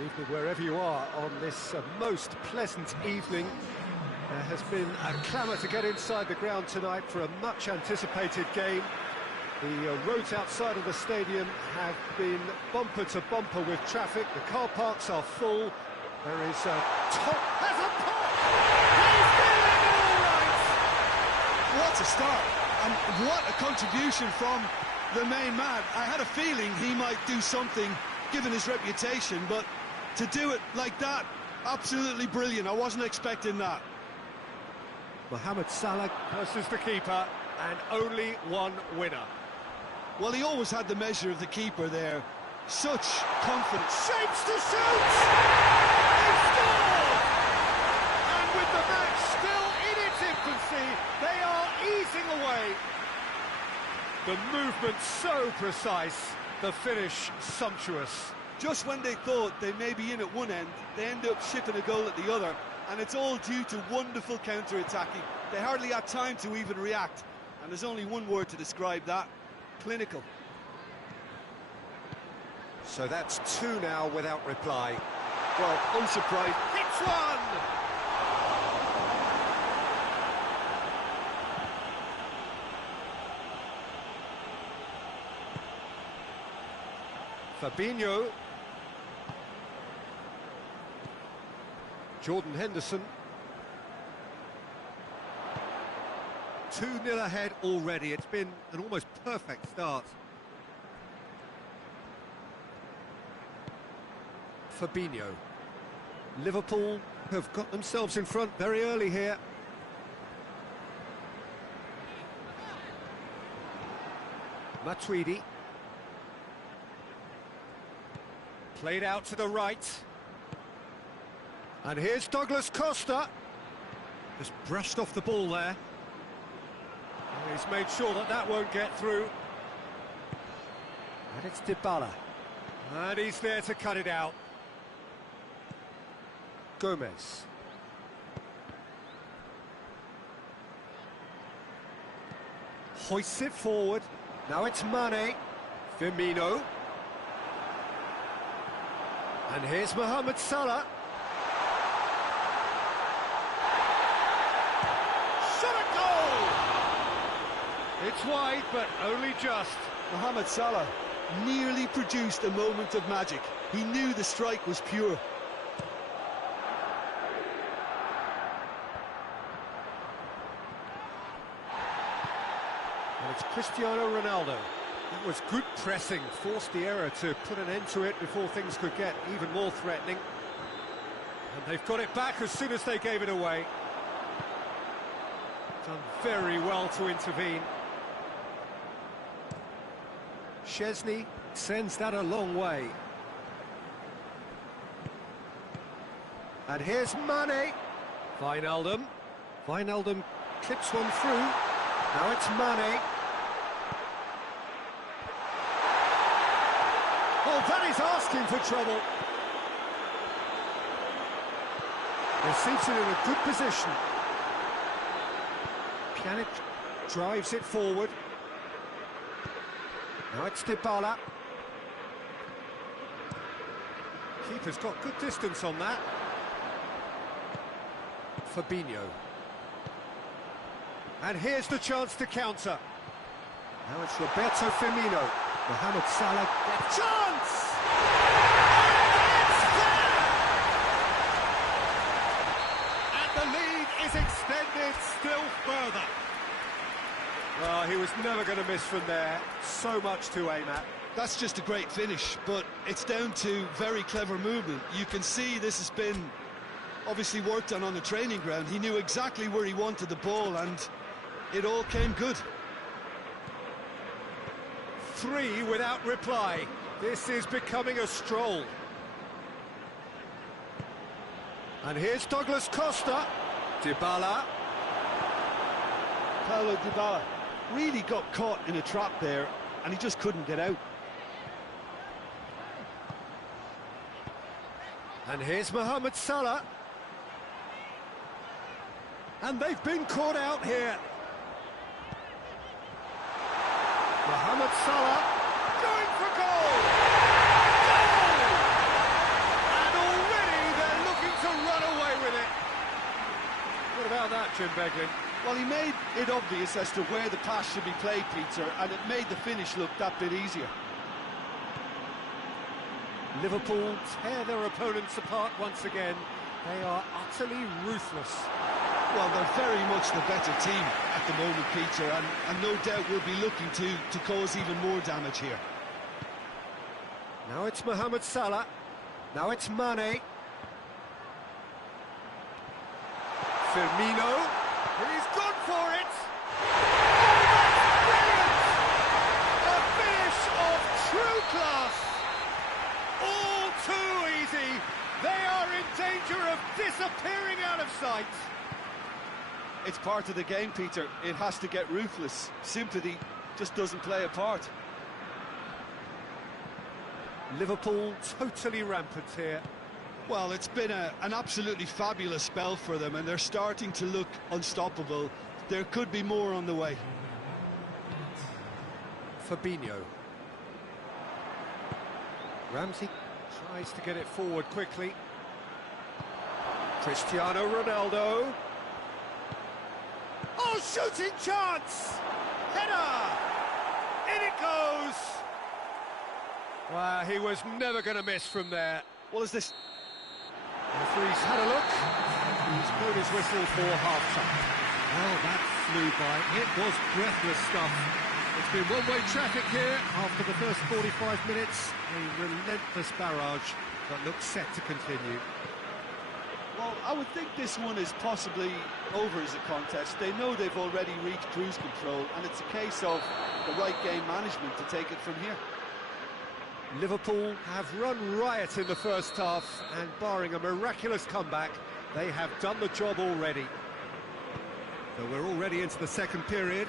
Good evening wherever you are on this most pleasant evening. There has been a clamour to get inside the ground tonight for a much anticipated game. The roads outside of the stadium have been bumper to bumper with traffic. The car parks are full. There is a top, has a pop! He's feeling it all right! What a start, and what a contribution from the main man. I had a feeling he might do something, given his reputation, but to do it like that, absolutely brilliant. I wasn't expecting that. Mohamed Salah versus the keeper, and only one winner. Well, he always had the measure of the keeper there. Such confidence. Shapes to shoot! They scored! And with the match still in its infancy, they are easing away. The movement so precise, the finish sumptuous. Just when they thought they may be in at one end, they end up shipping a goal at the other, and it's all due to wonderful counter-attacking. They hardly had time to even react, and there's only one word to describe that: clinical. So that's two now without reply. Well, unsurprised. Hits one! Fabinho. Jordan Henderson. 2-0 ahead already. It's been an almost perfect start. Fabinho. Liverpool have got themselves in front very early here. Matuidi. Played out to the right. And here's Douglas Costa. Just brushed off the ball there. And he's made sure that that won't get through. And it's Dybala. And he's there to cut it out. Gomez. Hoists it forward. Now it's Mane. Firmino. And here's Mohamed Salah. Shot a goal! It's wide, but only just. Mohamed Salah nearly produced a moment of magic. He knew the strike was pure. And it's Cristiano Ronaldo. That was good pressing, forced the error to put an end to it before things could get even more threatening. And they've got it back as soon as they gave it away. Done very well to intervene. Szczesny sends that a long way. And here's Mane. Wijnaldum. Wijnaldum clips one through. Now it's Mane. Oh, that is asking for trouble. They're seated in a good position. Pjanic drives it forward. Now it's Dybala. Keeper's got good distance on that. Fabinho. And here's the chance to counter. Now it's Roberto Firmino. Mohamed Salah gets chance! And it's there! And the lead is extended still further. Well, he was never going to miss from there. So much to aim at. That's just a great finish, but it's down to very clever movement. You can see this has been obviously worked on the training ground. He knew exactly where he wanted the ball, and it all came good. 3 without reply. This is becoming a stroll. And here's Douglas Costa. Dybala. Paulo Dybala really got caught in a trap there, and he just couldn't get out. And here's Mohamed Salah. And they've been caught out here. Mohamed Salah going for goal! Goal! And about that, Jim Beglin? Well, he made it obvious as to where the pass should be played, Peter, and it made the finish look that bit easier. Liverpool tear their opponents apart once again. They are utterly ruthless. Well, they're very much the better team at the moment, Peter, and no doubt will be looking to cause even more damage here. Now it's Mohamed Salah. Now it's Mane. Firmino. He's gone for it. Oh, that's brilliant! A finish of true class. All too easy. They are in danger of disappearing out of sight. It's part of the game, Peter. It has to get ruthless. Sympathy just doesn't play a part. Liverpool totally rampant here. Well, it's been an absolutely fabulous spell for them, and they're starting to look unstoppable. There could be more on the way. Fabinho. Ramsey tries to get it forward quickly. Cristiano Ronaldo. Oh, shooting chance! Header! In it goes! Wow, he was never going to miss from there. What is this? The referee's had a look. He's blown his whistle for half-time. Well, that flew by. It was breathless stuff. It's been one-way traffic here after the first 45 minutes. A relentless barrage that looks set to continue. Well, I would think this one is possibly over as a contest. They know they've already reached cruise control, and it's a case of the right game management to take it from here. Liverpool have run riot in the first half, and barring a miraculous comeback, they have done the job already. So we're already into the second period.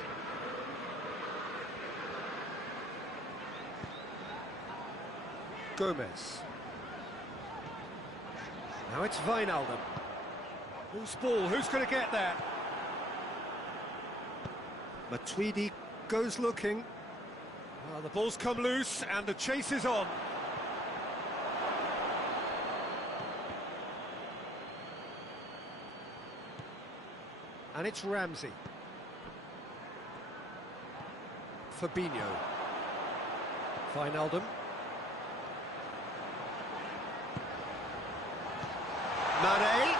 Gomez. Now it's Wijnaldum. Who's ball? Who's going to get there? Matuidi goes looking. The ball's come loose and the chase is on. And it's Ramsey. Fabinho. Wijnaldum. Mane.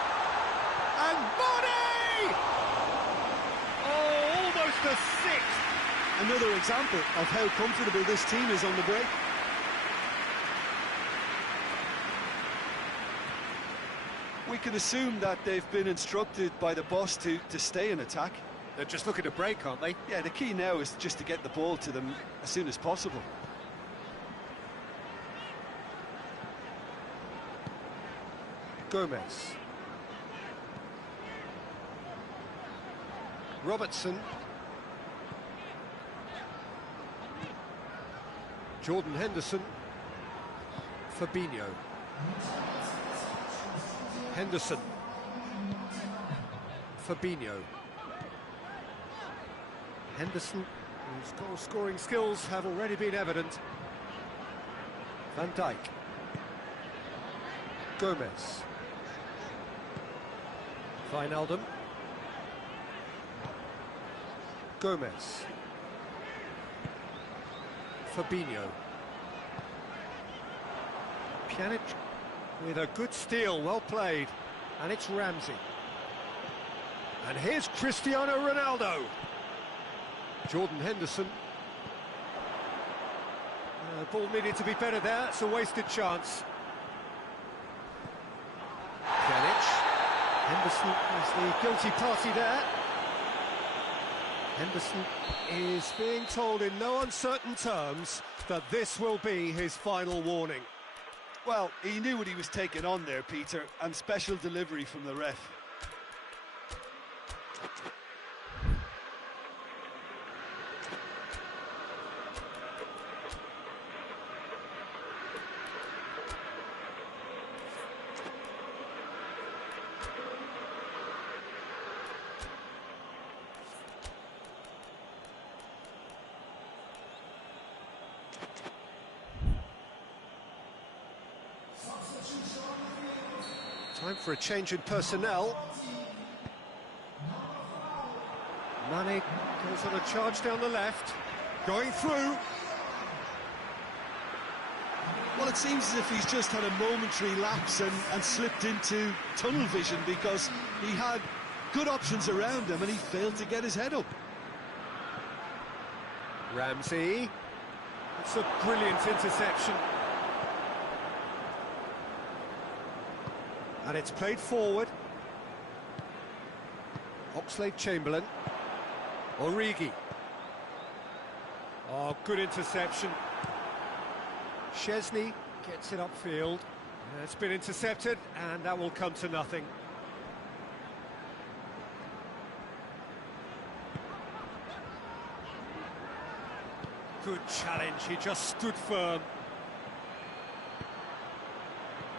And Mane! Oh, almost a sixth. Another example of how comfortable this team is on the break. We can assume that they've been instructed by the boss to stay in attack. They're just looking to break, aren't they? Yeah, the key now is just to get the ball to them as soon as possible. Gomez. Robertson. Jordan Henderson. Fabinho. Henderson. Fabinho. Henderson, whose goal-scoring skills have already been evident. Van Dijk. Gomez. Wijnaldum. Gomez. Fabinho. Pjanic with a good steal, well played. And it's Ramsey. And here's Cristiano Ronaldo. Jordan Henderson. The ball needed to be better there, it's a wasted chance. Pjanic. Henderson is the guilty party there. Henderson is being told in no uncertain terms that this will be his final warning. Well, he knew what he was taking on there, Peter, and special delivery from the ref. Time for a change in personnel. Mane goes on a charge down the left, going through. Well, it seems as if he's just had a momentary lapse and slipped into tunnel vision, because he had good options around him and he failed to get his head up. Ramsey. It's a brilliant interception. And it's played forward. Oxlade-Chamberlain. Origi. Oh, good interception. Szczesny gets it upfield. It's been intercepted, and that will come to nothing. Good challenge, he just stood firm.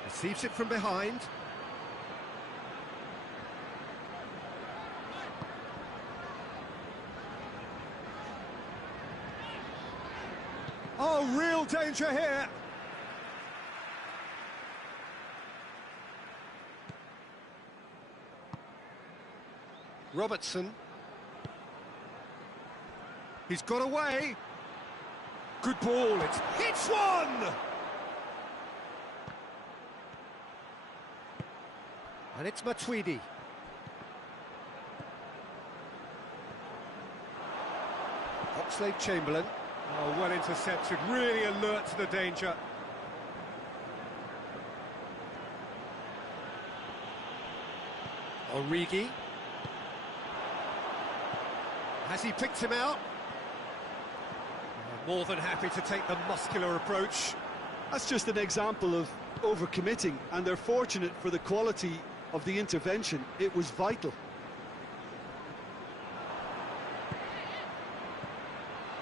Receives it from behind. Oh, real danger here. Robertson. He's got away. Good ball, it's hits one! And it's Matuidi. Oxlade-Chamberlain. Oh, well intercepted, really alert to the danger. Origi. Has he picked him out? More than happy to take the muscular approach. That's just an example of overcommitting, and they're fortunate for the quality of the intervention. It was vital.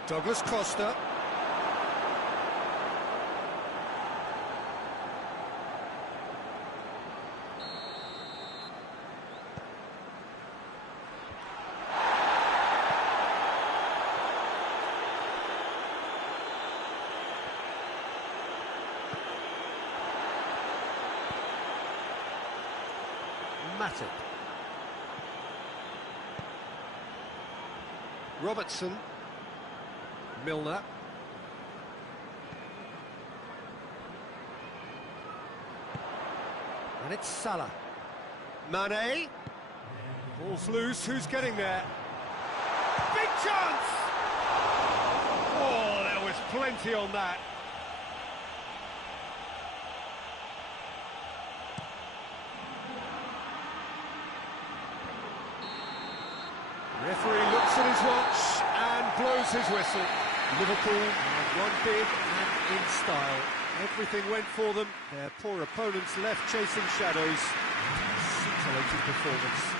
Douglas Costa. Matip. Robertson. Milner. And it's Salah. Mane. Ball's loose, who's getting there? Big chance! Oh, there was plenty on that. Referee looks at his watch and blows his whistle. Liverpool have won big and in style. Everything went for them. Their poor opponents left chasing shadows. Scintillating performance.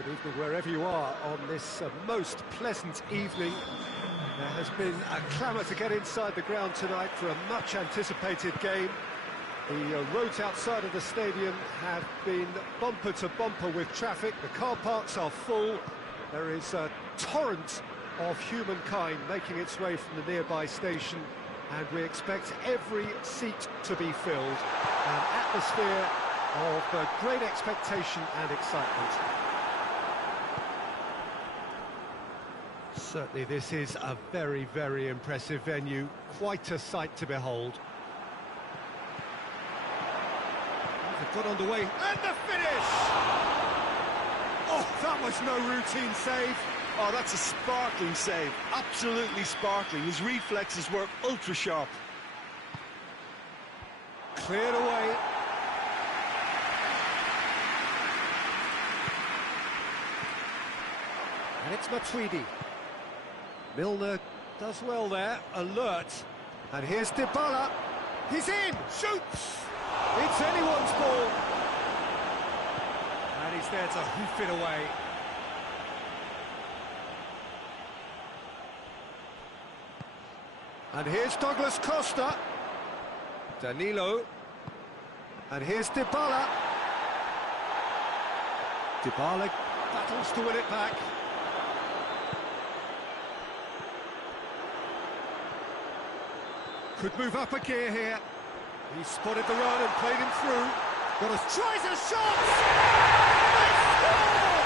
Good evening wherever you are on this most pleasant evening. There has been a clamour to get inside the ground tonight for a much anticipated game. The roads outside of the stadium have been bumper to bumper with traffic. The car parks are full. There is a torrent of humankind making its way from the nearby station, and we expect every seat to be filled. An atmosphere of great expectation and excitement. Certainly this is a very, very impressive venue. Quite a sight to behold. They've got underway, and the finish! Oh, that was no routine save. Oh, that's a sparkling save. Absolutely sparkling. His reflexes were ultra sharp. Cleared away. And it's Matuidi. Milner does well there, alert. And here's Dybala. He's in, shoots! It's anyone's ball. And he's there to hoof it away. And here's Douglas Costa. Danilo. And here's Dybala. Dybala battles to win it back. Could move up a gear here. He spotted the run and played him through. Tries a shot! They score!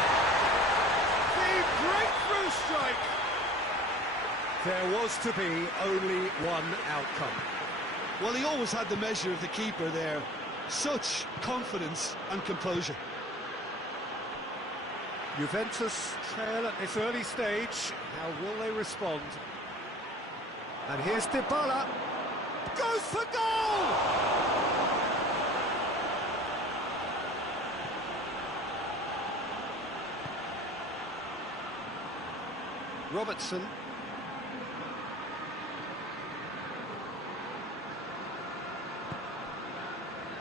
The breakthrough strike! There was to be only one outcome. Well, he always had the measure of the keeper there. Such confidence and composure. Juventus trail at this early stage. How will they respond? And here's Dybala. Goes for goal! Robertson.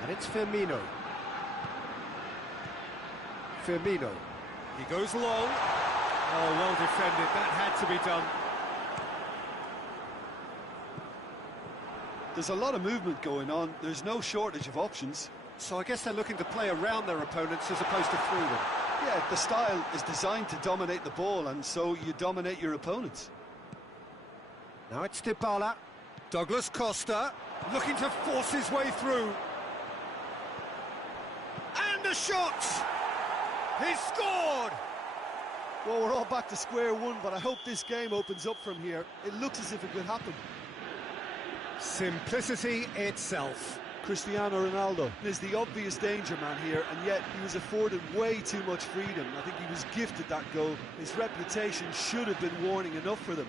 And it's Firmino. Firmino. He goes long. Oh, well defended. That had to be done. There's a lot of movement going on. There's no shortage of options. So I guess they're looking to play around their opponents as opposed to through them. Yeah, the style is designed to dominate the ball, and so you dominate your opponents. Now it's Dybala. Douglas Costa looking to force his way through. And a shot! He's scored! Well, we're all back to square one, but I hope this game opens up from here. It looks as if it could happen. Simplicity itself. Cristiano Ronaldo is the obvious danger man here, and yet he was afforded way too much freedom. I think he was gifted that goal. His reputation should have been warning enough for them.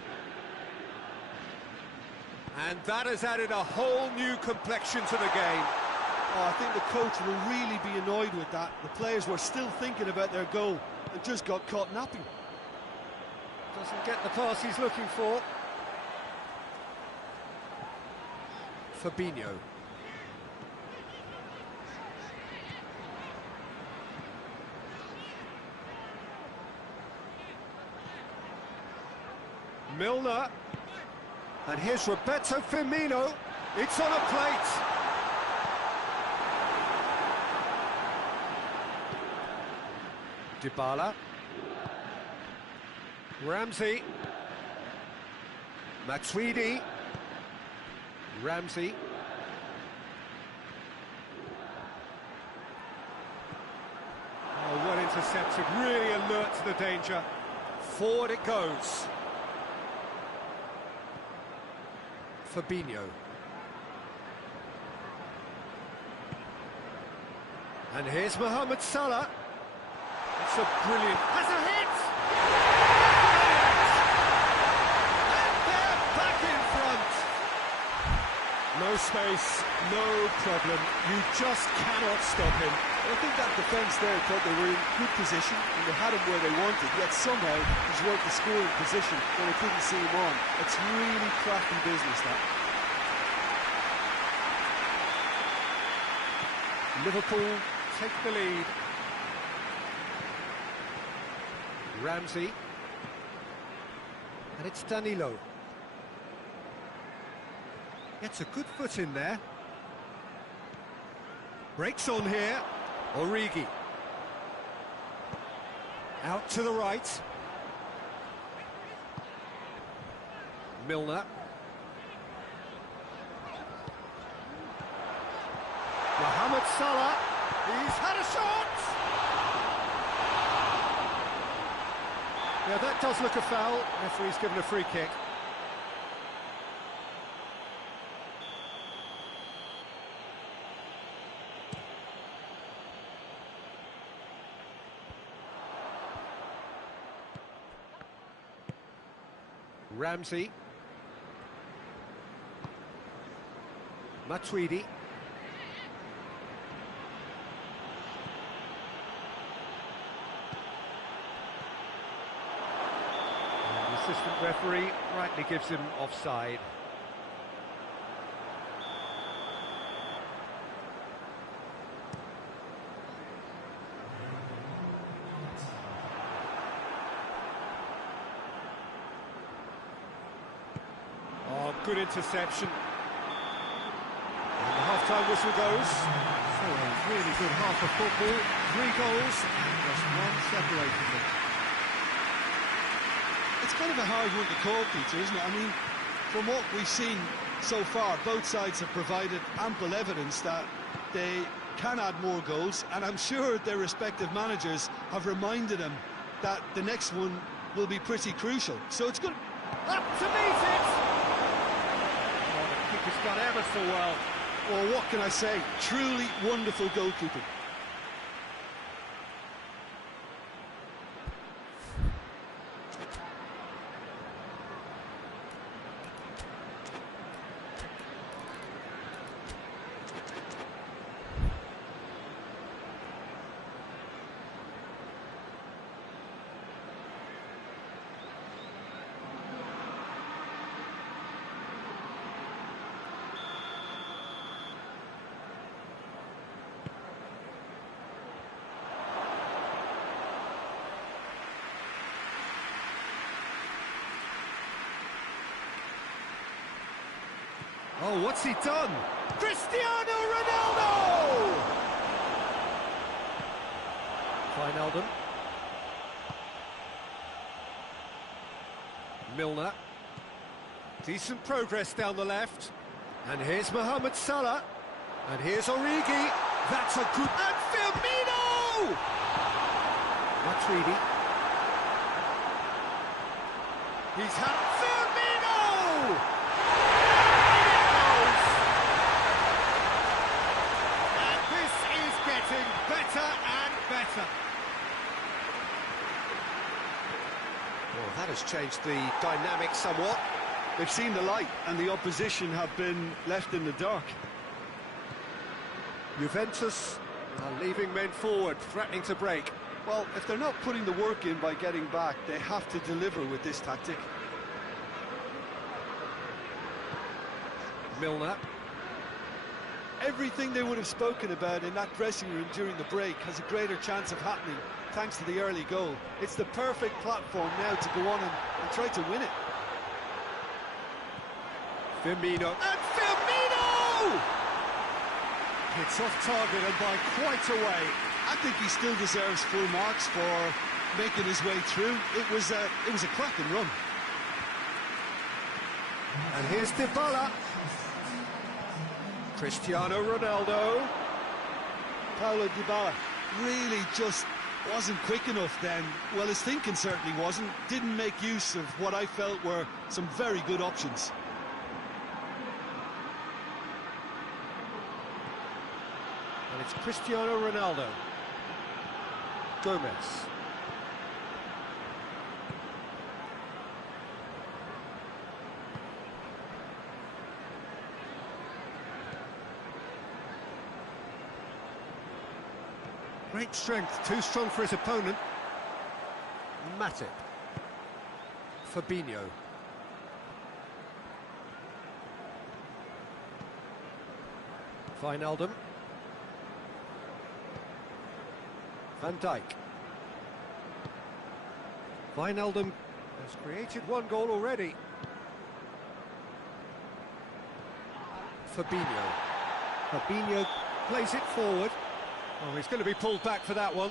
And that has added a whole new complexion to the game. Oh, I think the coach will really be annoyed with that. The players were still thinking about their goal and just got caught napping. Doesn't get the pass he's looking for. Fabinho. Milner. And here's Roberto Firmino. It's on a plate. Dybala. Ramsey. Matuidi. Ramsey. Oh, well intercepted, really alert to the danger. Forward it goes. Fabinho. And here's Mohamed Salah. It's a brilliant... Has a hit! And they're back in front. No space, no problem. You just cannot stop him. I think that defence there thought they were in good position and they had him where they wanted, yet somehow he's worked the scoring position when they couldn't see him on. It's really crafty business, that. Liverpool take the lead. Ramsey. And it's Danilo. Gets a good foot in there. Breaks on here. Origi. Out to the right. Milner. Mohamed Salah. He's had a shot! Yeah, that does look a foul. Referee's given a free kick. Ramsey. Matuidi. The assistant referee rightly gives him offside. Oh, good interception. And the half-time whistle goes. So a really good half of football. 3 goals and just one separating them. It's kind of a hard one to call, Peter, isn't it? I mean, from what we've seen so far, both sides have provided ample evidence that they can add more goals, and I'm sure their respective managers have reminded them that the next one will be pretty crucial. So it's good. Up to meet it! Oh, the keeper's done ever so well. Well, what can I say? Truly wonderful goalkeeping. Oh, what's he done? Cristiano Ronaldo! Wijnaldum. Milner. Decent progress down the left. And here's Mohamed Salah. And here's Origi. That's a good... And Firmino! Matuidi. He's had... Firmino! Better and better. Well, that has changed the dynamic somewhat. They've seen the light and the opposition have been left in the dark. Juventus are leaving men forward, threatening to break. Well, if they're not putting the work in by getting back, they have to deliver with this tactic. Milner. Everything they would have spoken about in that dressing room during the break has a greater chance of happening thanks to the early goal. It's the perfect platform now to go on and try to win it. Firmino. And Firmino! It's off target and by quite a way. I think he still deserves full marks for making his way through. It was a cracking run. And here's Dybala. Cristiano Ronaldo. Paulo Dybala really just wasn't quick enough then. Well, his thinking certainly wasn't. Didn't make use of what I felt were some very good options. And it's Cristiano Ronaldo. Gomez. Great strength, too strong for his opponent. Matip. Fabinho. Wijnaldum. Van Dijk. Wijnaldum has created one goal already. Fabinho. Fabinho plays it forward. Oh, he's going to be pulled back for that one.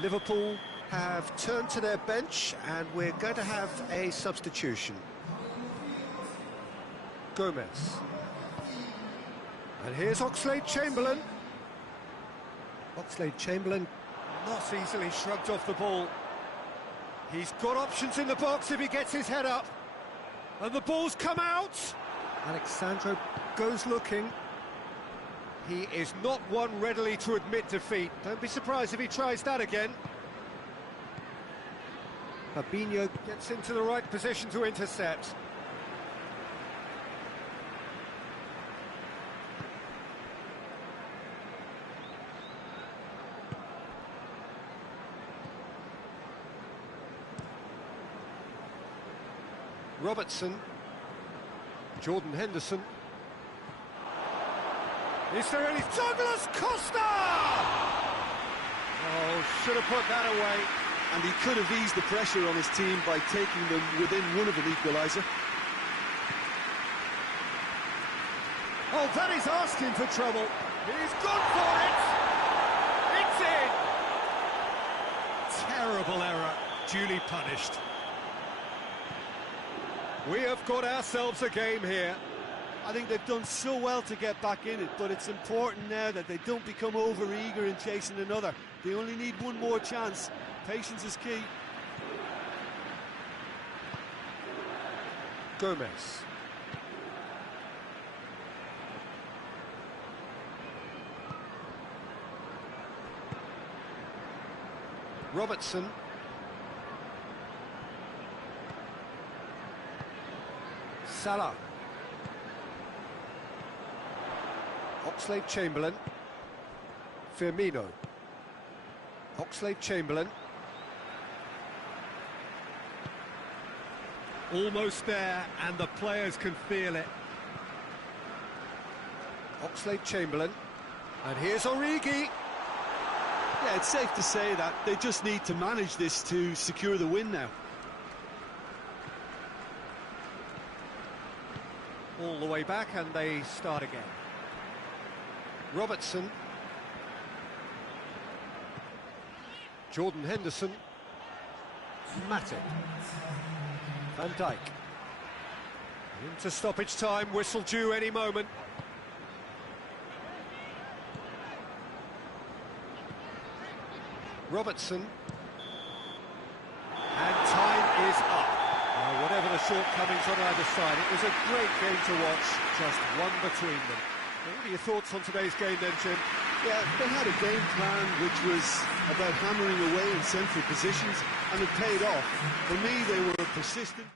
Liverpool have turned to their bench and we're going to have a substitution. Gomez. And here's Oxlade-Chamberlain. Oxlade-Chamberlain not easily shrugged off the ball. He's got options in the box if he gets his head up. And the ball's come out. Alex Sandro goes looking. He is not one readily to admit defeat. Don't be surprised if he tries that again. Fabinho gets into the right position to intercept. Robertson. Jordan Henderson. Is there any... Douglas Costa! Oh, should have put that away. And he could have eased the pressure on his team by taking them within one of an equaliser. Oh, that is asking for trouble. He's gone for it! It's in! Terrible error, duly punished. We have got ourselves a game here. I think they've done so well to get back in it, but it's important now that they don't become over-eager in chasing another. They only need one more chance. Patience is key. Gomez. Robertson. Salah. Oxlade-Chamberlain. Firmino. Oxlade-Chamberlain. Almost there, and the players can feel it. Oxlade-Chamberlain. And here's Origi. Yeah, it's safe to say that they just need to manage this to secure the win now. All the way back, and they start again. Robertson. Jordan Henderson. Matip. Van Dijk. Into stoppage time, whistle due any moment. Robertson. And time is up. Whatever the shortcomings on either side, it was a great game to watch, just one between them. What are your thoughts on today's game then, Jim? Yeah, they had a game plan which was about hammering away in central positions, and it paid off. For me, they were persistent.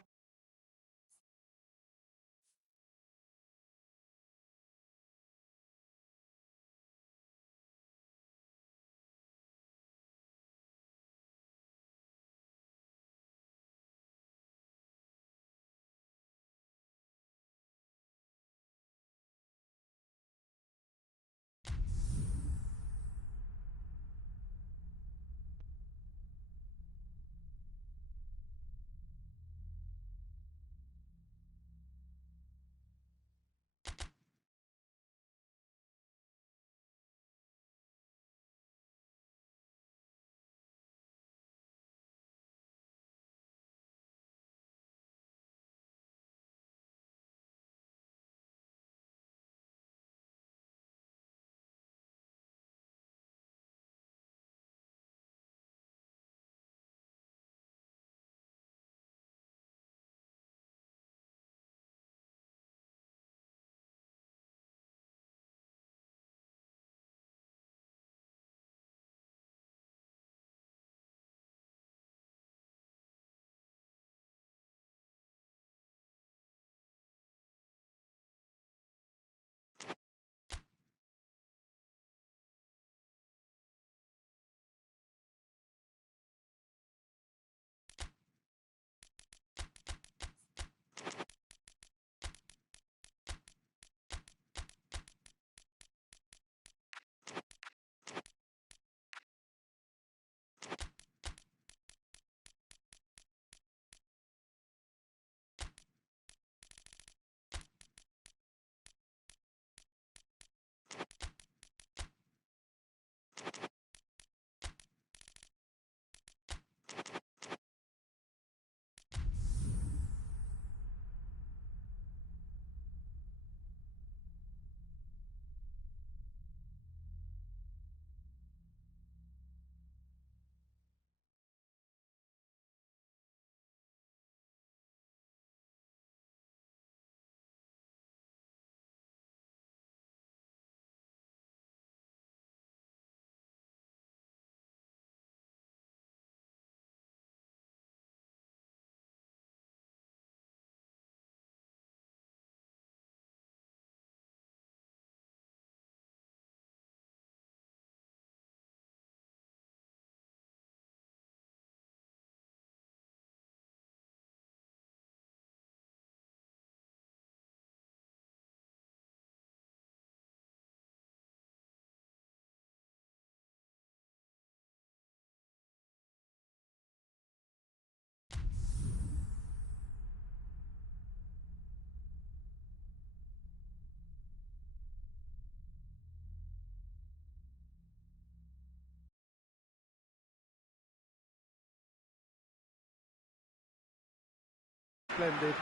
splendid.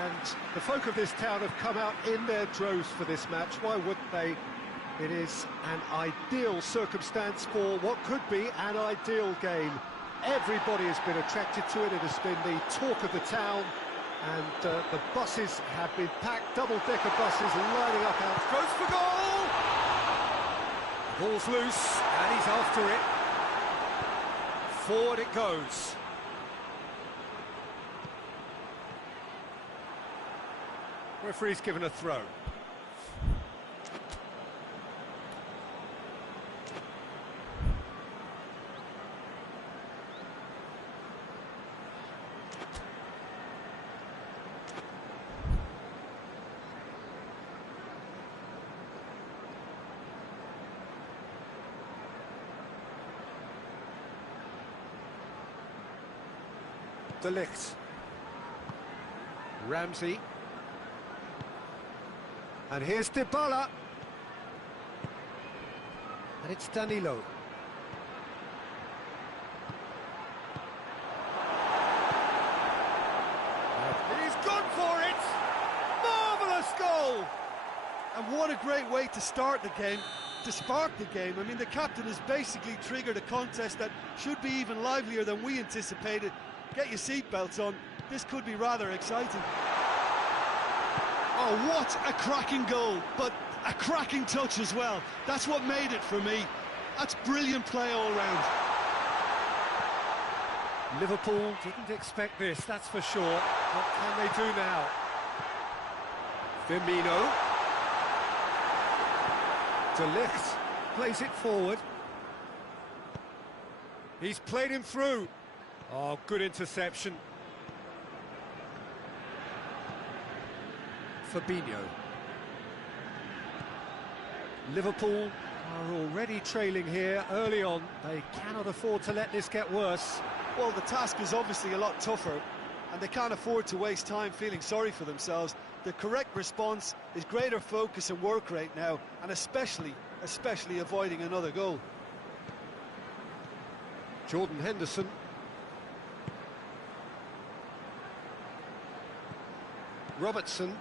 And the folk of this town have come out in their droves for this match. Why wouldn't they? It is an ideal circumstance for what could be an ideal game. Everybody has been attracted to it. It has been the talk of the town. And the buses have been packed, double-decker buses lining up out. Goes for goal! Ball's loose, and he's after it. Forward it goes. Referee's given a throw. De Ligt. Ramsey. And here's Dybala. And it's Danilo. He's gone for it! Marvellous goal! And what a great way to start the game, to spark the game. I mean, the captain has basically triggered a contest that should be even livelier than we anticipated. Get your seatbelts on, this could be rather exciting. Oh, what a cracking goal, but a cracking touch as well. That's what made it for me. That's brilliant play all round. Liverpool didn't expect this, that's for sure. What can they do now? Firmino. De Ligt plays it forward. He's played him through. Oh, good interception. Fabinho. Liverpool are already trailing here early on. They cannot afford to let this get worse. Well, the task is obviously a lot tougher, and they can't afford to waste time feeling sorry for themselves. The correct response is greater focus and work rate now, and especially avoiding another goal. Jordan Henderson. Robertson.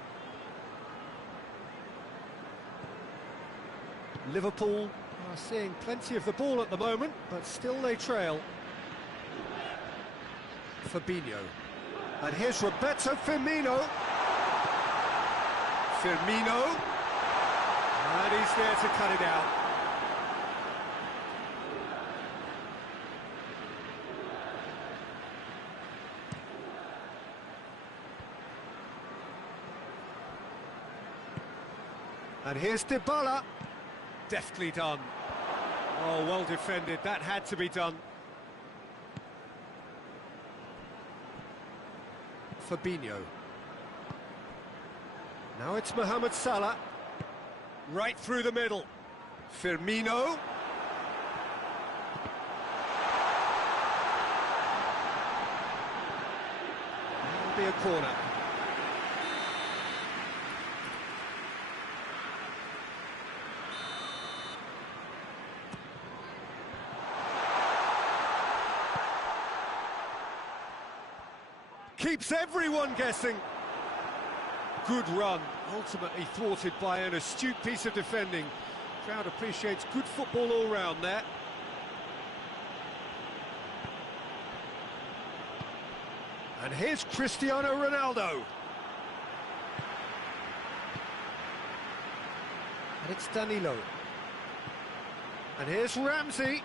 Liverpool are seeing plenty of the ball at the moment, but still they trail. Fabinho. And here's Roberto Firmino. Firmino. And he's there to cut it out. And here's Dybala. Deftly done. Oh, well defended. That had to be done. Fabinho. Now it's Mohamed Salah. Right through the middle. Firmino. That'll be a corner. Keeps everyone guessing. Good run, ultimately thwarted by an astute piece of defending. Crowd appreciates good football all round there. And here's Cristiano Ronaldo. And it's Danilo. And here's Ramsey.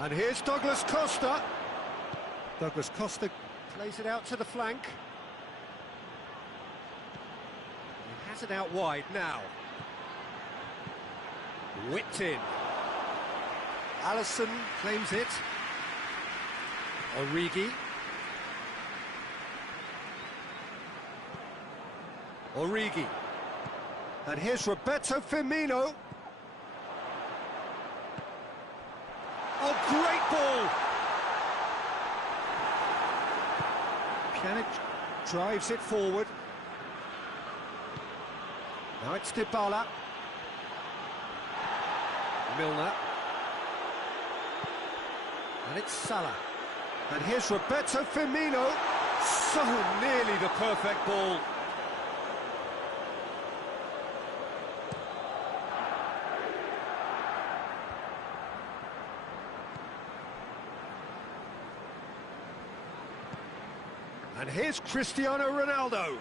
And here's Douglas Costa. Douglas Costa plays it out to the flank. He has it out wide now. Whipped in. Alisson claims it. Origi. Origi. And here's Roberto Firmino. Oh, great ball! Pjanic drives it forward. Now it's Dybala. Milner. And it's Salah. And here's Roberto Firmino. So nearly the perfect ball. And here's Cristiano Ronaldo.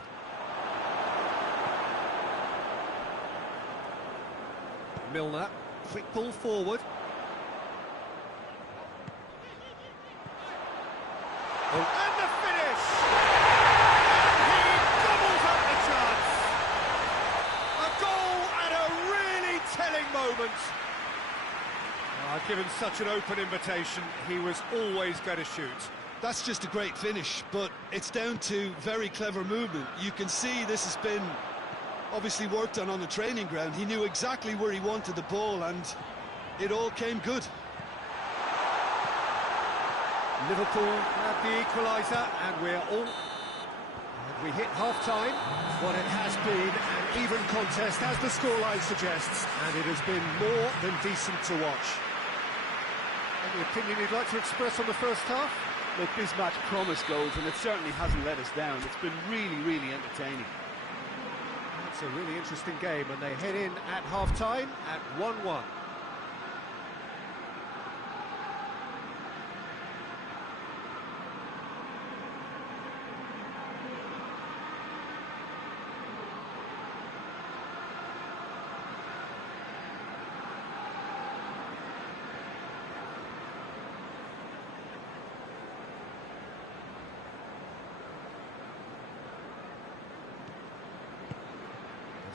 Milner, quick ball forward. Oh, and the finish! And he doubles up the chance. A goal at a really telling moment. Given such an open invitation, he was always going to shoot. That's just a great finish, but it's down to very clever movement. You can see this has been obviously worked on the training ground. He knew exactly where he wanted the ball, and it all came good. Liverpool have the equaliser, and we hit half-time. What it has been an even contest, as the scoreline suggests, and it has been more than decent to watch. Any opinion you'd like to express on the first half? Look, this match promised goals, and it certainly hasn't let us down. It's been really, really entertaining. It's a really interesting game, and they head in at half-time at 1-1.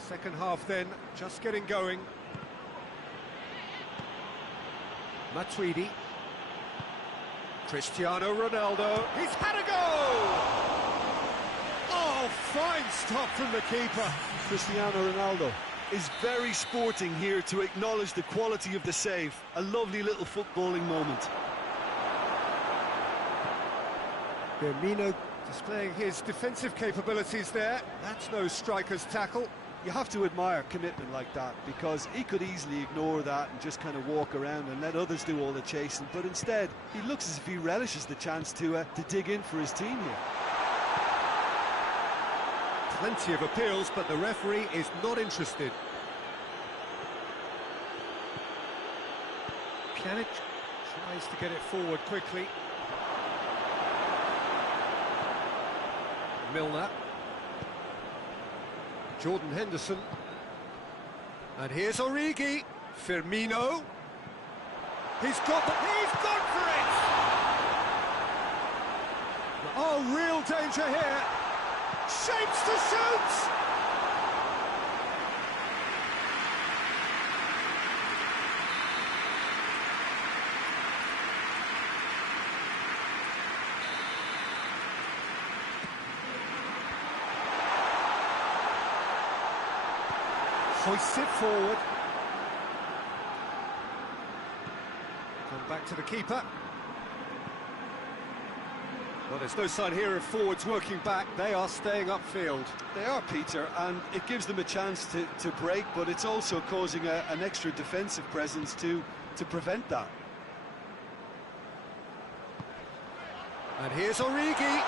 Second half then, just getting going. Matuidi. Cristiano Ronaldo. He's had a go! Oh, fine stop from the keeper. Cristiano Ronaldo is very sporting here to acknowledge the quality of the save. A lovely little footballing moment. Firmino displaying his defensive capabilities there. That's no striker's tackle. You have to admire commitment like that, because he could easily ignore that and just kind of walk around and let others do all the chasing, but instead he looks as if he relishes the chance to dig in for his team here. Plenty of appeals, but the referee is not interested. Pjanic tries to get it forward quickly. Milner. Jordan Henderson. And here's Origi. Firmino. He's gone for it! Oh, real danger here. Shapes to shoot! Hoists it forward. Come back to the keeper. Well, there's no sign here of forwards working back. They are staying upfield. They are, Peter, and it gives them a chance to break, but it's also causing an extra defensive presence to prevent that. And here's Origi.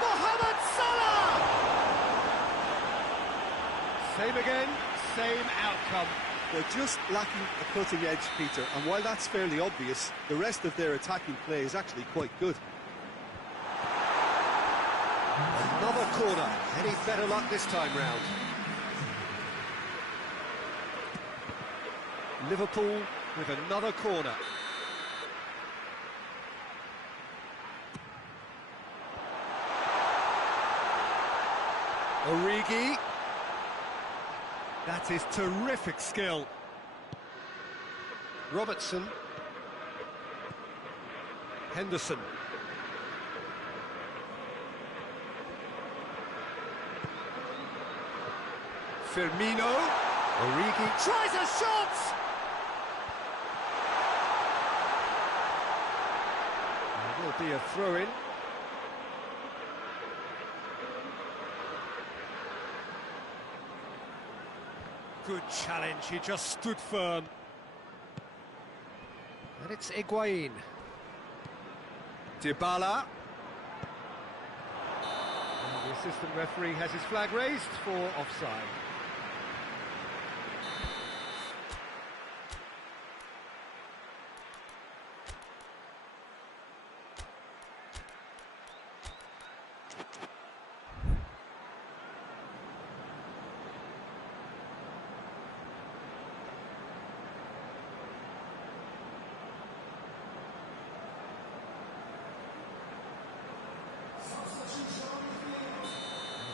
Mohamed Salah! Same again. Same outcome. They're just lacking a cutting edge, Peter, and while that's fairly obvious, the rest of their attacking play is actually quite good. Another corner. Any better luck this time round? Liverpool with another corner. Origi. That is terrific skill. Robertson. Henderson. Firmino. Origi tries a shot! There will be a throw-in. Good challenge, he just stood firm. And it's Higuain. Dybala. The assistant referee has his flag raised for offside.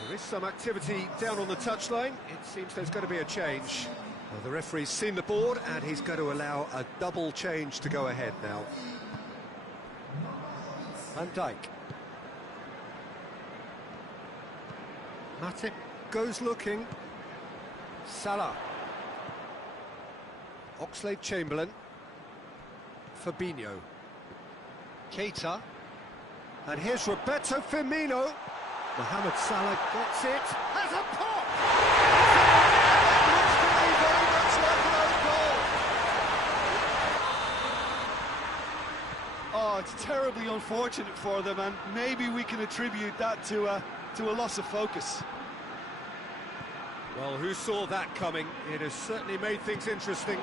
There is some activity down on the touchline. It seems there's going to be a change. Well, the referee's seen the board and he's going to allow a double change to go ahead now. Van Dijk. Matip goes looking. Salah. Oxlade-Chamberlain. Fabinho. Keita. And here's Roberto Firmino. Mohamed Salah gets it, has a pop! Looks to me very much like an own goal. Oh, it's terribly unfortunate for them, and maybe we can attribute that to a loss of focus. Well, who saw that coming? It has certainly made things interesting.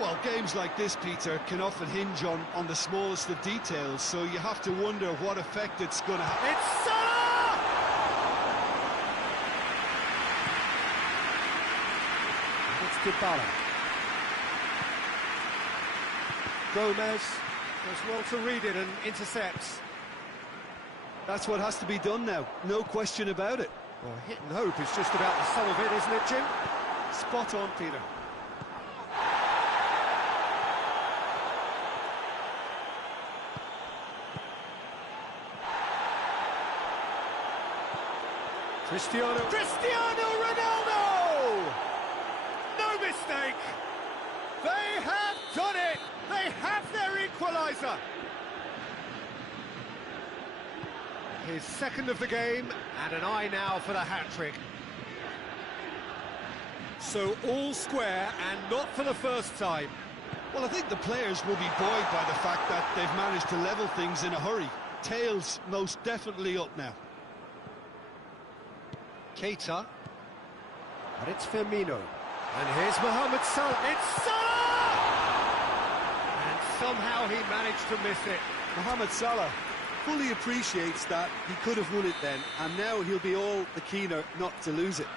Well, games like this, Peter, can often hinge on the smallest of details, so you have to wonder what effect it's going to have. It's Salah! It's Dybala. Gomez does well to read it and intercepts. That's what has to be done now, no question about it. Well, hit and hope is just about the sum of it, isn't it, Jim? Spot on, Peter. Cristiano Ronaldo! No mistake! They have done it! They have their equaliser! His second of the game, and an eye now for the hat-trick. So all square, and not for the first time. Well, I think the players will be buoyed by the fact that they've managed to level things in a hurry. Tails most definitely up now. Keita, and it's Firmino, and here's Mohamed Salah, it's Salah! And somehow he managed to miss it. Mohamed Salah fully appreciates that he could have won it then, and now he'll be all the keener not to lose it.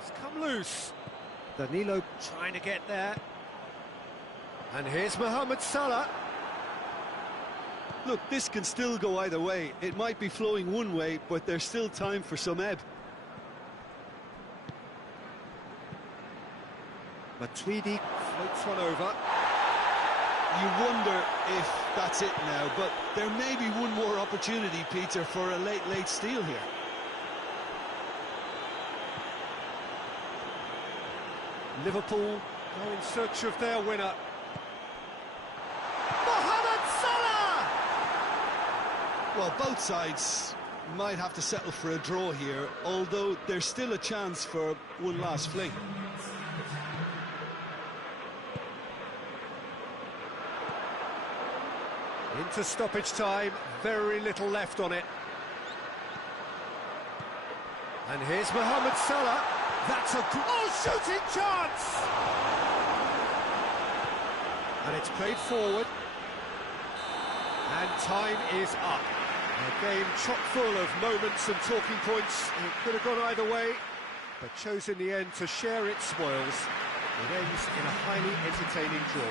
It's come loose. Danilo trying to get there. And here's Mohamed Salah. Look, this can still go either way. It might be flowing one way, but there's still time for some ebb. Matuidi floats one over. You wonder if that's it now, but there may be one more opportunity, Peter, for a late steal here. Liverpool go in search of their winner. Mohamed Salah! Well, both sides might have to settle for a draw here, although there's still a chance for one last fling. Into stoppage time, very little left on it. And here's Mohamed Salah. That's a shooting chance! And it's played forward. And time is up. A game chock full of moments and talking points. It could have gone either way, but chose in the end to share its spoils. It ends in a highly entertaining draw.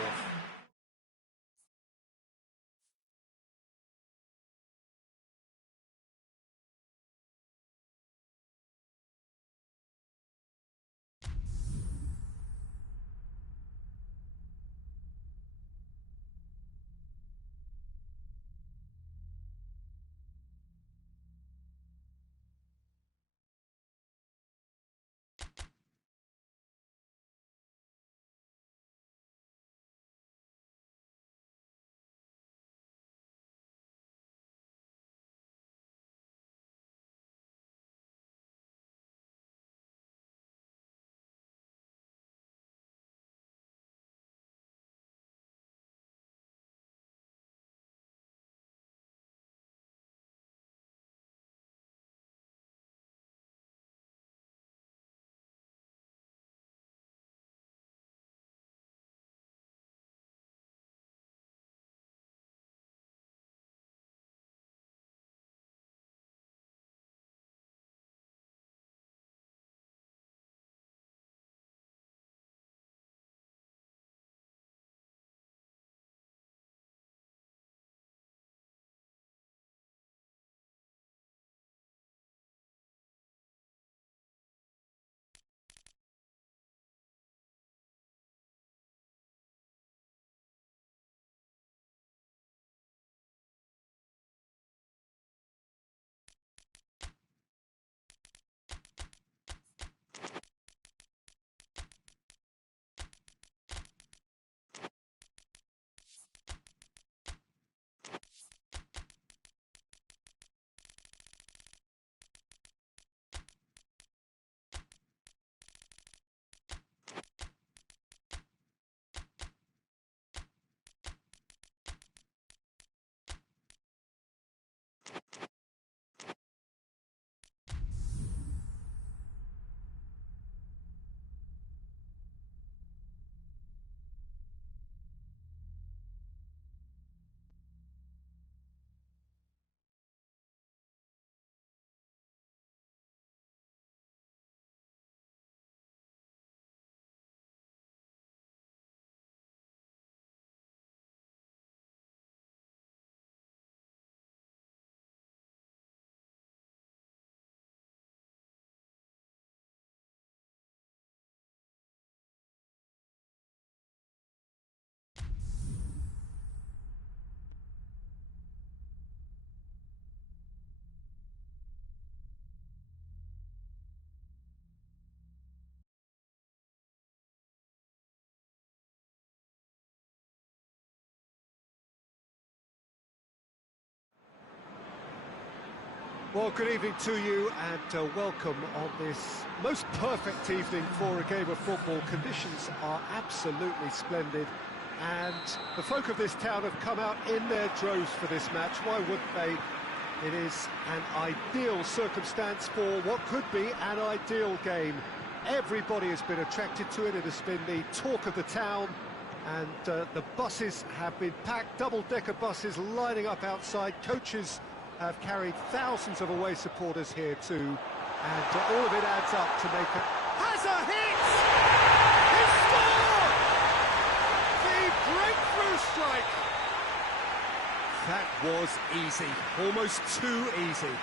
Well, good evening to you and welcome on this most perfect evening for a game of football. Conditions are absolutely splendid and the folk of this town have come out in their droves for this match. Why wouldn't they? It is an ideal circumstance for what could be an ideal game. Everybody has been attracted to it. It has been the talk of the town, and the buses have been packed, double-decker buses lining up outside. Coaches have carried thousands of away supporters here too, and all of it adds up to make it. Has a hit! He scored! The breakthrough strike! That was easy, almost too easy.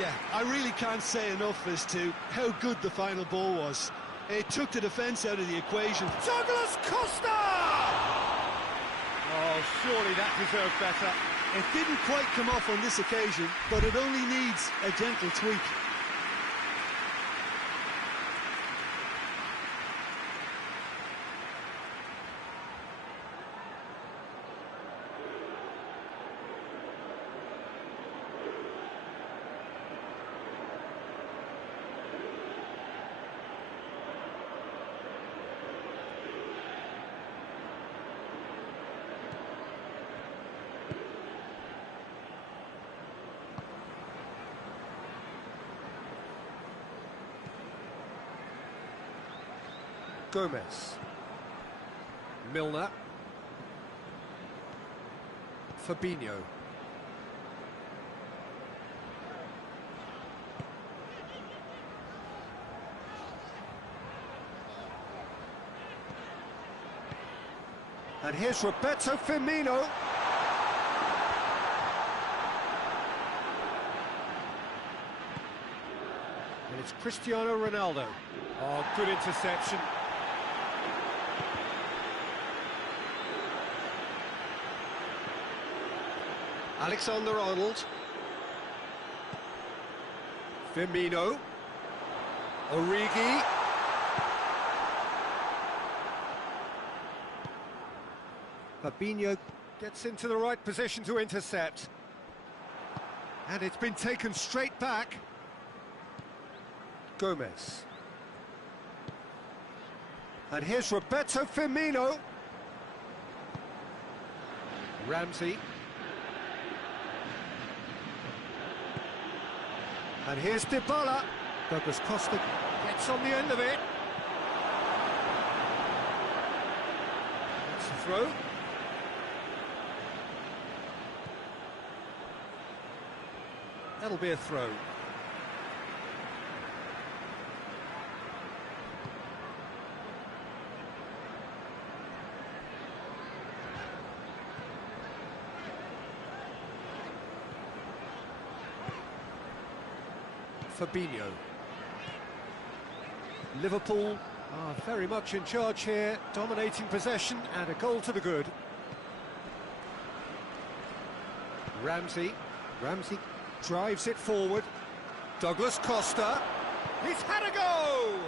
Yeah, I really can't say enough as to how good the final ball was. It took the defence out of the equation. Douglas Costa! Oh, surely that deserved better. It didn't quite come off on this occasion, but it only needs a gentle tweak. Gomez, Milner, Fabinho, and here's Roberto Firmino. And it's Cristiano Ronaldo. Oh, good interception. Alexander-Arnold, Firmino, Origi, Fabinho gets into the right position to intercept, and it's been taken straight back. Gomez, and here's Roberto Firmino, Ramsey. And here's Dybala. Douglas Costa gets on the end of it. That's the throw. That'll be a throw. Fabinho. Liverpool are very much in charge here, dominating possession and a goal to the good. Ramsey drives it forward. Douglas Costa, he's had a go!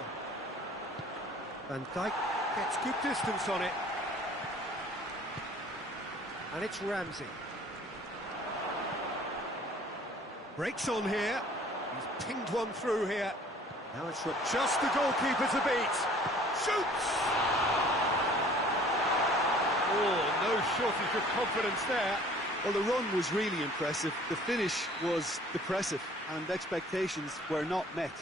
Van Dijk gets good distance on it. And it's Ramsey. Breaks on here. He's pinged one through here. Now it's just the goalkeeper to beat. Shoots! Oh, no shortage of confidence there. Well, the run was really impressive. The finish was depressive, and expectations were not met.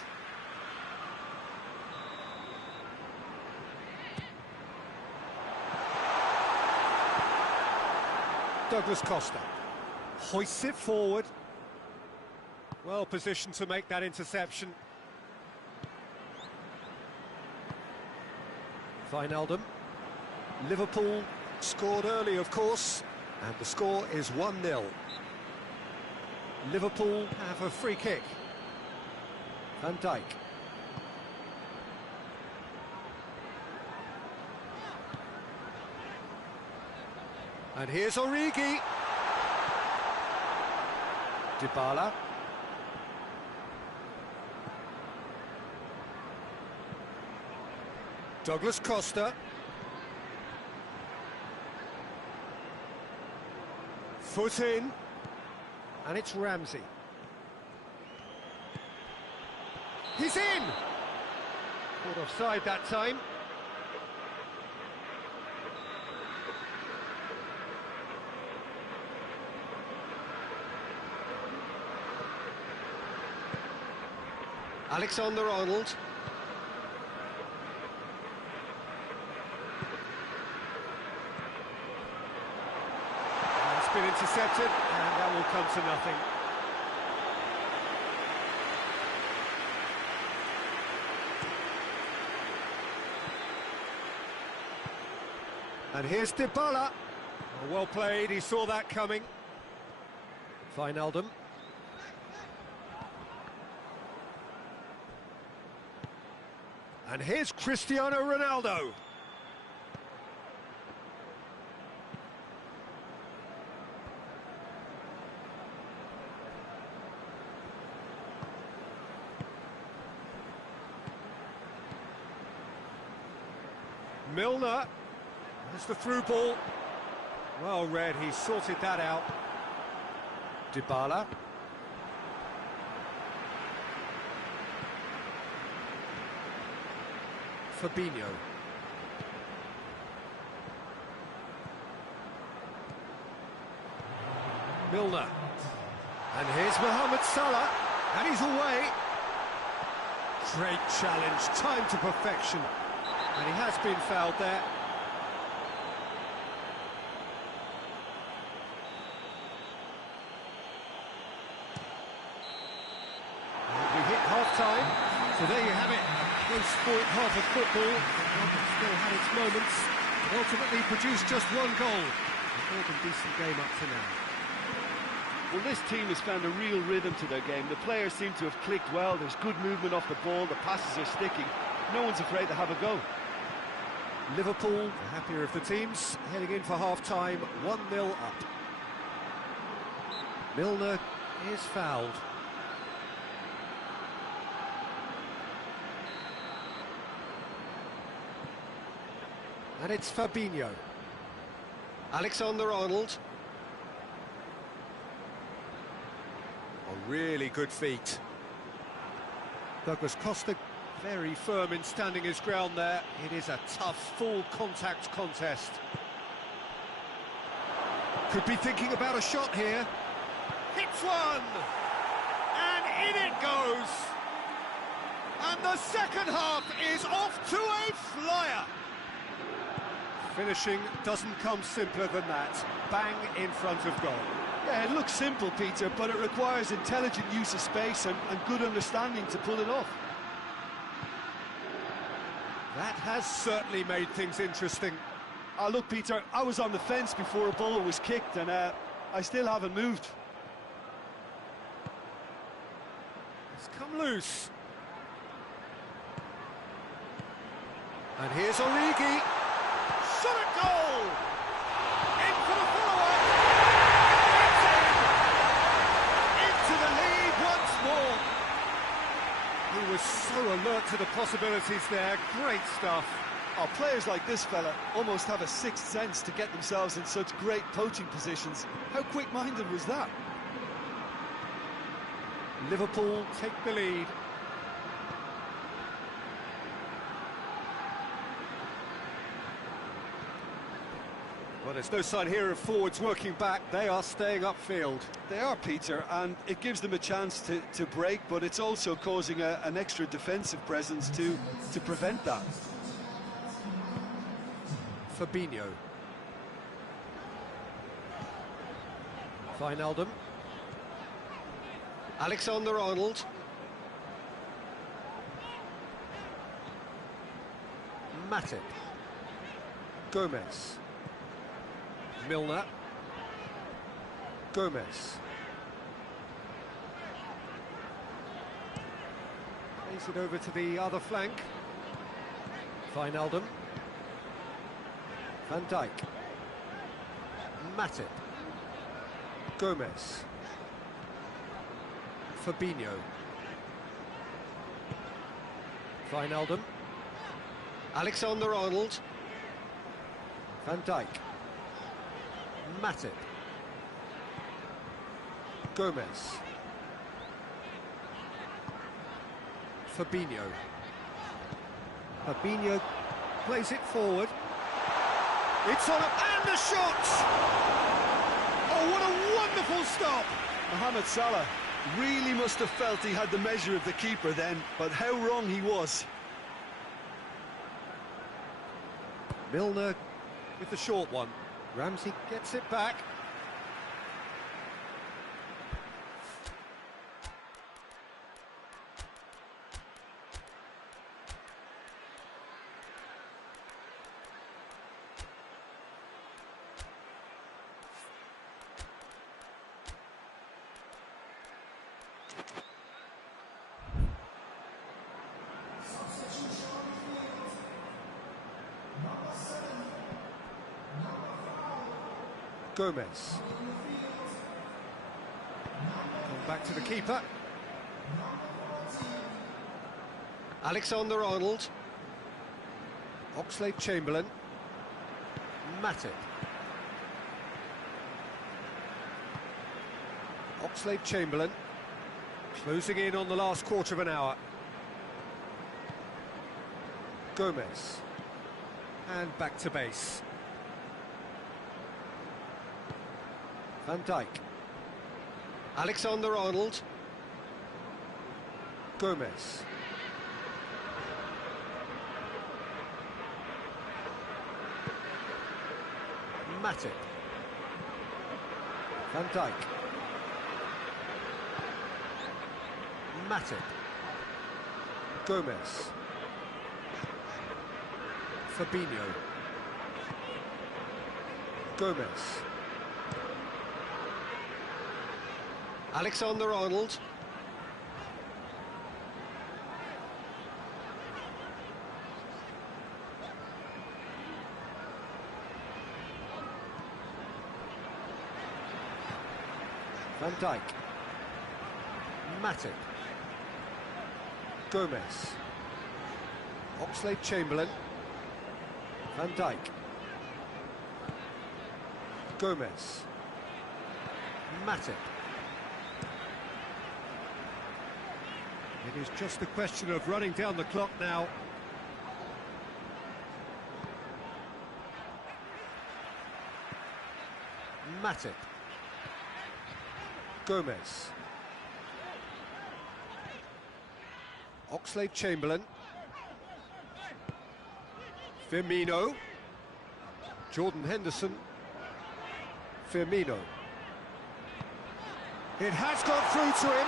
Douglas Costa hoists it forward. Well positioned to make that interception. Wijnaldum. Liverpool scored early, of course, and the score is 1-0. Liverpool have a free kick. Van Dijk. And here's Origi. Dybala. Douglas Costa. Foot in. And it's Ramsey. He's in! Caught offside that time. Alexander-Arnold. It's been intercepted, and that will come to nothing. And here's Dybala. Oh, well played, he saw that coming. Wijnaldum. And here's Cristiano Ronaldo. Milner. There's the through ball. Well read, he sorted that out. Dybala. Fabinho. Milner. And here's Mohamed Salah. And he's away. Great challenge, time to perfection. And he has been fouled there. And we hit half-time. So there you have it. Close-fought half of football. Still had its moments. But ultimately produced just one goal. A more than decent game up to now. Well, this team has found a real rhythm to their game. The players seem to have clicked well. There's good movement off the ball. The passes are sticking. No one's afraid to have a go. Liverpool, the happier of the teams, heading in for half-time, 1-0 up. Milner is fouled. And it's Fabinho. Alexander-Arnold. Oh, really good feet. Douglas Costa very firm in standing his ground there. It is a tough, full-contact contest. Could be thinking about a shot here. Hits one! And in it goes! And the second half is off to a flyer! Finishing doesn't come simpler than that. Bang in front of goal. Yeah, it looks simple, Peter, but it requires intelligent use of space and good understanding to pull it off. That has certainly made things interesting. Look, Peter, I was on the fence before a ball was kicked, and I still haven't moved. It's come loose. And here's Origi. Shot at goal! In for the follow-up! It's in! Into the lead once more! He was so alert to the possibilities there. Great stuff. Oh, players like this fella almost have a sixth sense to get themselves in such great poaching positions. How quick-minded was that? Liverpool take the lead. Well, there's no sign here of forwards working back. They are staying upfield. They are, Peter, and it gives them a chance to break, but it's also causing an extra defensive presence to prevent that. Fabinho. Wijnaldum. Alexander-Arnold. Matip. Gomez. Milner. Gomez. Plays it over to the other flank. Wijnaldum. Van Dijk. Matip. Gomez. Fabinho. Wijnaldum. Alexander-Arnold. Van Dijk. Matip. Gomez. Fabinho. Fabinho plays it forward. It's on, and the shot! Oh, what a wonderful stop! Mohamed Salah really must have felt he had the measure of the keeper then, but how wrong he was. Milner with the short one. Ramsey gets it back. Gomez. Come back to the keeper. Alexander-Arnold. Oxlade-Chamberlain. Matip. Oxlade-Chamberlain. Closing in on the last quarter of an hour. Gomez. And back to base. Van Dijk. Alexander-Arnold. Gomez. Matip. Van Dijk. Matip. Gomez. Fabinho. Gomez. Alexander-Arnold. Van Dijk. Matip. Gomez. Oxlade-Chamberlain. Van Dijk. Gomez. Matip. It is just a question of running down the clock now. Matip. Gomez. Oxlade-Chamberlain. Firmino. Jordan Henderson. Firmino. It has got through to him.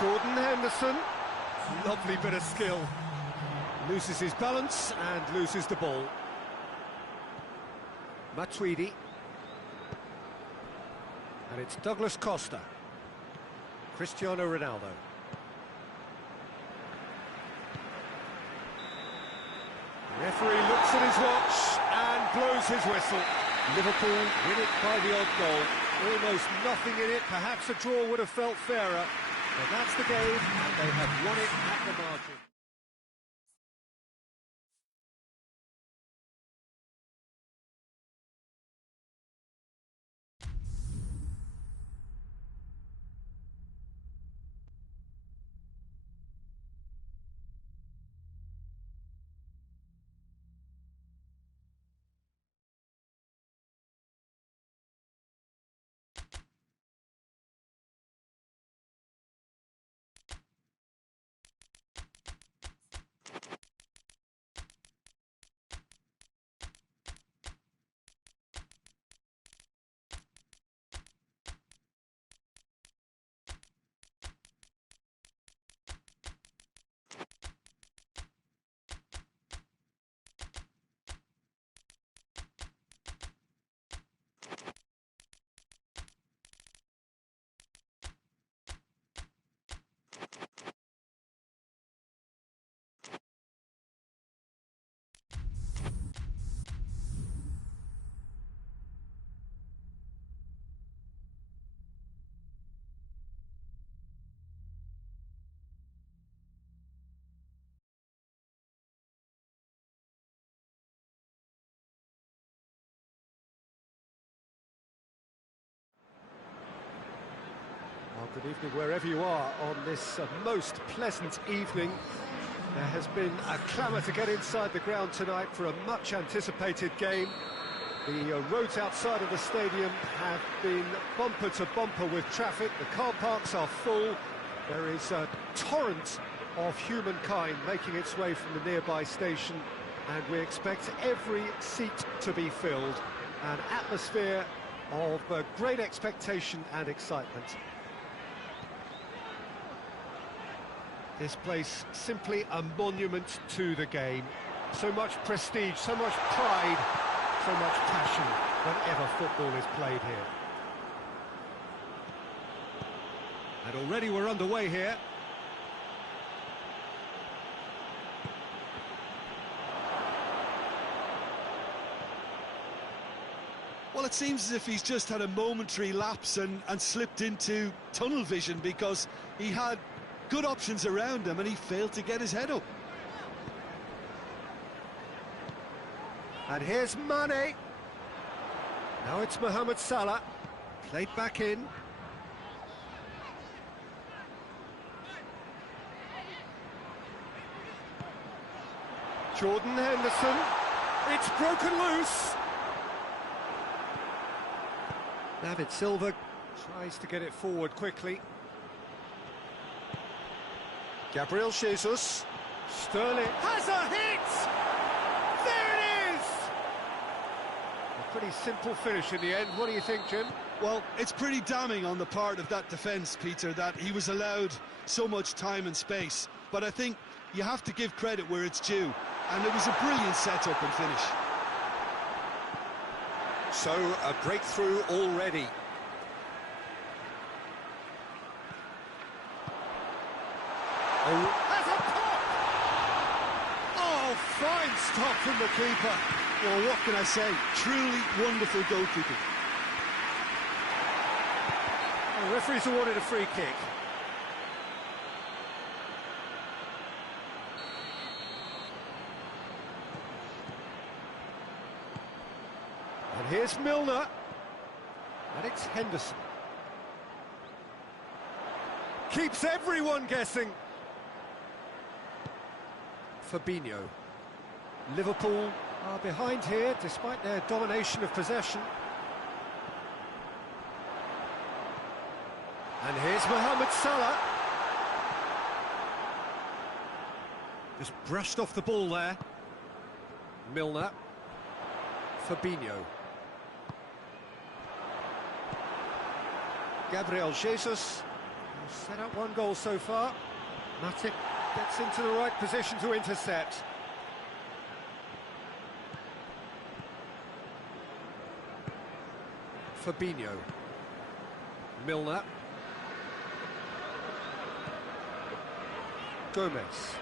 Jordan Henderson. Lovely bit of skill. Loses his balance and loses the ball. Matuidi. And it's Douglas Costa. Cristiano Ronaldo. The referee looks at his watch and blows his whistle. Liverpool win it by the odd goal. Almost nothing in it. Perhaps a draw would have felt fairer. But that's the game, and they have won it at the margin. Good evening wherever you are on this most pleasant evening. There has been a clamour to get inside the ground tonight for a much anticipated game. The roads outside of the stadium have been bumper to bumper with traffic. The car parks are full. There is a torrent of humankind making its way from the nearby station, and we expect every seat to be filled. An atmosphere of great expectation and excitement. This place simply a monument to the game. So much prestige, so much pride, so much passion whenever football is played here. And already we're underway here. Well, it seems as if he's just had a momentary lapse and slipped into tunnel vision, because he had good options around him and he failed to get his head up. And here's Mane. Now it's Mohamed Salah. Played back in. Jordan Henderson. It's broken loose. David Silva tries to get it forward quickly. Gabriel Jesus. Sterling has a hit! There it is! A pretty simple finish in the end. What do you think, Jim? Well, it's pretty damning on the part of that defence, Peter, that he was allowed so much time and space. But I think you have to give credit where it's due. And it was a brilliant setup and finish. So, a breakthrough already. Oh, has a pop! Oh, fine stop from the keeper. Well, what can I say? Truly wonderful goalkeeping. The referee's awarded a free kick. And here's Milner. And it's Henderson. Keeps everyone guessing. Fabinho. Liverpool are behind here despite their domination of possession. And here's Mohamed Salah. Just brushed off the ball there. Milner. Fabinho. Gabriel Jesus set up one goal so far. Matip gets into the right position to intercept. Fabinho. Milner. Gomez.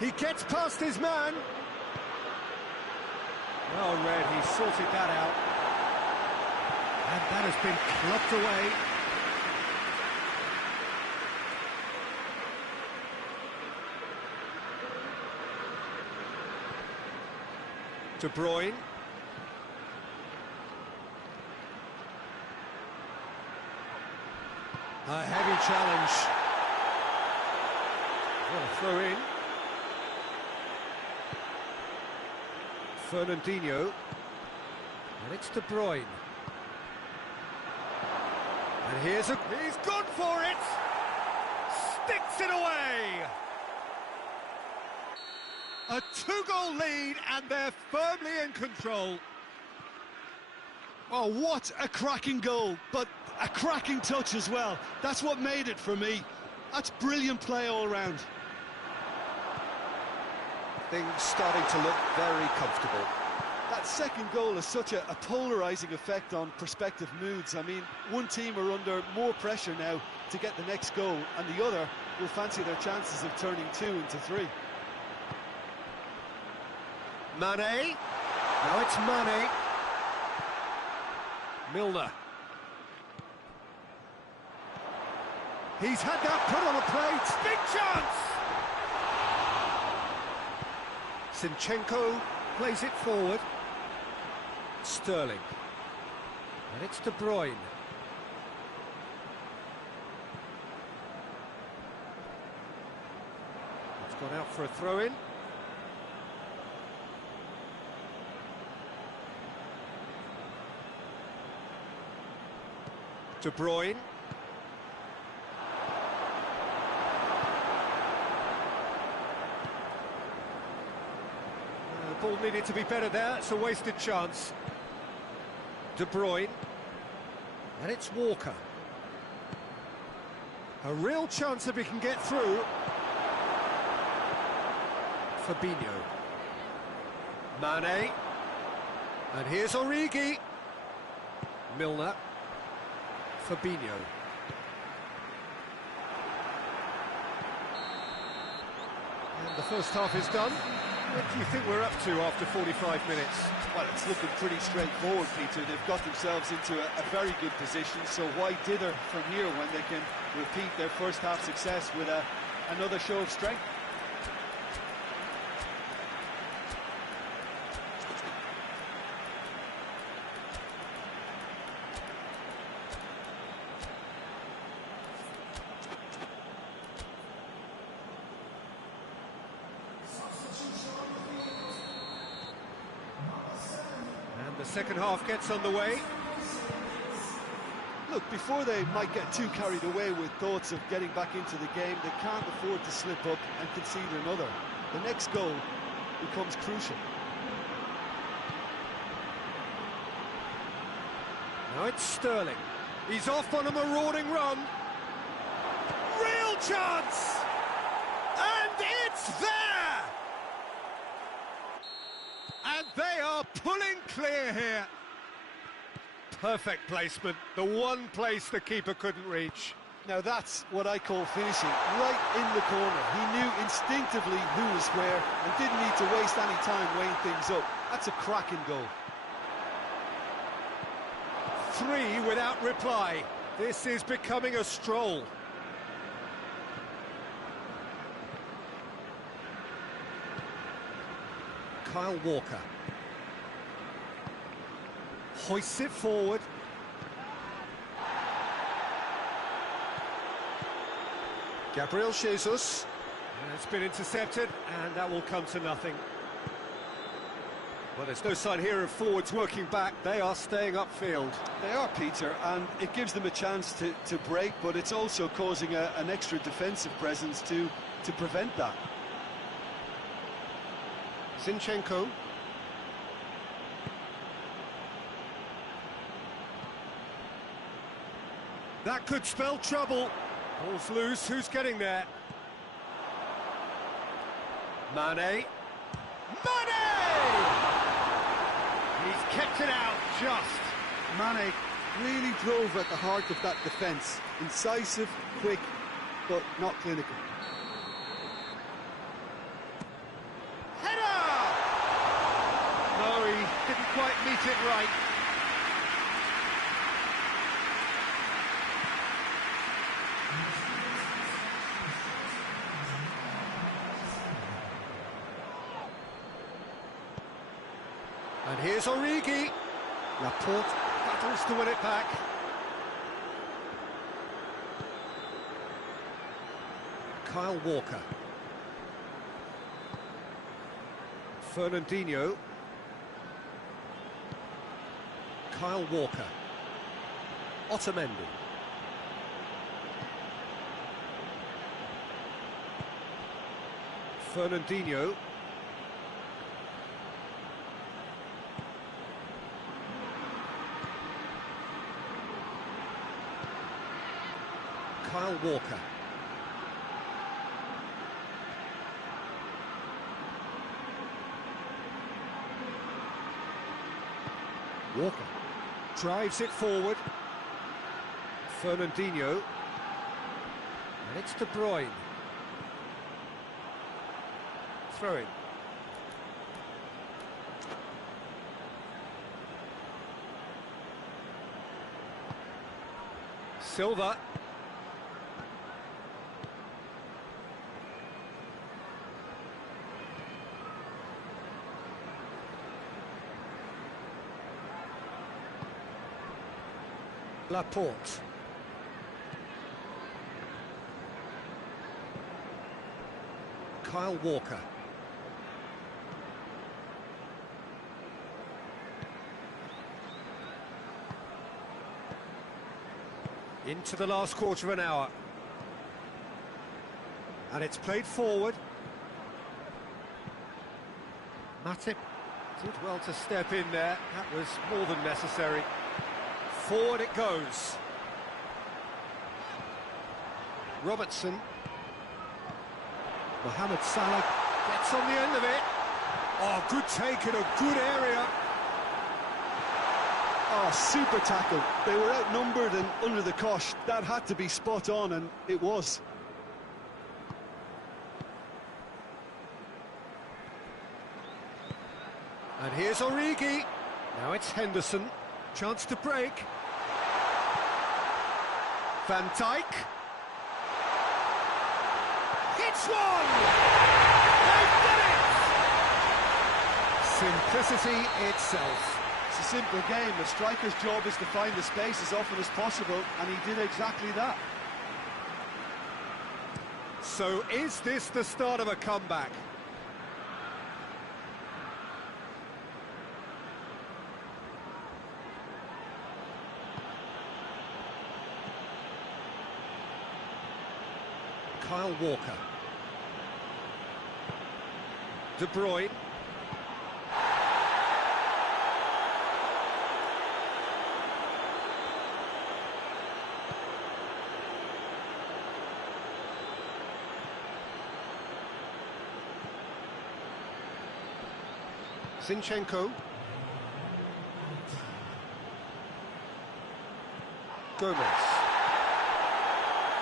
He gets past his man. Well read, he sorted that out. And that has been clubbed away. De Bruyne. A heavy challenge. What a throw in. Fernandinho. And it's De Bruyne. And he's gone for it! Sticks it away! A two-goal lead, and they're firmly in control. Oh, what a cracking goal, but a cracking touch as well. That's what made it for me. That's brilliant play all round. Things starting to look very comfortable. That second goal has such a polarising effect on prospective moods. I mean, one team are under more pressure now to get the next goal, and the other will fancy their chances of turning 2 into 3. Mane. Now it's Mane. Milner. He's had that put on a plate. Big chance! Zinchenko plays it forward. Sterling. And it's De Bruyne. It's gone out for a throw-in. De Bruyne. The ball needed to be better there. It's a wasted chance. De Bruyne. And it's Walker. A real chance if he can get through. Fabinho. Mane. And here's Origi. Milner. Fabinho. And the first half is done. What do you think we're up to after 45 minutes? Well, it's looking pretty straightforward, Peter. They've got themselves into a very good position, so why dither from here when they can repeat their first half success with another show of strength? The second half gets underway. Look, before they might get too carried away with thoughts of getting back into the game, they can't afford to slip up and concede another. The next goal becomes crucial. Now it's Sterling. He's off on a marauding run. Real chance! And it's there! And they are pulling clear here. Perfect placement, the one place the keeper couldn't reach. Now that's what I call finishing, right in the corner. He knew instinctively who was where and didn't need to waste any time weighing things up. That's a cracking goal. 3 without reply. This is becoming a stroll. Kyle Walker. Hoists it forward. Gabriel Jesus. And it's been intercepted, and that will come to nothing. Well, there's no sign here of forwards working back. They are staying upfield. They are, Peter, and it gives them a chance to break, but it's also causing an extra defensive presence to prevent that. Zinchenko. That could spell trouble. Ball's loose, who's getting there? Mane. Mane! He's kept it out just. Mane really drove at the heart of that defence. Incisive, quick, but not clinical. Header! No, he didn't quite meet it right. And here's Origi. Laporte battles to win it back. Kyle Walker. Fernandinho. Kyle Walker. Otamendi. Fernandinho. Kyle Walker. Walker drives it forward. Fernandinho. And it's De Bruyne. Throw-in. Silva. Laporte. Kyle Walker. Into the last quarter of an hour. And it's played forward. Matip did well to step in there. That was more than necessary. Forward it goes. Robertson. Mohamed Salah gets on the end of it. Oh, good take in a good area. Oh, super tackle. They were outnumbered and under the cosh. That had to be spot on, and it was. And here's Origi. Now it's Henderson. Chance to break. Van Dijk. Hits one! They've done it! Simplicity itself. It's a simple game. The striker's job is to find the space as often as possible, and he did exactly that. So is this the start of a comeback? Kyle Walker. De Bruyne. Zinchenko. Gomez.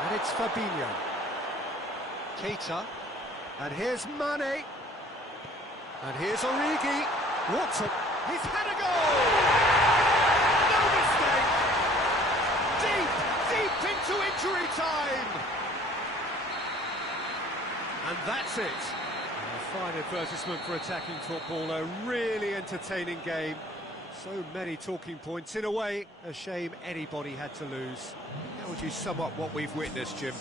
And it's Fabinho. Keita. And here's Mane. And here's Origi. What's up? He's had a goal! No mistake! Deep into injury time! And that's it. A fine advertisement for attacking football, a really entertaining game. So many talking points. In a way, a shame anybody had to lose. How would you sum up what we've witnessed, Jim?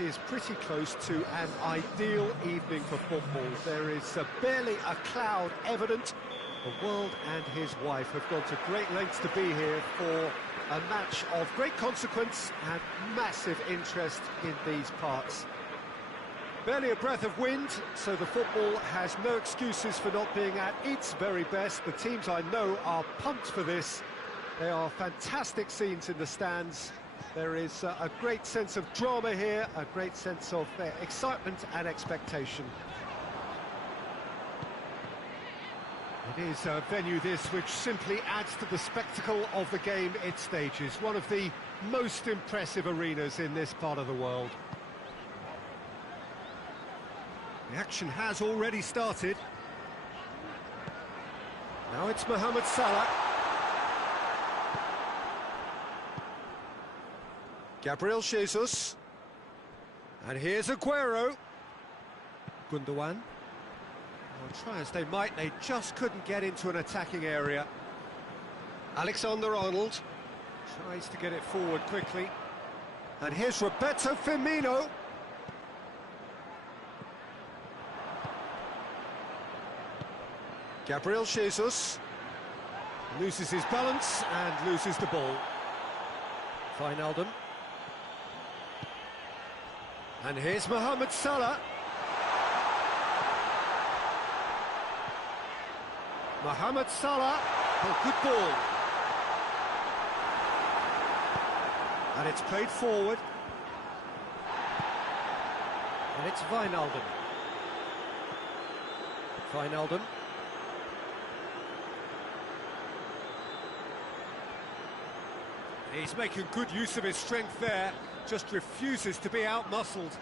Is pretty close to an ideal evening for football. There is barely a cloud evident. The world and his wife have gone to great lengths to be here for a match of great consequence and massive interest in these parts. Barely a breath of wind, so the football has no excuses for not being at its very best. The teams I know are pumped for this. There are fantastic scenes in the stands. There is a great sense of drama here, a great sense of excitement and expectation. It is a venue this which simply adds to the spectacle of the game it stages. One of the most impressive arenas in this part of the world. The action has already started. Now it's Mohamed Salah. Gabriel Jesus. And here's Aguero. Gundogan. Well, try as they might, they just couldn't get into an attacking area. Alexander-Arnold tries to get it forward quickly. And here's Roberto Firmino. Gabriel Jesus loses his balance and loses the ball. Wijnaldum. And here's Mohamed Salah. Mohamed Salah. Oh, good ball. And it's played forward. And it's Wijnaldum. Wijnaldum. He's making good use of his strength there, just refuses to be out-muscled.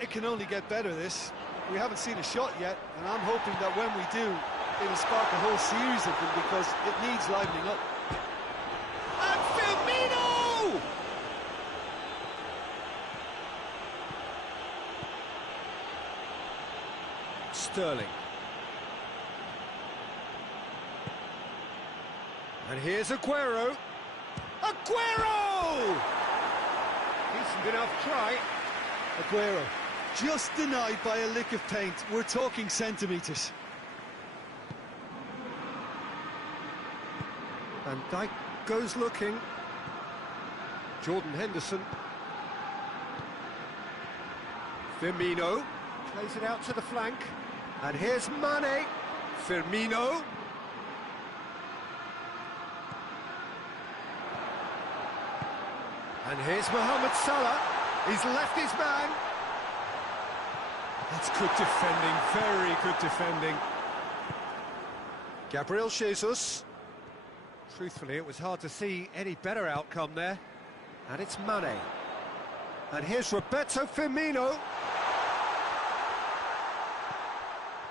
It can only get better, this. We haven't seen a shot yet, and I'm hoping that when we do, it'll spark a whole series of them, because it needs livening up. And Firmino! Sterling. And here's Aguero. Aguero! Decent enough try. Aguero, just denied by a lick of paint. We're talking centimetres. Van Dijk goes looking. Jordan Henderson. Firmino plays it out to the flank. And here's Mane. Firmino. And here's Mohamed Salah. He's left his man. That's good defending, very good defending. Gabriel Jesus. Truthfully, it was hard to see any better outcome there. And it's Mane. And here's Roberto Firmino.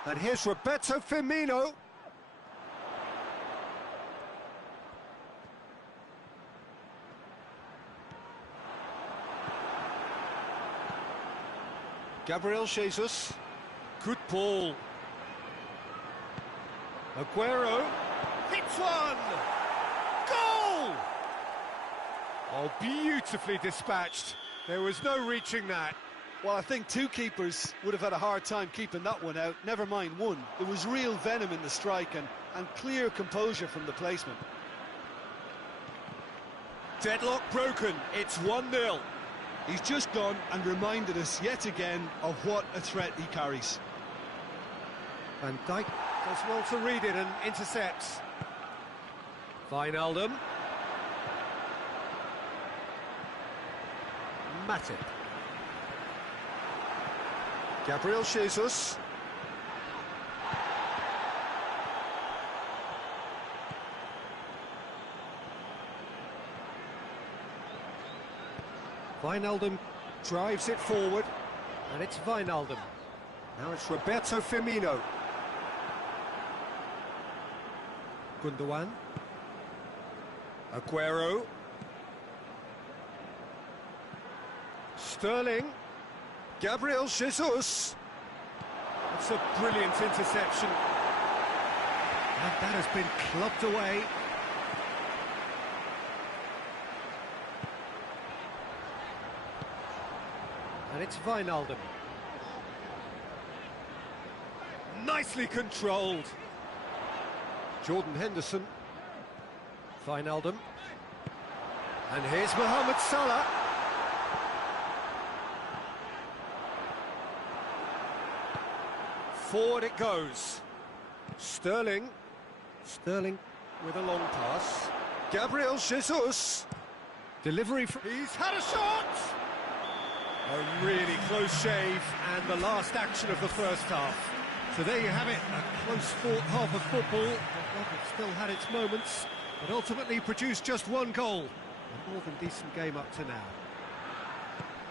And here's Roberto Firmino. Gabriel Jesus. Good ball. Aguero. Hits one! Goal! Oh, beautifully dispatched. There was no reaching that. Well, I think two keepers would have had a hard time keeping that one out, never mind one. There was real venom in the strike and clear composure from the placement. Deadlock broken, it's 1-0. He's just gone and reminded us yet again of what a threat he carries. Van Dijk does well to read it and intercepts. Wijnaldum. Matip. Gabriel Jesus. Wijnaldum drives it forward, and it's Wijnaldum. Now it's Roberto Firmino. Gundogan. Aguero. Sterling. Gabriel Jesus. That's a brilliant interception. And that has been clubbed away. And it's Wijnaldum. Nicely controlled. Jordan Henderson. Wijnaldum. And here's Mohamed Salah. Forward it goes. Sterling. Sterling with a long pass. Gabriel Jesus. Delivery from... He's had a shot! A really close shave, and the last action of the first half. So there you have it, a close-fought half of football. It still had its moments, but ultimately produced just one goal. A more than decent game up to now.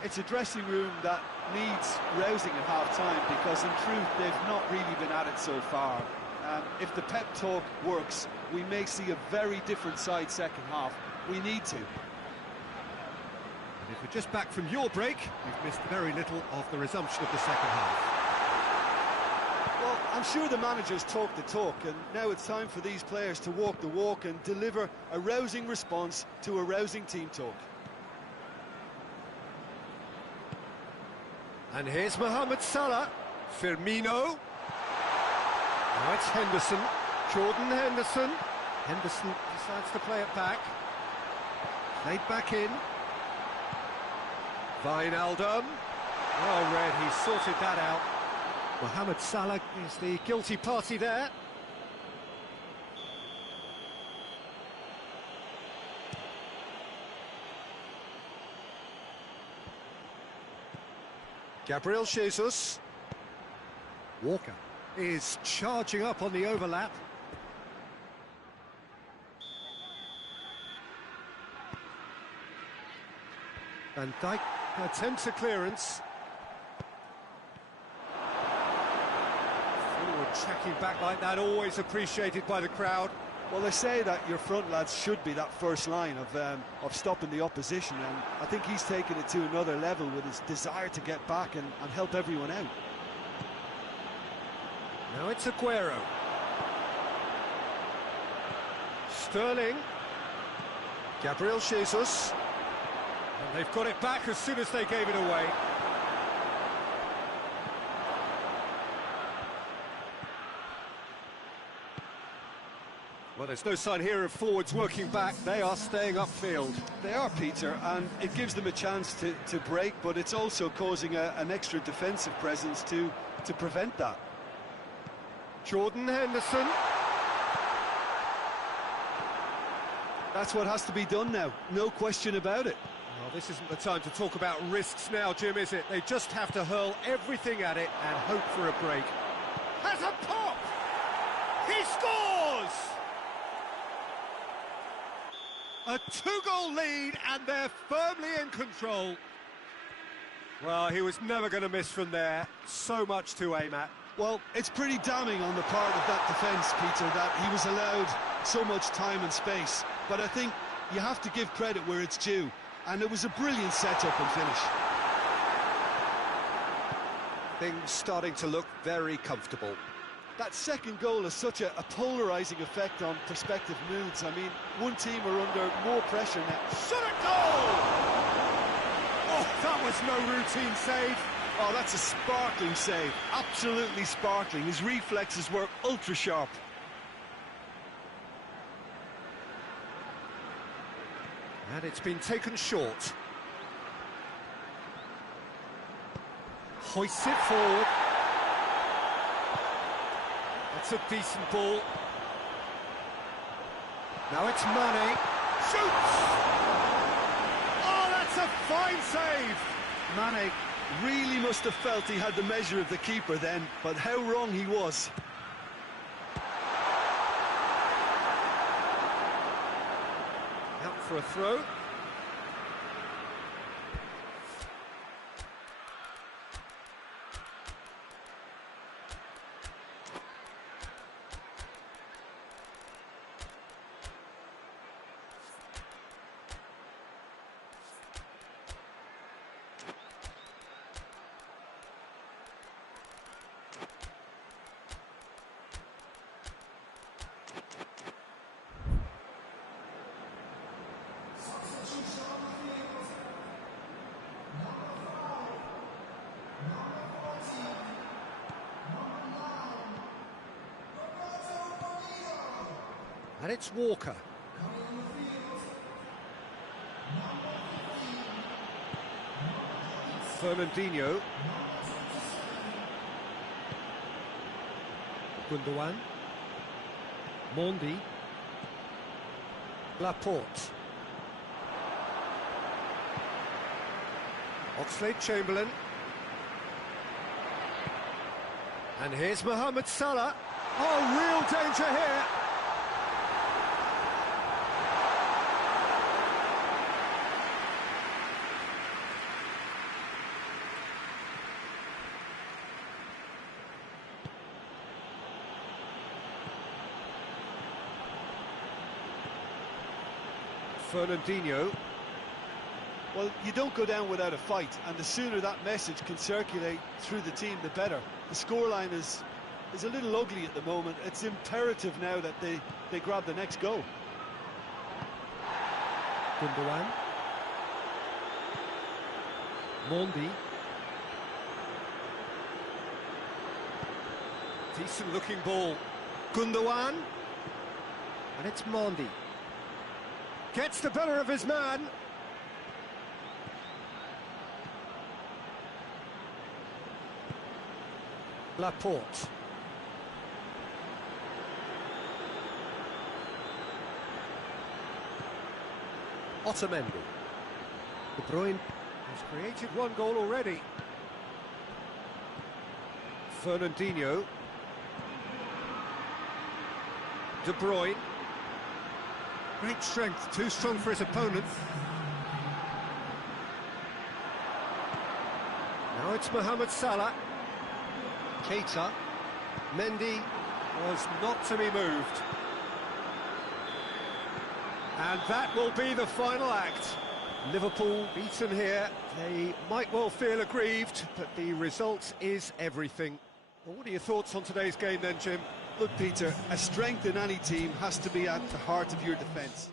it's a dressing room that needs rousing at half-time, because in truth they've not really been at it so far. If the pep talk works, we may see a very different side second half. We need to. And if we're just back from your break, you've missed very little of the resumption of the second half. Well, I'm sure the managers talk the talk, and now it's time for these players to walk the walk and deliver a rousing response to a rousing team talk. And here's Mohamed Salah, Firmino. Now it's Henderson, Jordan Henderson. Henderson decides to play it back. Played back in. Wijnaldum. Well read, he sorted that out. Mohamed Salah is the guilty party there. Gabriel Jesus. Walker is charging up on the overlap. Van Dijk attempts a clearance. Forward tracking back like that, always appreciated by the crowd. Well, they say that your front lads should be that first line of stopping the opposition, and I think he's taken it to another level with his desire to get back and help everyone out. Now it's Aguero. Sterling. Gabriel Jesus. And they've got it back as soon as they gave it away. Well, there's no sign here of forwards working back. They are staying upfield. They are, Peter, and it gives them a chance to break, but it's also causing an extra defensive presence to prevent that. Jordan Henderson. That's what has to be done now, no question about it. Well, this isn't the time to talk about risks now, Jim, is it? They just have to hurl everything at it and hope for a break. Has a pop! He scores! A 2-goal lead, and they're firmly in control. Well, he was never going to miss from there. So much to aim at. Well, it's pretty damning on the part of that defence, Peter, that he was allowed so much time and space. But I think you have to give credit where it's due, and it was a brilliant setup and finish. Things starting to look very comfortable. That second goal has such a polarising effect on prospective moods. I mean, one team are under more pressure now. Shot at goal! Oh, that was no routine save. Oh, that's a sparkling save. Absolutely sparkling. His reflexes were ultra sharp. And it's been taken short. Hoists it forward. That's a decent ball. Now it's Mane. Shoots! Oh, that's a fine save! Mane really must have felt he had the measure of the keeper then, but how wrong he was. Out for a throw. And it's Walker. Fernandinho. Gundogan. Mondi. Laporte. Oxlade-Chamberlain. And here's Mohamed Salah. Oh, real danger here. Fernandinho. Well, you don't go down without a fight, and the sooner that message can circulate through the team, the better. The scoreline is a little ugly at the moment. It's imperative now that they grab the next goal. Gundogan. Mondi. Decent looking ball. Gundogan. And it's Mondi. Gets the better of his man. Laporte. Otamendi. De Bruyne has created one goal already. Fernandinho. De Bruyne. Great strength, too strong for his opponent. Now it's Mohamed Salah. Keita. Mendy was not to be moved. And that will be the final act. Liverpool beaten here. They might well feel aggrieved, but the result is everything. Well, what are your thoughts on today's game then, Jim? Look, Peter, a strength in any team has to be at the heart of your defence.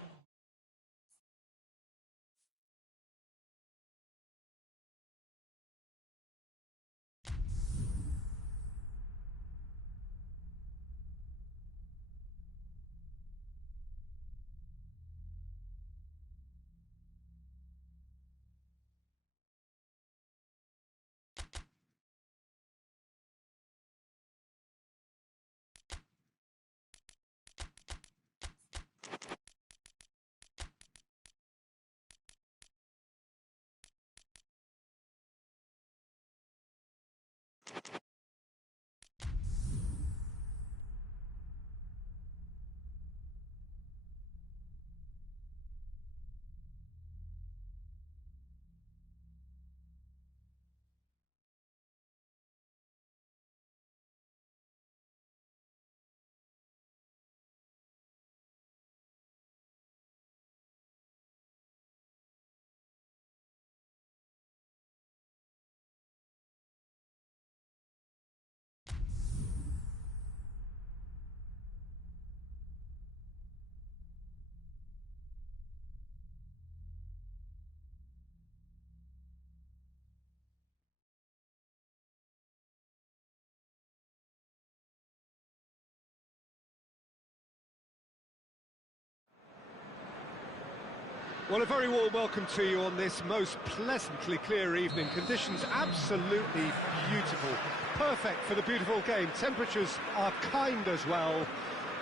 Well, a very warm welcome to you on this most pleasantly clear evening. Conditions absolutely beautiful. Perfect for the beautiful game. Temperatures are kind as well.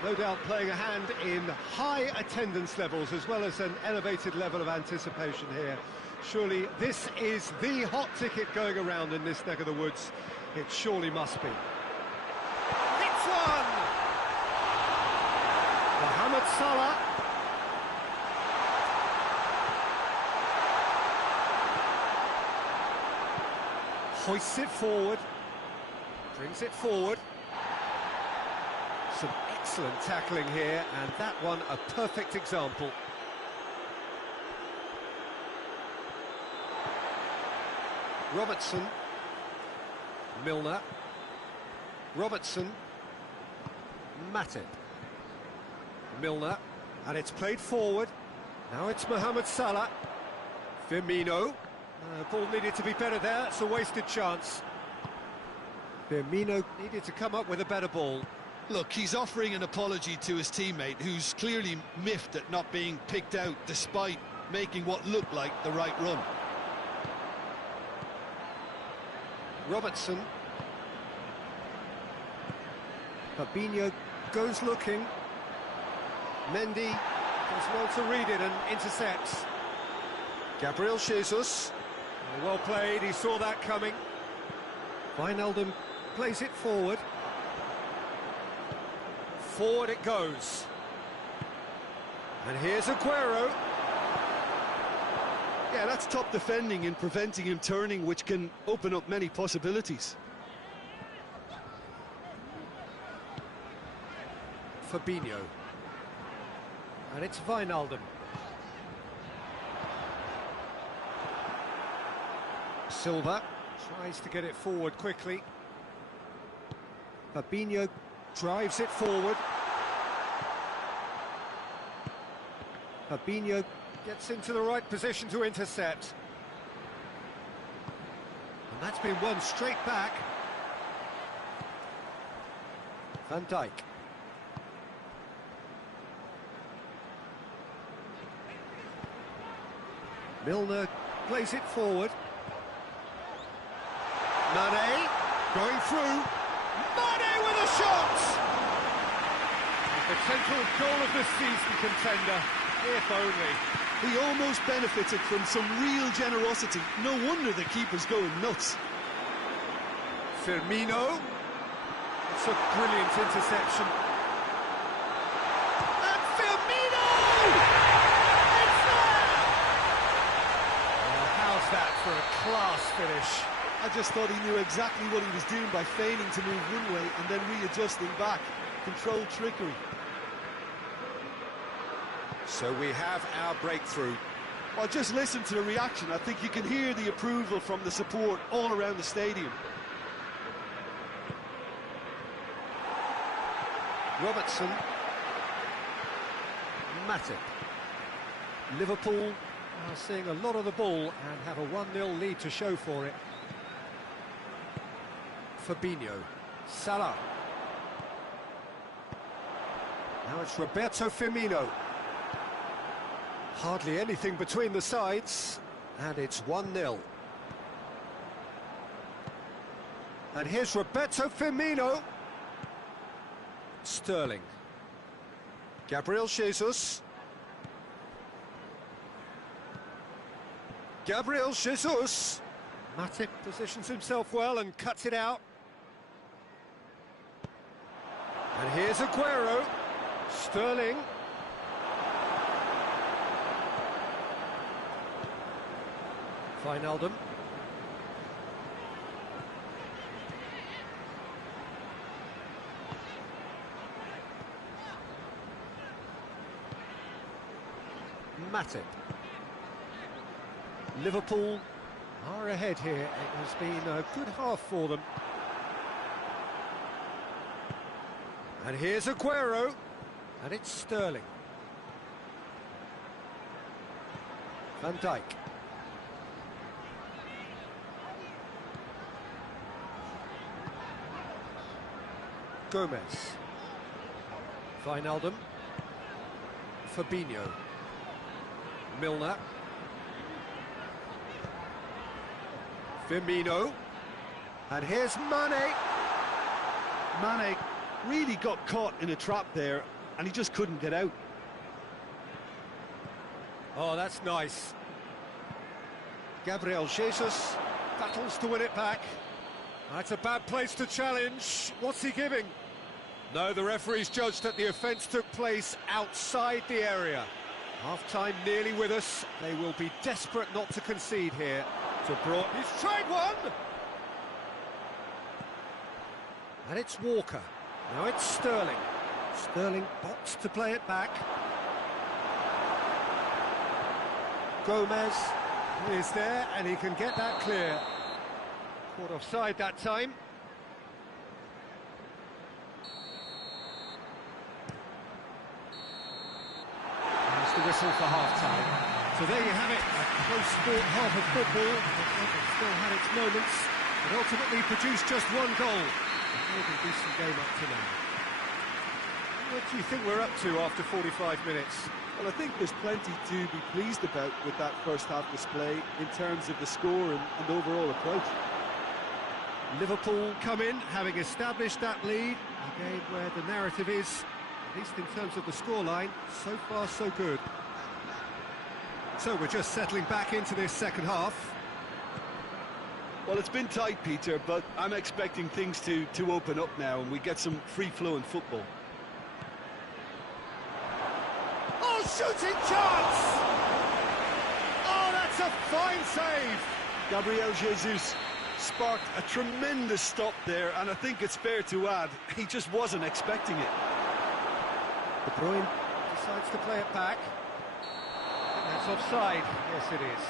No doubt playing a hand in high attendance levels as well as an elevated level of anticipation here. Surely this is the hot ticket going around in this neck of the woods. It surely must be. It's one! Mohamed Salah. Hoists it forward, brings it forward. Some excellent tackling here, and that one a perfect example. Robertson, Milner, Robertson, Matip, Milner, and it's played forward. Now it's Mohamed Salah, Firmino. Ball needed to be better there, it's a wasted chance. Firmino needed to come up with a better ball. Look, he's offering an apology to his teammate, who's clearly miffed at not being picked out despite making what looked like the right run. Robertson. Fabinho goes looking. Mendy does well to read it and intercepts. Gabriel Jesus. Well played, he saw that coming. Wijnaldum plays it forward. Forward it goes. And here's Aguero. Yeah, that's top defending in preventing him turning, which can open up many possibilities. Fabinho. And it's Wijnaldum. Silva tries to get it forward quickly. Fabinho drives it forward. Fabinho gets into the right position to intercept. And that's been won straight back. Van Dijk. Milner plays it forward. Mane going through. Mane with a shot! The potential goal of the season contender, if only. He almost benefited from some real generosity. No wonder the keeper's going nuts. Firmino. It's a brilliant interception. And Firmino! It's there! Well, how's that for a class finish? I just thought he knew exactly what he was doing by feigning to move one way and then readjusting back. Controlled trickery. So we have our breakthrough. Well, just listen to the reaction. I think you can hear the approval from the support all around the stadium. Robertson. Matip. Liverpool are seeing a lot of the ball and have a 1-0 lead to show for it. Fabinho. Salah. Now it's Roberto Firmino. Hardly anything between the sides, and it's 1-0. And here's Roberto Firmino. Sterling. Gabriel Jesus. Gabriel Jesus. Matip positions himself well and cuts it out. And here's Aguero. Sterling. Wijnaldum. Matip. Liverpool are ahead here. It has been a good half for them. And here's Aguero. And it's Sterling. Van Dijk. Gomez. Wijnaldum. Fabinho. Milner. Firmino. And here's Mane. Mane really got caught in a trap there, and he just couldn't get out. Oh, that's nice. Gabriel Jesus battles to win it back. That's a bad place to challenge. What's he giving? No, the referee's judged that the offence took place outside the area. Half-time nearly with us. They will be desperate not to concede here. He's tried one! And it's Walker. Now it's Sterling. Sterling boxed to play it back. Gomez is there, and he can get that clear. Caught offside that time. There's the whistle for half-time. So there you have it, a close-fought half of football. It still had its moments, but ultimately produced just one goal. A really decent game up to now. What do you think we're up to after 45 minutes? Well, I think there's plenty to be pleased about with that first half display in terms of the score and overall approach. Liverpool come in, having established that lead, a game where the narrative is, at least in terms of the scoreline, so far so good. So we're just settling back into this second half. Well, it's been tight, Peter, but I'm expecting things to open up now and we get some free-flowing football. Oh, shooting chance! Oh, that's a fine save! Gabriel Jesus sparked a tremendous stop there, and I think it's fair to add, he just wasn't expecting it. De Bruyne decides to play it back. That's offside. Yes, it is.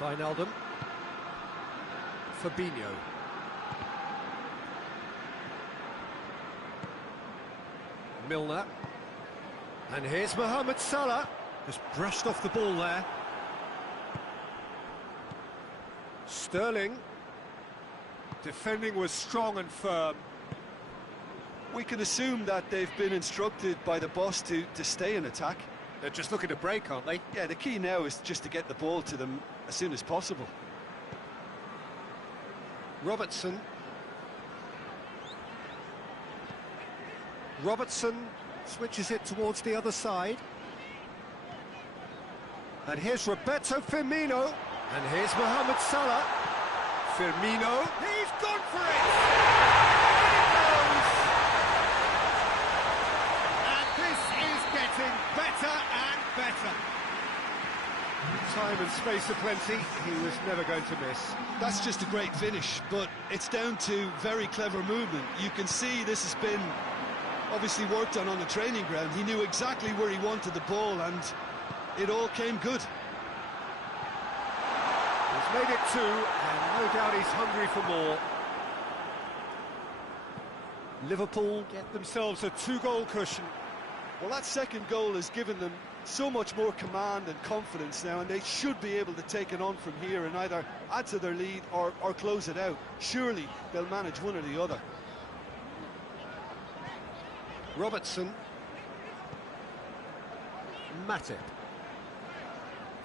Wijnaldum. Fabinho. Milner. And here's Mohamed Salah. Just brushed off the ball there. Sterling. Defending was strong and firm. We can assume that they've been instructed by the boss to stay in attack. They're just looking to break, aren't they? Yeah, the key now is just to get the ball to them as soon as possible. Robertson. Robertson switches it towards the other side. And here's Roberto Firmino. And here's Mohamed Salah. Firmino. He's gone for it! In it goes! And this is getting better and better. Time and space aplenty, he was never going to miss. That's just a great finish, but it's down to very clever movement. You can see this has been obviously worked on the training ground. He knew exactly where he wanted the ball, and it all came good. He's made it 2, and no doubt he's hungry for more. Liverpool get themselves a 2-goal cushion. Well, that second goal has given them so much more command and confidence now, and they should be able to take it on from here and either add to their lead or close it out. Surely they'll manage one or the other. Robertson. Matip.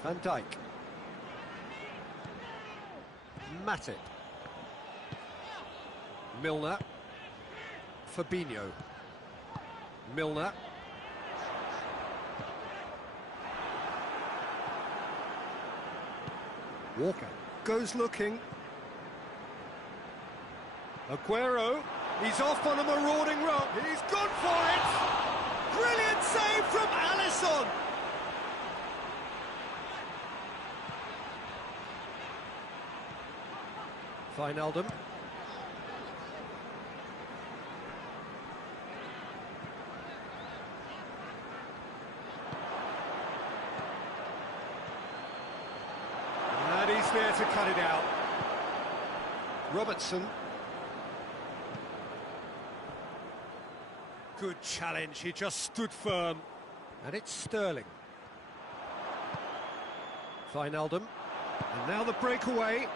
Van Dijk. Matip. Milner. Fabinho. Milner. Walker goes looking. Aguero. He's off on a marauding run. He's gone for it! Brilliant save from Alisson! Wijnaldum. And he's there to cut it out. Robertson. Good challenge, he just stood firm. And it's Sterling. Wijnaldum. And now the breakaway.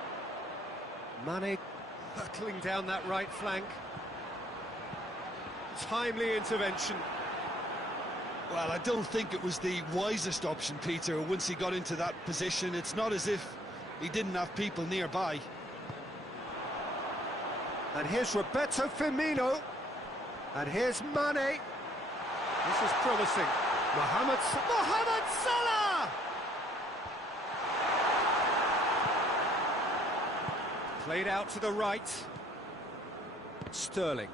Mane hurtling down that right flank. Timely intervention. Well, I don't think it was the wisest option, Peter, once he got into that position. It's not as if he didn't have people nearby. And here's Roberto Firmino. And here's Mane. This is promising. Mohamed Salah! Played out to the right. Sterling.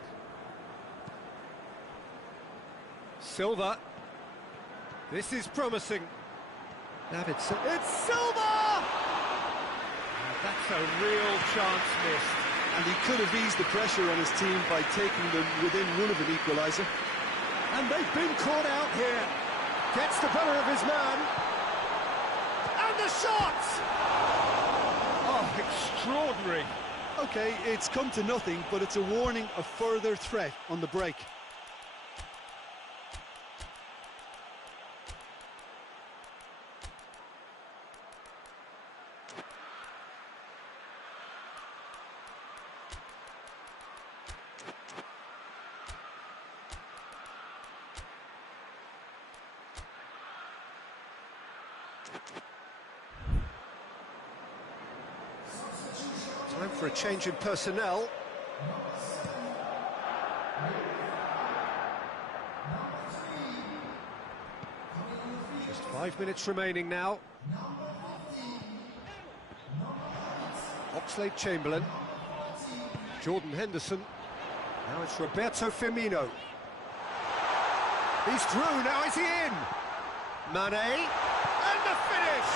Silva. This is promising. Davidson. It's Silva! That's a real chance missed. And he could have eased the pressure on his team by taking them within one of an equaliser. And they've been caught out here. Gets the better of his man. And the shot! Oh, extraordinary. OK, it's come to nothing, but it's a warning of further threat on the break. Time for a change in personnel. Just 5 minutes remaining now. Oxlade-Chamberlain. Jordan Henderson. Now it's Roberto Firmino. He's through, now is he in? Mane. And the finish!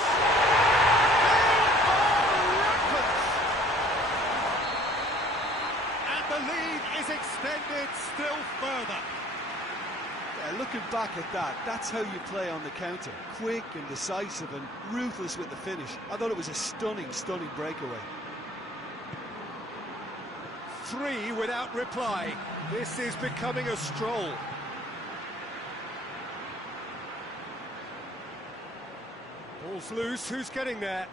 The lead is extended still further. Looking back at that, that's how you play on the counter. Quick and decisive and ruthless with the finish. I thought it was a stunning, stunning breakaway. 3 without reply. This is becoming a stroll. Ball's loose, who's getting there?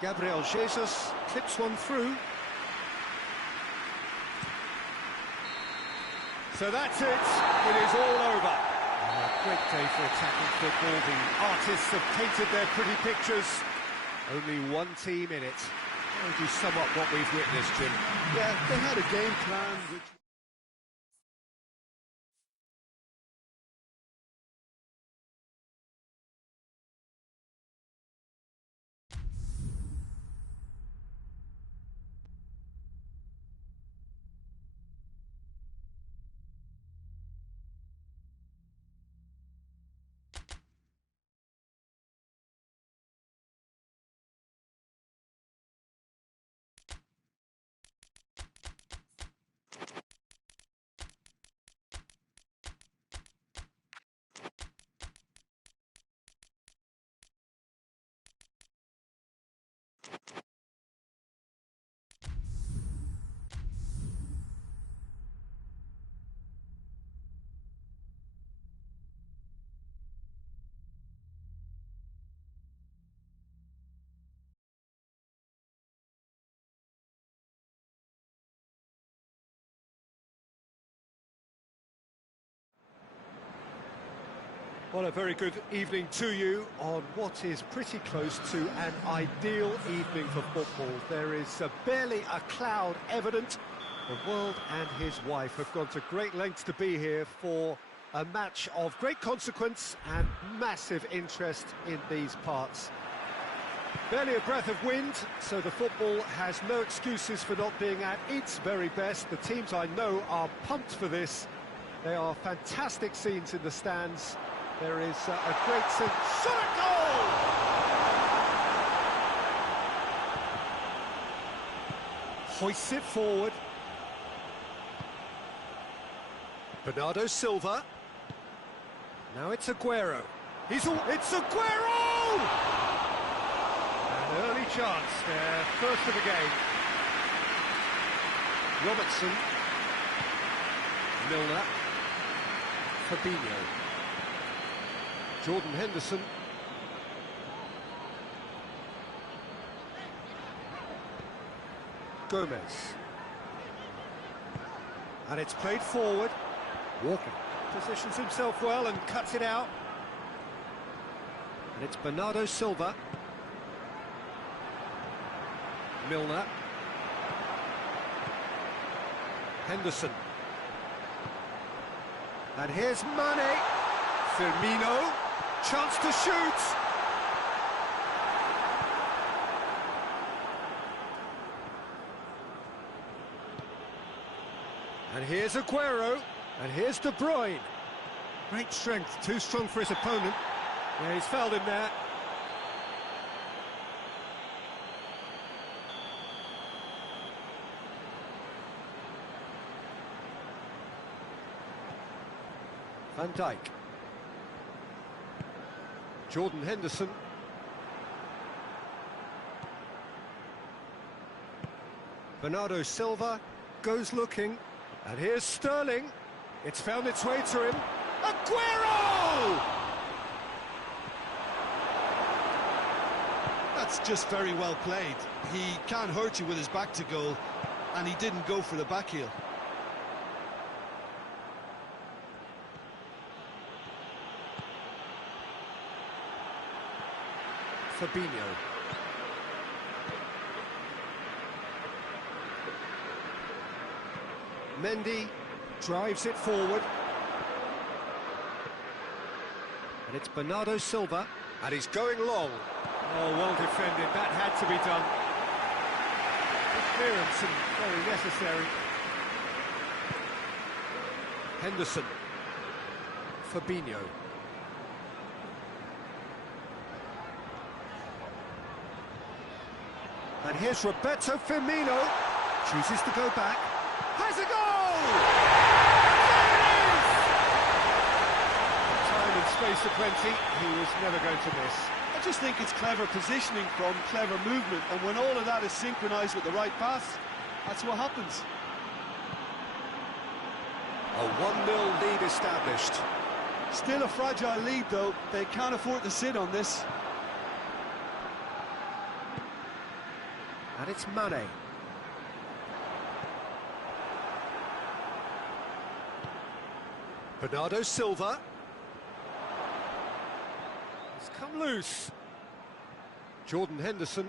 Gabriel Jesus clips one through. So that's it, it is all over. A great day for attacking football. The artists have painted their pretty pictures. Only one team in it. How would you sum up what we've witnessed, Jim? Yeah, they had a game plan which... Well, a very good evening to you on what is pretty close to an ideal evening for football. There is barely a cloud evident. The world and his wife have gone to great lengths to be here for a match of great consequence and massive interest in these parts. Barely a breath of wind, so the football has no excuses for not being at its very best. The teams I know are pumped for this. They are fantastic scenes in the stands. There is a great sense. Shot a goal! Hoists it forward. Bernardo Silva. Now it's Aguero. It's Aguero! An early chance there, first of the game. Robertson. Milner. Fabinho. Jordan Henderson. Gomez. And it's played forward. Walker positions himself well and cuts it out. And it's Bernardo Silva. Milner. Henderson. And here's Mane. Firmino. Chance to shoot. And here's Aguero. And here's De Bruyne. Great strength, too strong for his opponent. Yeah, he's fouled him there. Van Dijk. Jordan Henderson. Bernardo Silva goes looking. And here's Sterling. It's found its way to him. Aguero! That's just very well played. He can't hurt you with his back to goal, and he didn't go for the back heel. Fabinho. Mendy drives it forward. And it's Bernardo Silva. And he's going long. Oh, well defended. That had to be done. Clearance and very necessary. Henderson. Fabinho. And here's Roberto Firmino. Chooses to go back. Has a goal! space aplenty, he was never going to miss. I just think it's clever positioning from clever movement, and when all of that is synchronised with the right pass, that's what happens. A 1-0 lead established. Still a fragile lead, though. They can't afford to sit on this. And it's Mane. Bernardo Silva. It's come loose. Jordan Henderson.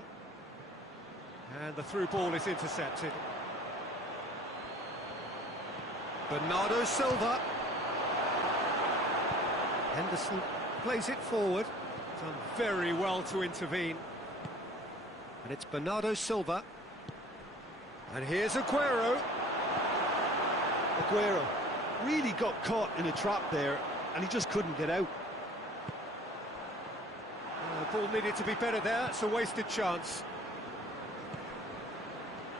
And the through ball is intercepted. Bernardo Silva. Henderson plays it forward. Done very well to intervene. And it's Bernardo Silva. And here's Aguero. Aguero really got caught in a trap there, and he just couldn't get out. The ball needed to be better there. It's a wasted chance.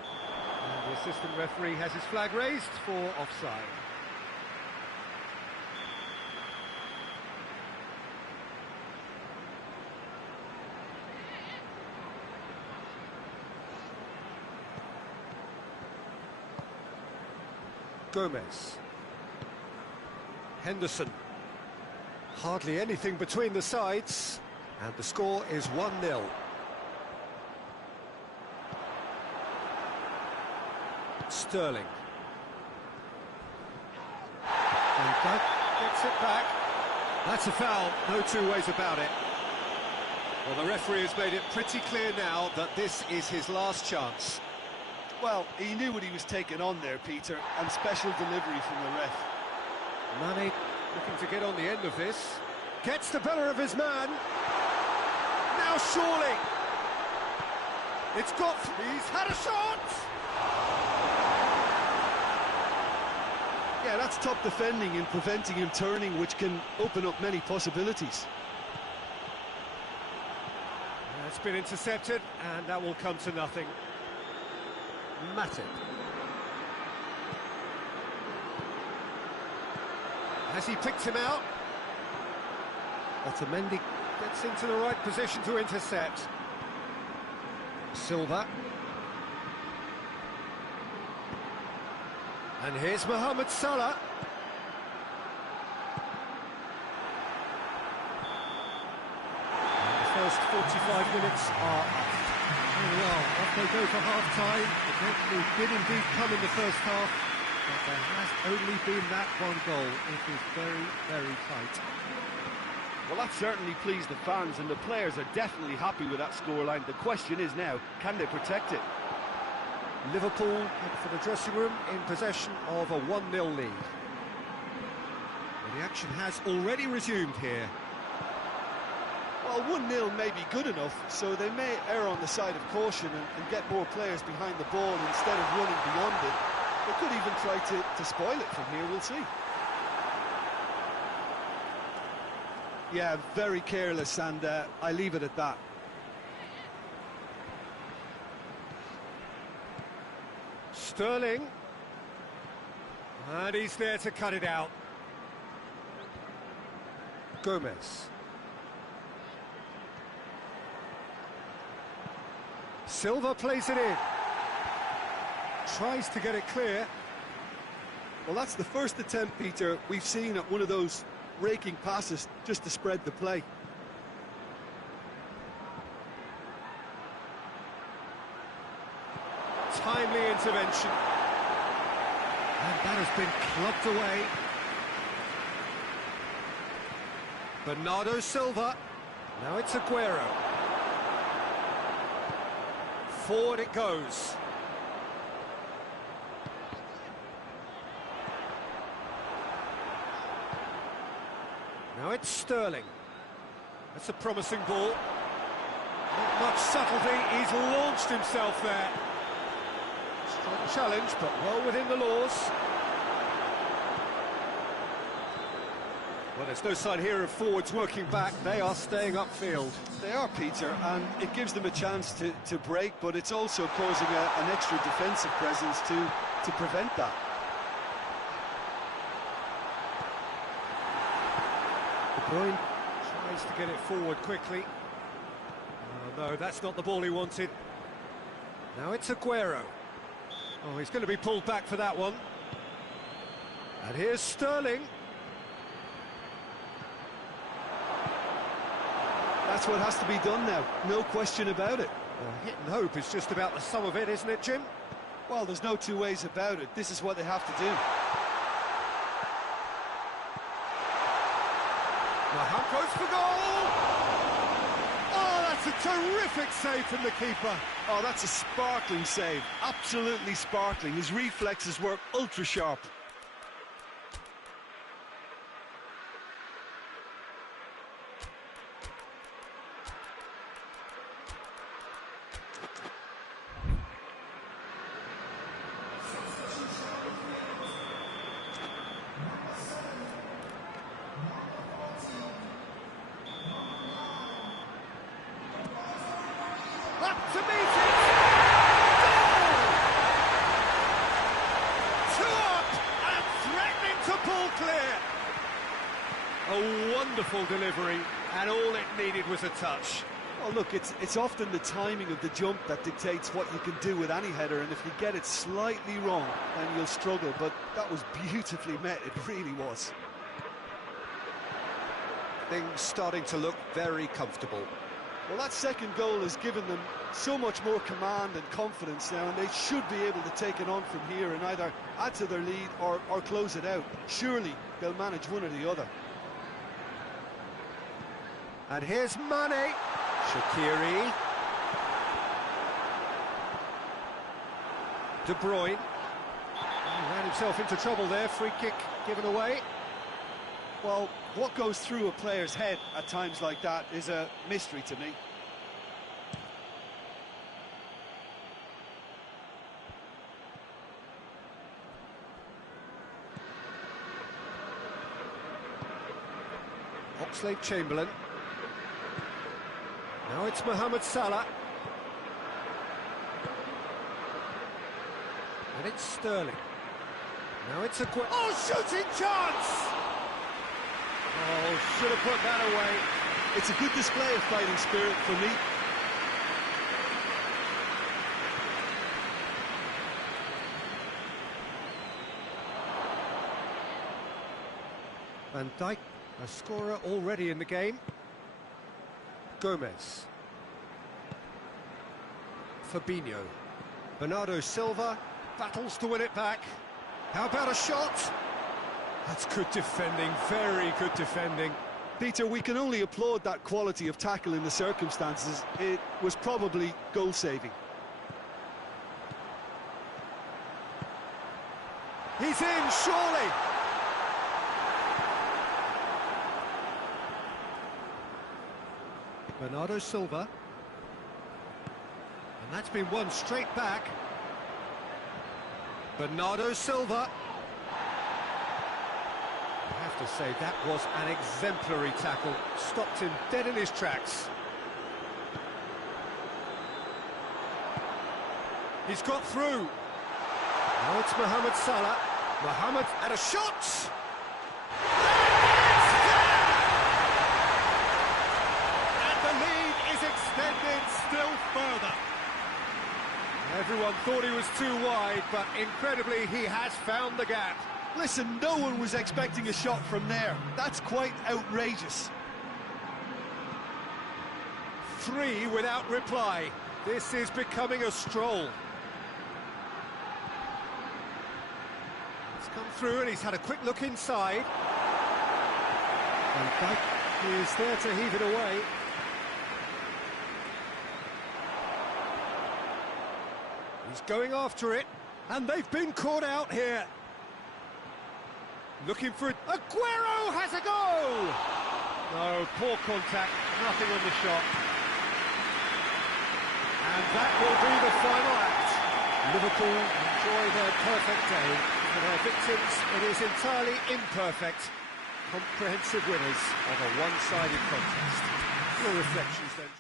And the assistant referee has his flag raised for offside. Gomez. Henderson. Hardly anything between the sides, and the score is 1-0. Sterling. And that gets it back. That's a foul, no two ways about it. Well, the referee has made it pretty clear now that this is his last chance. Well, he knew what he was taking on there, Peter, and special delivery from the ref. Mane looking to get on the end of this. Gets the better of his man. Now surely. It's got... He's had a shot! Yeah, that's top defending and preventing him turning, which can open up many possibilities. It's been intercepted, and that will come to nothing. Matip. Has he picked him out? Otamendi gets into the right position to intercept. Silva. And here's Mohamed Salah. And the first 45 minutes are up. Well, off they go for half-time. The did indeed come in the first half, but there has only been that one goal. It is very, very tight. Well, that certainly pleased the fans, and the players are definitely happy with that scoreline. The question is now, can they protect it? Liverpool head for the dressing room in possession of a 1-0 lead. Well, the action has already resumed here. Well, 1-0 may be good enough, so they may err on the side of caution and get more players behind the ball instead of running beyond it. They could even try to spoil it from here, we'll see. Yeah, very careless, and I leave it at that. Sterling. And he's there to cut it out. Gomez. Silva plays it in. Tries to get it clear. Well, that's the first attempt, Peter, we've seen at one of those raking passes just to spread the play. Timely intervention. And that has been clubbed away. Bernardo Silva. Now it's Aguero. Forward it goes. Now it's Sterling. That's a promising ball. Not much subtlety, he's launched himself there. Strong challenge, but well within the laws. Well, there's no sign here of forwards working back. They are staying upfield. They are, Peter, and it gives them a chance to break, but it's also causing an extra defensive presence to prevent that. Bruyne tries to get it forward quickly. Oh, no, that's not the ball he wanted. Now it's Aguero. Oh, he's going to be pulled back for that one. And here's Sterling. That's what has to be done now, no question about it. Well, hit and hope is just about the sum of it, isn't it, Jim? Well, there's no two ways about it. This is what they have to do. Maham goes for goal! Oh, that's a terrific save from the keeper. Oh, that's a sparkling save, absolutely sparkling. His reflexes were ultra sharp. Up to meet it! Goal! 2 up and threatening to pull clear. A wonderful delivery, and all it needed was a touch. Well, look, it's often the timing of the jump that dictates what you can do with any header, and if you get it slightly wrong, then you'll struggle, but that was beautifully met, it really was. Things starting to look very comfortable. Well, that second goal has given them so much more command and confidence now, and they should be able to take it on from here and either add to their lead or close it out. Surely they'll manage one or the other. And here's Mane. Shaqiri. De Bruyne. He ran himself into trouble there. Free kick given away. Well, what goes through a player's head at times like that is a mystery to me. Oxlade-Chamberlain. Now it's Mohamed Salah. And it's Sterling. Now it's Aguero. Oh, shooting chance! Oh, should have put that away. It's a good display of fighting spirit for me. Van Dijk, a scorer already in the game. Gomez. Fabinho. Bernardo Silva battles to win it back. How about a shot? That's good defending, very good defending. Peter, we can only applaud that quality of tackle in the circumstances. It was probably goal-saving. He's in, surely! Bernardo Silva. And that's been won straight back. Bernardo Silva. I have to say, that was an exemplary tackle. Stopped him dead in his tracks. He's got through. Now it's Mohamed Salah. Mohamed at a shot! And the lead is extended still further. Everyone thought he was too wide, but incredibly he has found the gap. Listen, no one was expecting a shot from there. That's quite outrageous. 3 without reply. This is becoming a stroll. He's come through and he's had a quick look inside. Van Dijk is there to heave it away. He's going after it, and they've been caught out here. Looking for it. Aguero has a goal! No, poor contact, nothing on the shot. And that will be the final act. Liverpool enjoy their perfect day. For their victims, it is entirely imperfect. Comprehensive winners of a one-sided contest. Your reflections then?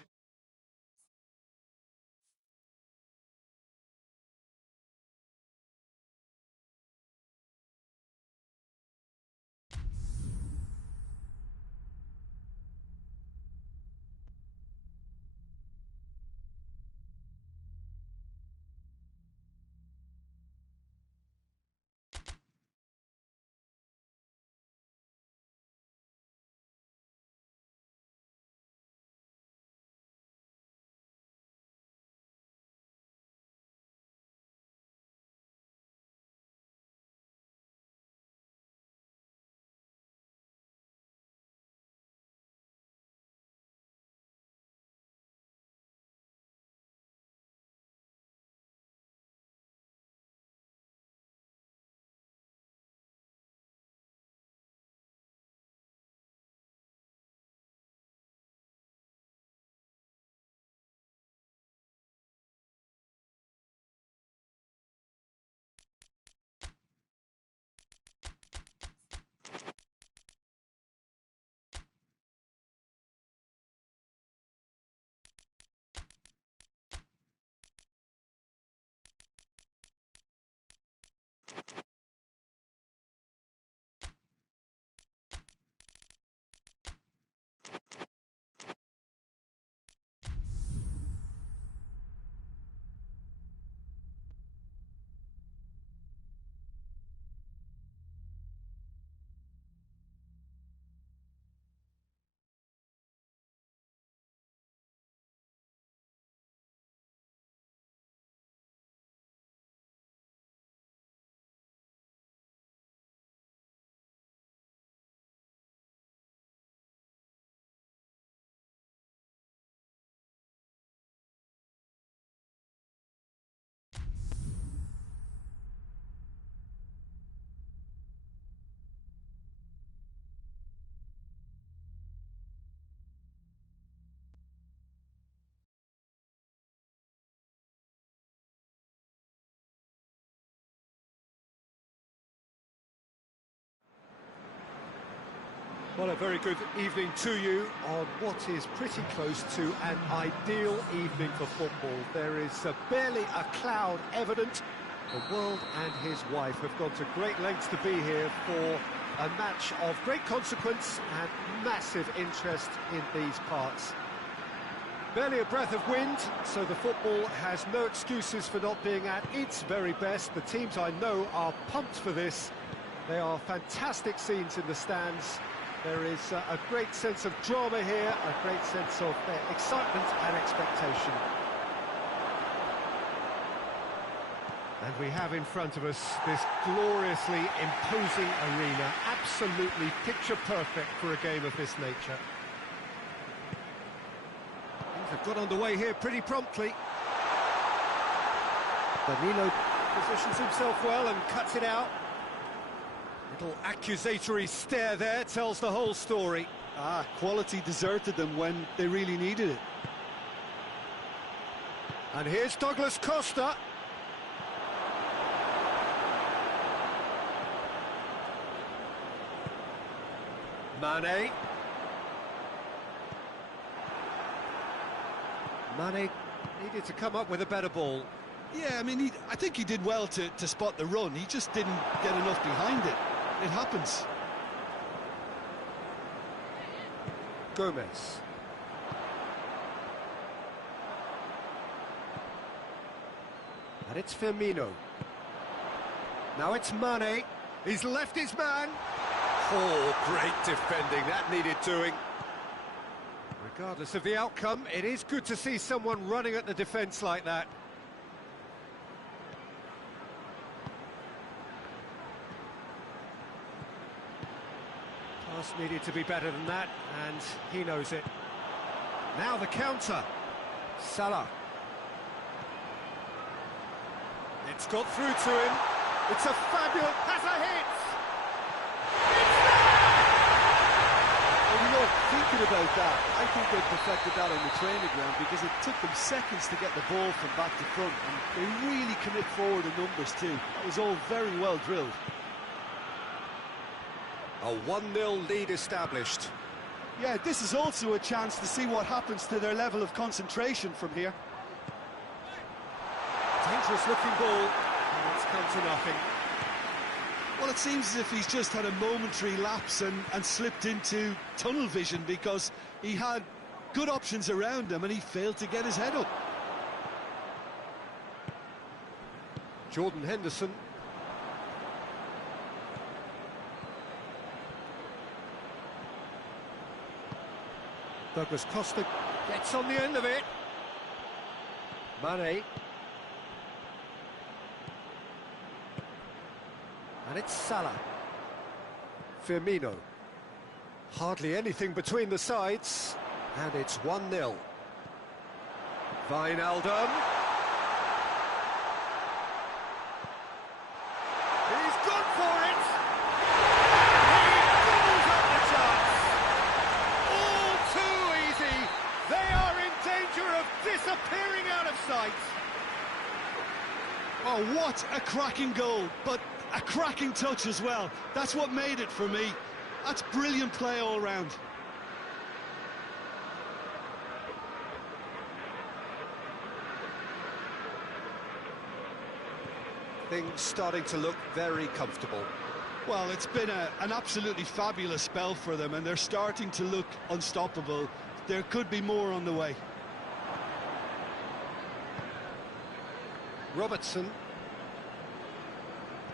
Well, a very good evening to you on what is pretty close to an ideal evening for football. There is barely a cloud evident. The world and his wife have gone to great lengths to be here for a match of great consequence and massive interest in these parts. Barely a breath of wind, so the football has no excuses for not being at its very best. The teams I know are pumped for this. They are fantastic scenes in the stands. There is a great sense of drama here, a great sense of excitement and expectation. And we have in front of us this gloriously imposing arena, absolutely picture perfect for a game of this nature. Things have got underway here pretty promptly. Danilo positions himself well and cuts it out. Little accusatory stare there tells the whole story. Quality deserted them when they really needed it. And here's Douglas Costa. Mane. Mane needed to come up with a better ball. Yeah, I mean, I think he did well to spot the run. He just didn't get enough behind it. It happens. Gomez. And it's Firmino. Now it's Mane. He's left his man. Oh, great defending. That needed doing. Regardless of the outcome, it is good to see someone running at the defence like that. Pass needed to be better than that, and he knows it. Now the counter. Salah. It's got through to him. It's a fabulous pass, a hit! Well, you know, thinking about that, I think they perfected that on the training ground because it took them seconds to get the ball from back to front, and they really commit forward in numbers too. That was all very well drilled. A 1-0 lead established. Yeah, this is also a chance to see what happens to their level of concentration from here. Dangerous looking ball, and it's come to nothing. Well, it seems as if he's just had a momentary lapse and slipped into tunnel vision because he had good options around him and he failed to get his head up. Jordan Henderson. Douglas Costa gets on the end of it. Mane. And it's Salah. Firmino. Hardly anything between the sides. And it's 1-0. Wijnaldum. He's gone for it! He doubles up the chance! All too easy! They are in danger of disappearing out of sight! Oh, what a cracking goal, but a cracking touch as well. That's what made it for me. That's brilliant play all round. Things starting to look very comfortable. Well, it's been an absolutely fabulous spell for them, and they're starting to look unstoppable. There could be more on the way. Robertson.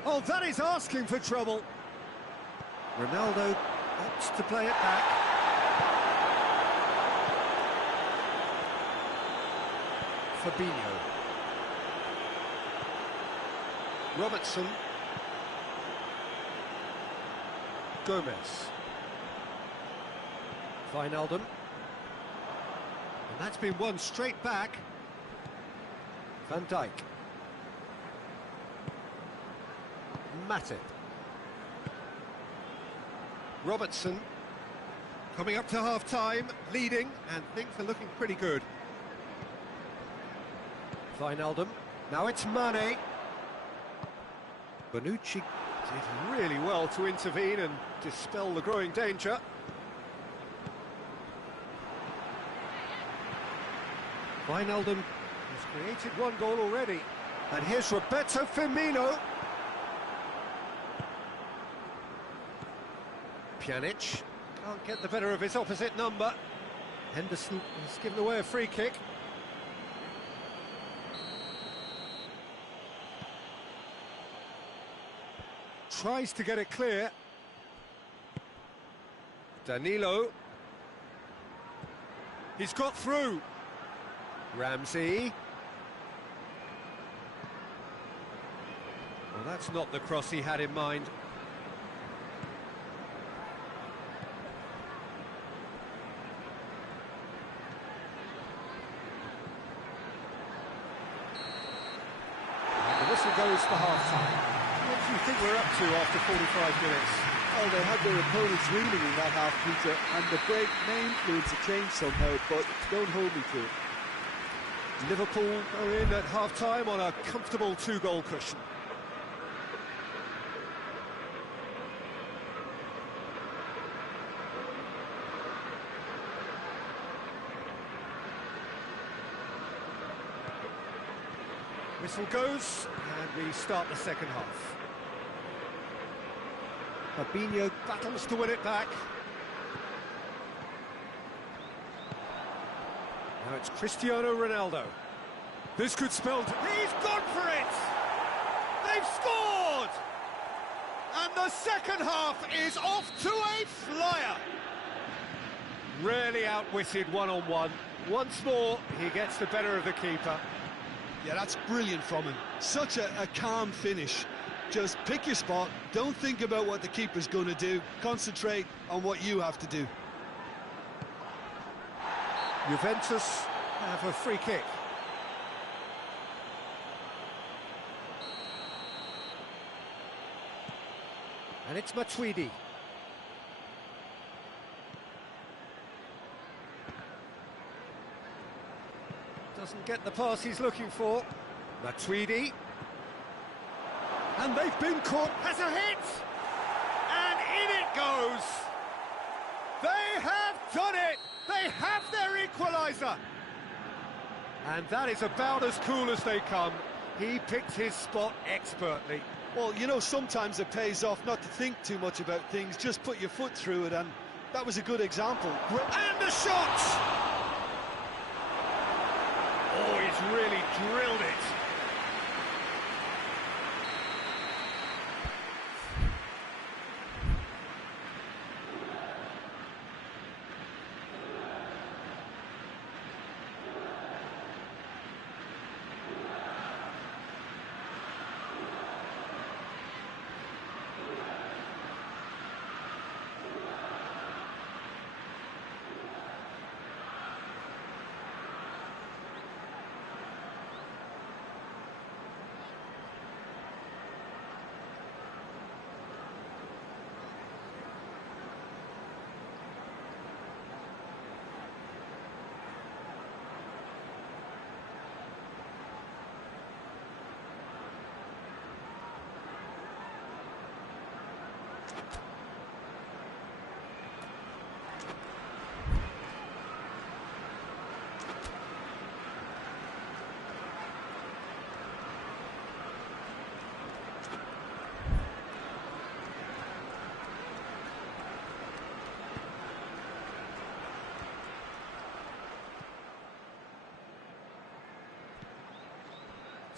Oh, that is asking for trouble. Ronaldo opts to play it back. Fabinho. Robertson. Gomez. Wijnaldum. And that's been won straight back. Van Dijk. Matip. Robertson coming up to half-time, leading, and things are looking pretty good. Wijnaldum. Now it's Mane. Bonucci did really well to intervene and dispel the growing danger. Wijnaldum has created one goal already. And here's Roberto Firmino. Pjanic can't get the better of his opposite number. Henderson has given away a free kick. Tries to get it clear. Danilo. He's got through. Ramsey. Well, that's not the cross he had in mind. And the whistle goes for half-time. What do you think we're up to after 45 minutes? Oh, they had their opponents reeling in that half, Peter, and the break may influence a change somehow, but don't hold me to it. Liverpool are in at half-time on a comfortable two-goal cushion. Whistle goes, and we start the second half. Fabinho battles to win it back. Now it's Cristiano Ronaldo. This could spell... He's gone for it! They've scored! And the second half is off to a flyer! Really outwitted one-on-one. Once more, he gets the better of the keeper. Yeah, that's brilliant from him. Such a calm finish. Just pick your spot, don't think about what the keeper's going to do, concentrate on what you have to do. Juventus have a free kick. And it's Matuidi. Doesn't get the pass he's looking for. Matuidi. And they've been caught. Has a hit! And in it goes! They have done it! They have their equaliser! And that is about as cool as they come. He picked his spot expertly. Well, you know, sometimes it pays off not to think too much about things, just put your foot through it, and that was a good example. And a shot! Oh, he's really drilled it.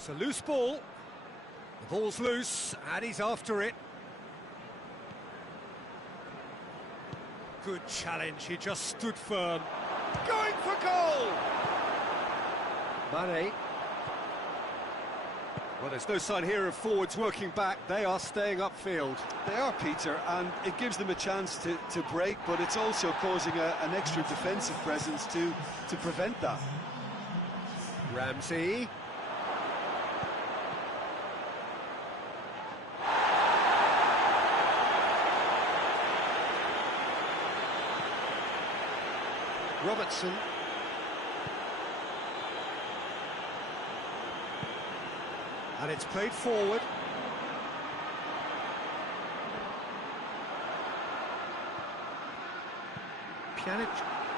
It's a loose ball. The ball's loose, and he's after it. Good challenge, he just stood firm. Going for goal! Mane. Well, there's no sign here of forwards working back. They are staying upfield. They are, Peter, and it gives them a chance to break, but it's also causing an extra defensive presence to prevent that. Ramsey. Robertson. And it's played forward. Pjanic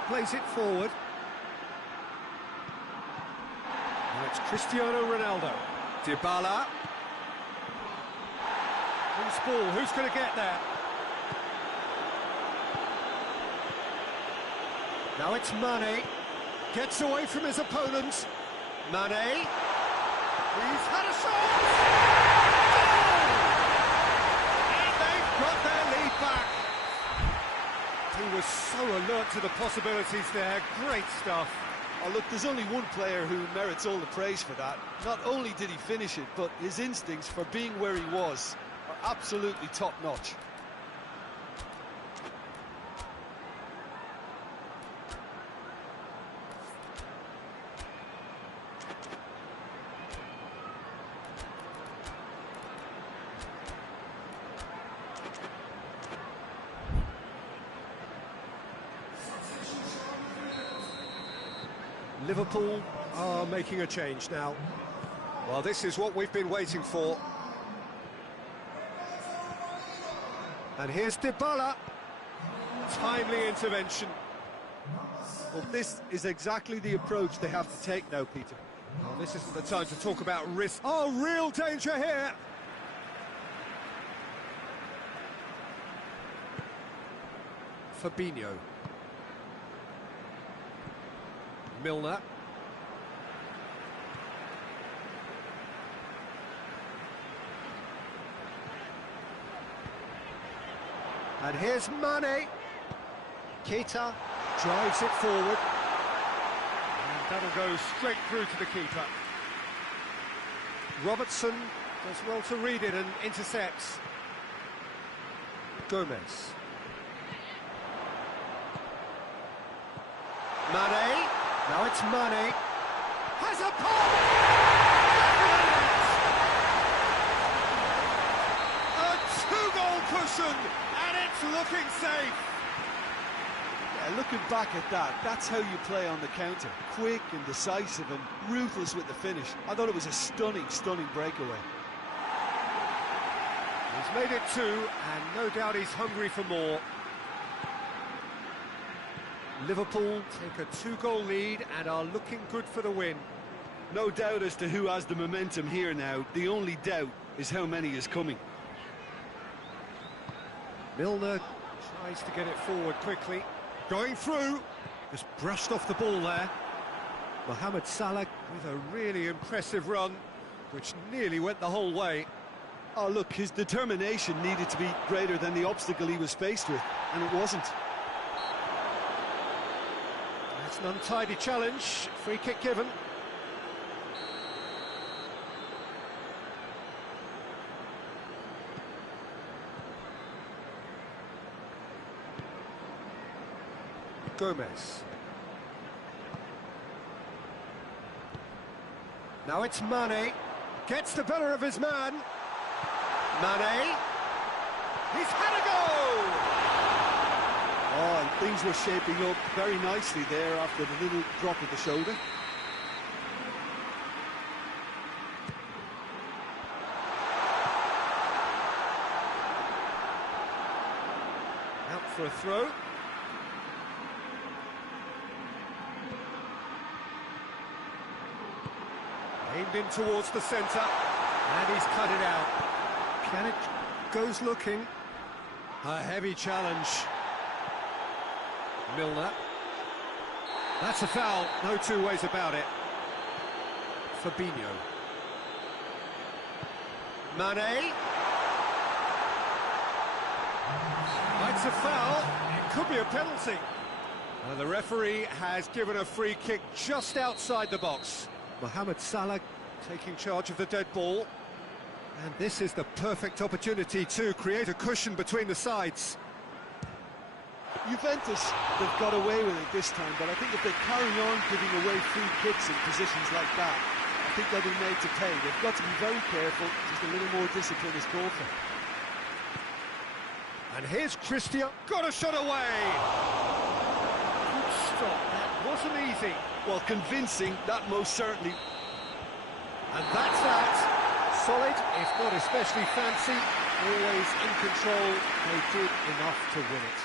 plays it forward. Cristiano Ronaldo. Dybala. Loose ball, who's going to get there? Now it's Mane. Gets away from his opponent. Mane. He's had a shot! Goal! And they've got their lead back. He was so alert to the possibilities there. Great stuff. Oh, look, there's only one player who merits all the praise for that. Not only did he finish it, but his instincts for being where he was are absolutely top-notch. Liverpool are making a change now. Well, this is what we've been waiting for. And here's Dybala. Timely intervention. Well, this is exactly the approach they have to take now, Peter. Well, this isn't the time to talk about risk. Oh, real danger here. Fabinho. Milner. And here's Mane. Keita drives it forward. And that'll go straight through to the keeper. Robertson does well to read it and intercepts. Gomez. Mane. Now it's Mane. Has a pop! A two-goal cushion, and it's looking safe. Yeah, looking back at that, that's how you play on the counter. Quick and decisive and ruthless with the finish. I thought it was a stunning, stunning breakaway. He's made it two, and no doubt he's hungry for more. Liverpool take a two-goal lead and are looking good for the win. No doubt as to who has the momentum here now. The only doubt is how many is coming. Milner tries to get it forward quickly. Going through. Just brushed off the ball there. Mohamed Salah with a really impressive run, which nearly went the whole way. Oh, look, his determination needed to be greater than the obstacle he was faced with, and it wasn't. It's an untidy challenge. Free kick given. Gomez. Now it's Mane. Gets the better of his man. Mane. He's had a goal! Oh, and things were shaping up very nicely there after the little drop of the shoulder. Out for a throw. Aimed in towards the centre, and he's cut it out. Pjanic goes looking. A heavy challenge. Milner. That's a foul, no two ways about it. Fabinho. Mane. That's a foul, it could be a penalty. And the referee has given a free kick just outside the box. Mohamed Salah taking charge of the dead ball. And this is the perfect opportunity to create a cushion between the sides. Juventus, they've got away with it this time, but I think if they carry on giving away free kicks in positions like that, I think they'll be made to pay. They've got to be very careful, just a little more discipline is called for. And here's Cristiano, got a shot away! Good stop, that wasn't easy. Well, convincing, that most certainly. And that's that. Solid, if not especially fancy, always in control. They did enough to win it.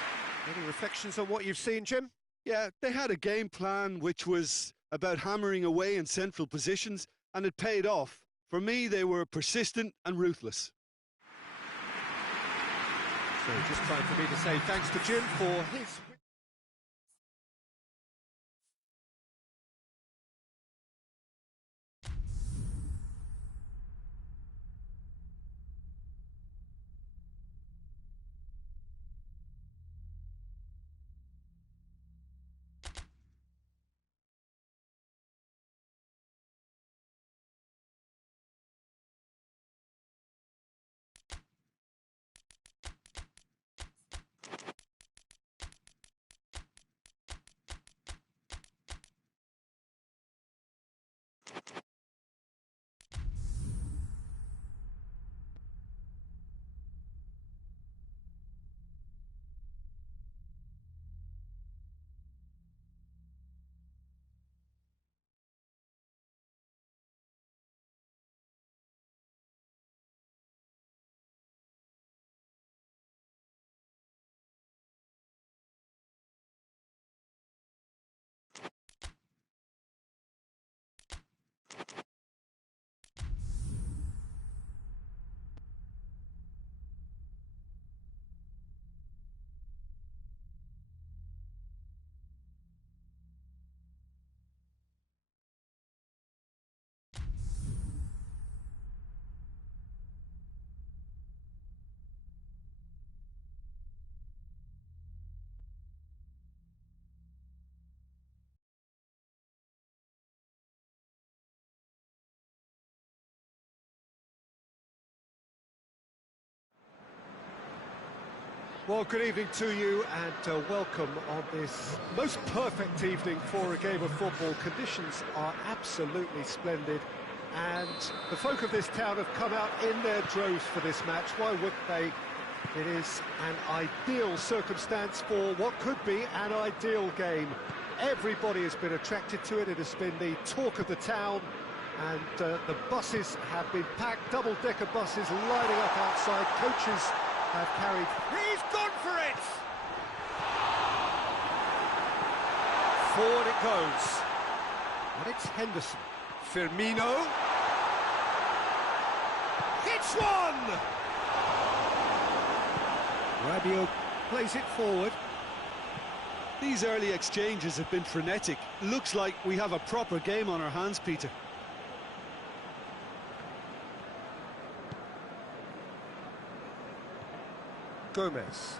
Any reflections on what you've seen, Jim? Yeah, they had a game plan which was about hammering away in central positions. and it paid off. For me, they were persistent and ruthless. So just time for me to say thanks to Jim for his... Well, good evening to you and welcome on this most perfect evening for a game of football. Conditions are absolutely splendid and the folk of this town have come out in their droves for this match. Why wouldn't they? It is an ideal circumstance for what could be an ideal game. Everybody has been attracted to it. It has been the talk of the town and the buses have been packed, double-decker buses lining up outside. Coaches have carried... He's gone for it! Forward it goes. And it's Henderson. Firmino. Hits one! Rabiot plays it forward. These early exchanges have been frenetic. Looks like we have a proper game on our hands, Peter. Gomez.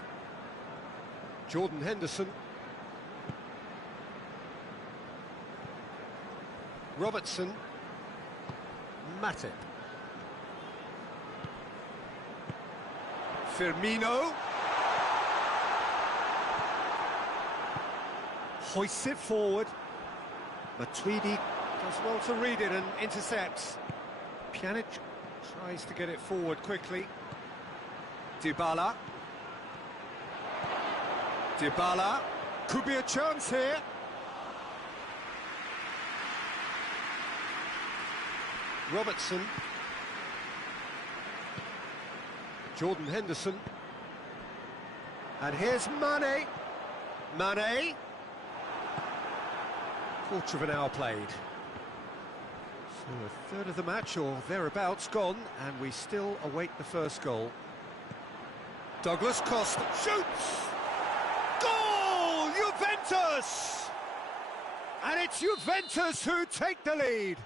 Jordan Henderson. Robertson. Matip. Firmino. Hoists it forward. Matuidi does well to read it and intercepts. Pjanic tries to get it forward quickly. Dybala. Dybala, could be a chance here. Robertson. Jordan Henderson. And here's Mane. Mane. Quarter of an hour played. So a third of the match or thereabouts gone, and we still await the first goal. Douglas Costa shoots! Goal! Juventus! And it's Juventus who take the lead.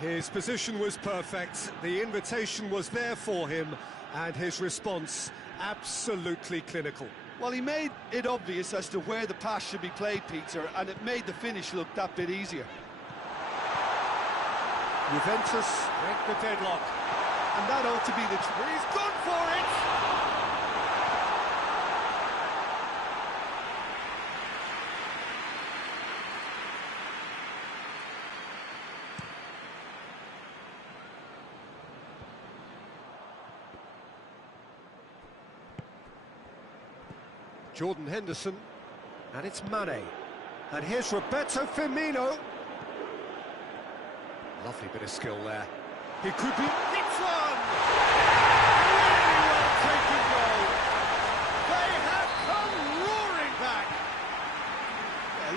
His position was perfect, the invitation was there for him, and his response absolutely clinical. Well, he made it obvious as to where the pass should be played, Peter, and it made the finish look that bit easier. Juventus break the deadlock. And that ought to be the... He's gone for it! Jordan Henderson, and it's Mane. And here's Roberto Firmino. Lovely bit of skill there. He could be... Hits one! Really well taken goal. They have come roaring back.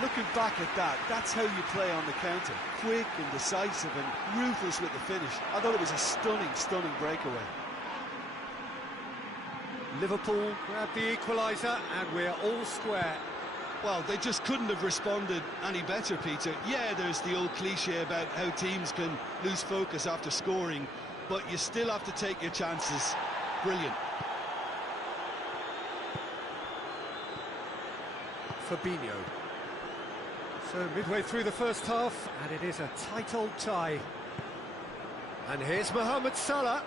looking back at that, that's how you play on the counter. Quick and decisive and ruthless with the finish. I thought it was a stunning, stunning breakaway. Liverpool grab the equaliser, and we're all square. Well, they just couldn't have responded any better, Peter. Yeah, there's the old cliche about how teams can lose focus after scoring, but you still have to take your chances. Brilliant. Fabinho. So midway through the first half, and it is a tight old tie. And here's Mohamed Salah.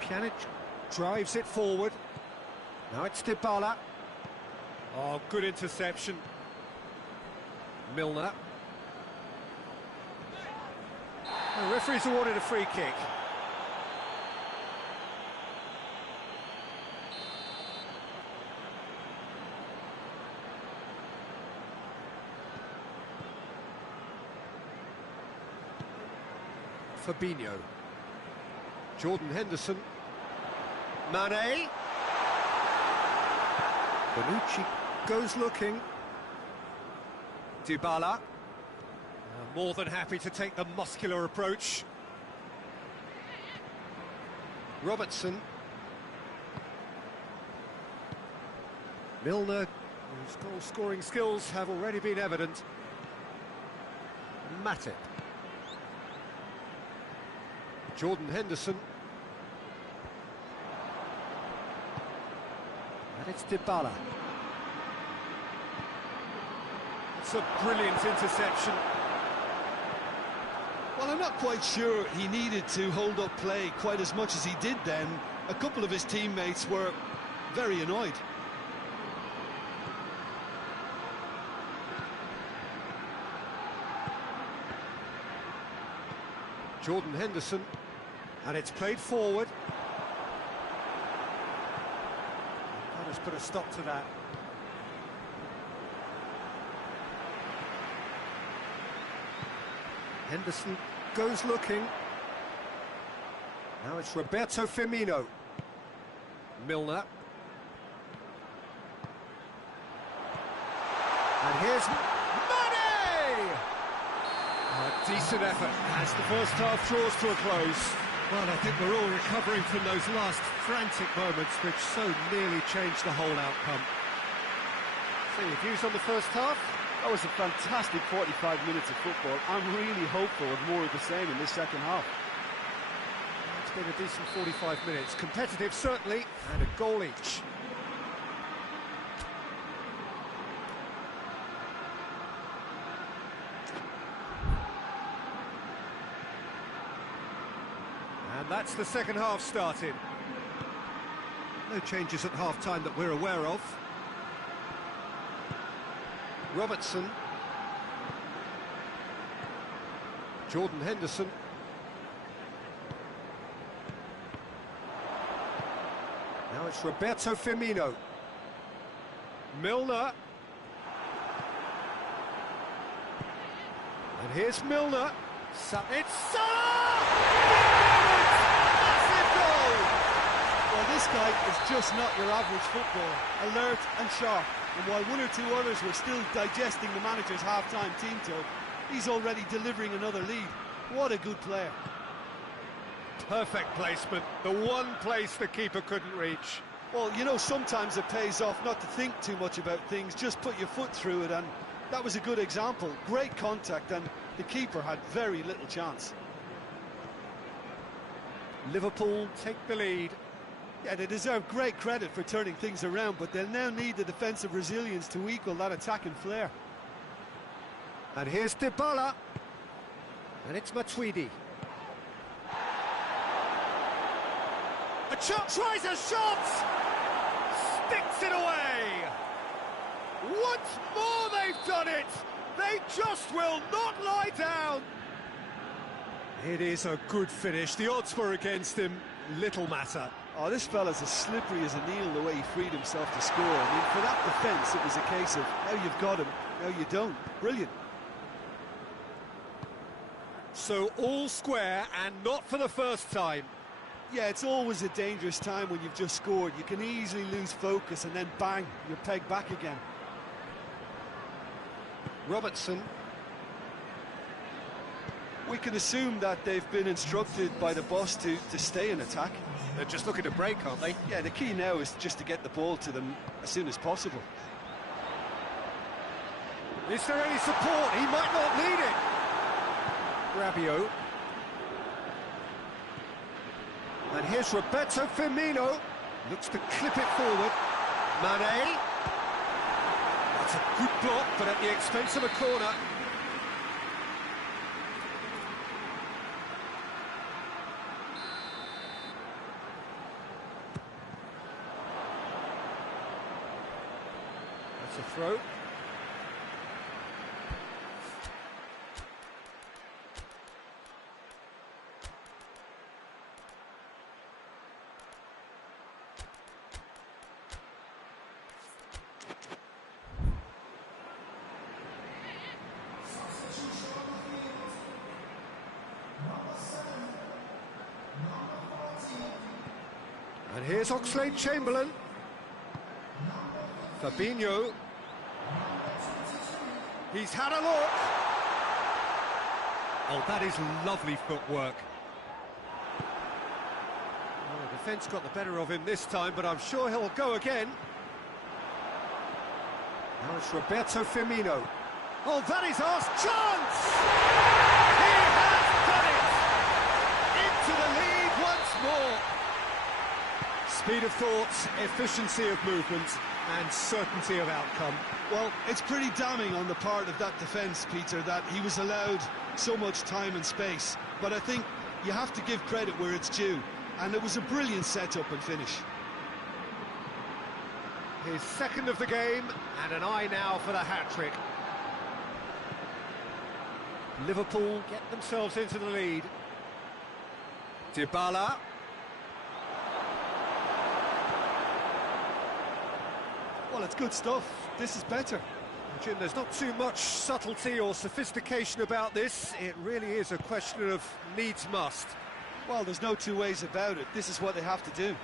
Pjanic drives it forward. Now it's Dybala. Oh, good interception. Milner. The referee's awarded a free kick. Fabinho. Jordan Henderson. Mane. Bonucci goes looking. Dybala. More than happy to take the muscular approach. Robertson. Milner, whose goal-scoring skills have already been evident. Matip. Jordan Henderson. And it's Dybala. It's a brilliant interception. Well, I'm not quite sure he needed to hold up play quite as much as he did then. A couple of his teammates were very annoyed. Jordan Henderson, and it's played forward. That has put a stop to that. Henderson goes looking. Now it's Roberto Firmino. Milner. And here's Mane! A decent effort as the first half draws to a close. Well, I think we're all recovering from those last frantic moments which so nearly changed the whole outcome. So your views on the first half? That was a fantastic 45 minutes of football. I'm really hopeful of more of the same in this second half. It's been a decent 45 minutes. Competitive, certainly, and a goal each. And that's the second half started. No changes at half-time that we're aware of. Robertson. Jordan Henderson. Now it's Roberto Firmino. Milner. And here's Milner. It's Salah! Massive goal! Well, this guy is just not your average footballer. Alert and sharp. And while one or two others were still digesting the manager's half-time team talk, he's already delivering another lead. What a good player. Perfect placement, the one place the keeper couldn't reach. Well, you know, sometimes it pays off not to think too much about things, just put your foot through it, and that was a good example. Great contact, and the keeper had very little chance. Liverpool take the lead. Yeah, they deserve great credit for turning things around, but they'll now need the defensive resilience to equal that attacking flair. And here's Dybala. And it's Matuidi. A shot, tries a shot! Sticks it away! Once more they've done it! They just will not lie down! It is a good finish. The odds were against him. Little matter. Oh, this fella's as slippery as an eel the way he freed himself to score. I mean, for that defence, it was a case of now you've got him, now you don't. Brilliant. So all square, and not for the first time. Yeah, it's always a dangerous time when you've just scored. You can easily lose focus and then bang, you're pegged back again. Robertson. We can assume that they've been instructed by the boss to stay in attack. They're just looking to break, aren't they? Yeah, the key now is just to get the ball to them as soon as possible. Is there any support? He might not need it. Rabiot. And here's Roberto Firmino. Looks to clip it forward. Mane. That's a good block, but at the expense of a corner. That's a throw. And here's Oxlade-Chamberlain. Fabinho. He's had a look. Oh, that is lovely footwork. Well, the defence got the better of him this time, but I'm sure he'll go again. Now it's Roberto Firmino. Oh, that is our chance! He has done it! Into the lead once more. Speed of thought, efficiency of movement, and certainty of outcome. Well, it's pretty damning on the part of that defence, Peter, that he was allowed so much time and space. But I think you have to give credit where it's due, and it was a brilliant setup and finish. His second of the game, and an eye now for the hat-trick. Liverpool get themselves into the lead. Dybala. Well, it's good stuff. This is better. Jim, there's not too much subtlety or sophistication about this. It really is a question of needs must. Well, there's no two ways about it. This is what they have to do.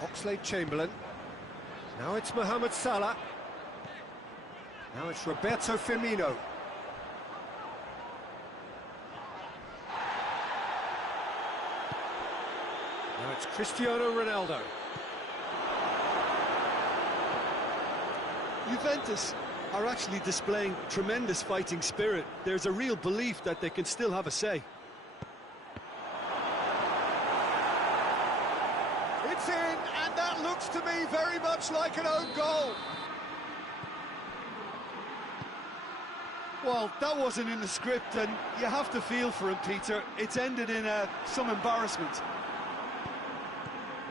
Oxlade-Chamberlain. Now it's Mohamed Salah. Now it's Roberto Firmino. Now it's Cristiano Ronaldo. Juventus are actually displaying tremendous fighting spirit. There's a real belief that they can still have a say. It's in, and that looks to me very much like an own goal. Well, that wasn't in the script, and you have to feel for him, Peter. It's ended in some embarrassment.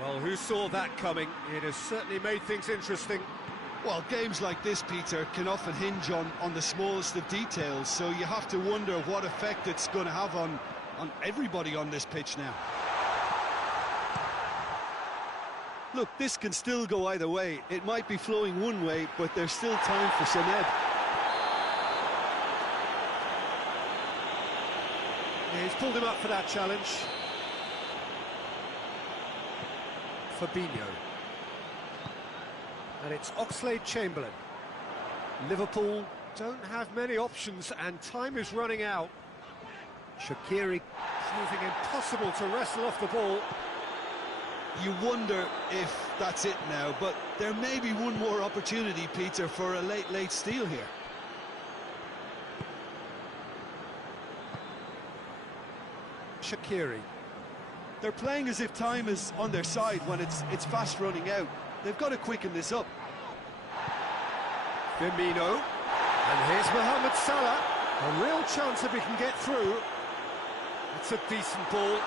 Well, who saw that coming? It has certainly made things interesting. Well, games like this, Peter, can often hinge on the smallest of details, so you have to wonder what effect it's going to have on everybody on this pitch now. Look, this can still go either way. It might be flowing one way, but there's still time for some ebb. Yeah, he's pulled him up for that challenge. Fabinho. And it's Oxlade-Chamberlain. Liverpool don't have many options, and time is running out. Shaqiri proving impossible to wrestle off the ball. You wonder if that's it now, but there may be one more opportunity, Peter, for a late steal here. Shaqiri. They're playing as if time is on their side when it's fast running out. They've got to quicken this up. Firmino. And here's Mohamed Salah. A real chance if he can get through. It's a decent ball.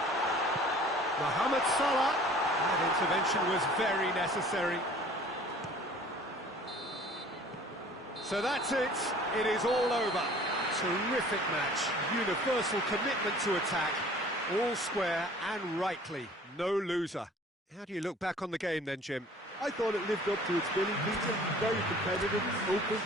Mohamed Salah. That intervention was very necessary. So that's it. It is all over. Terrific match. Universal commitment to attack. All square and rightly. No loser. How do you look back on the game then, Jim? I thought it lived up to its billing, Peter. Very competitive, open,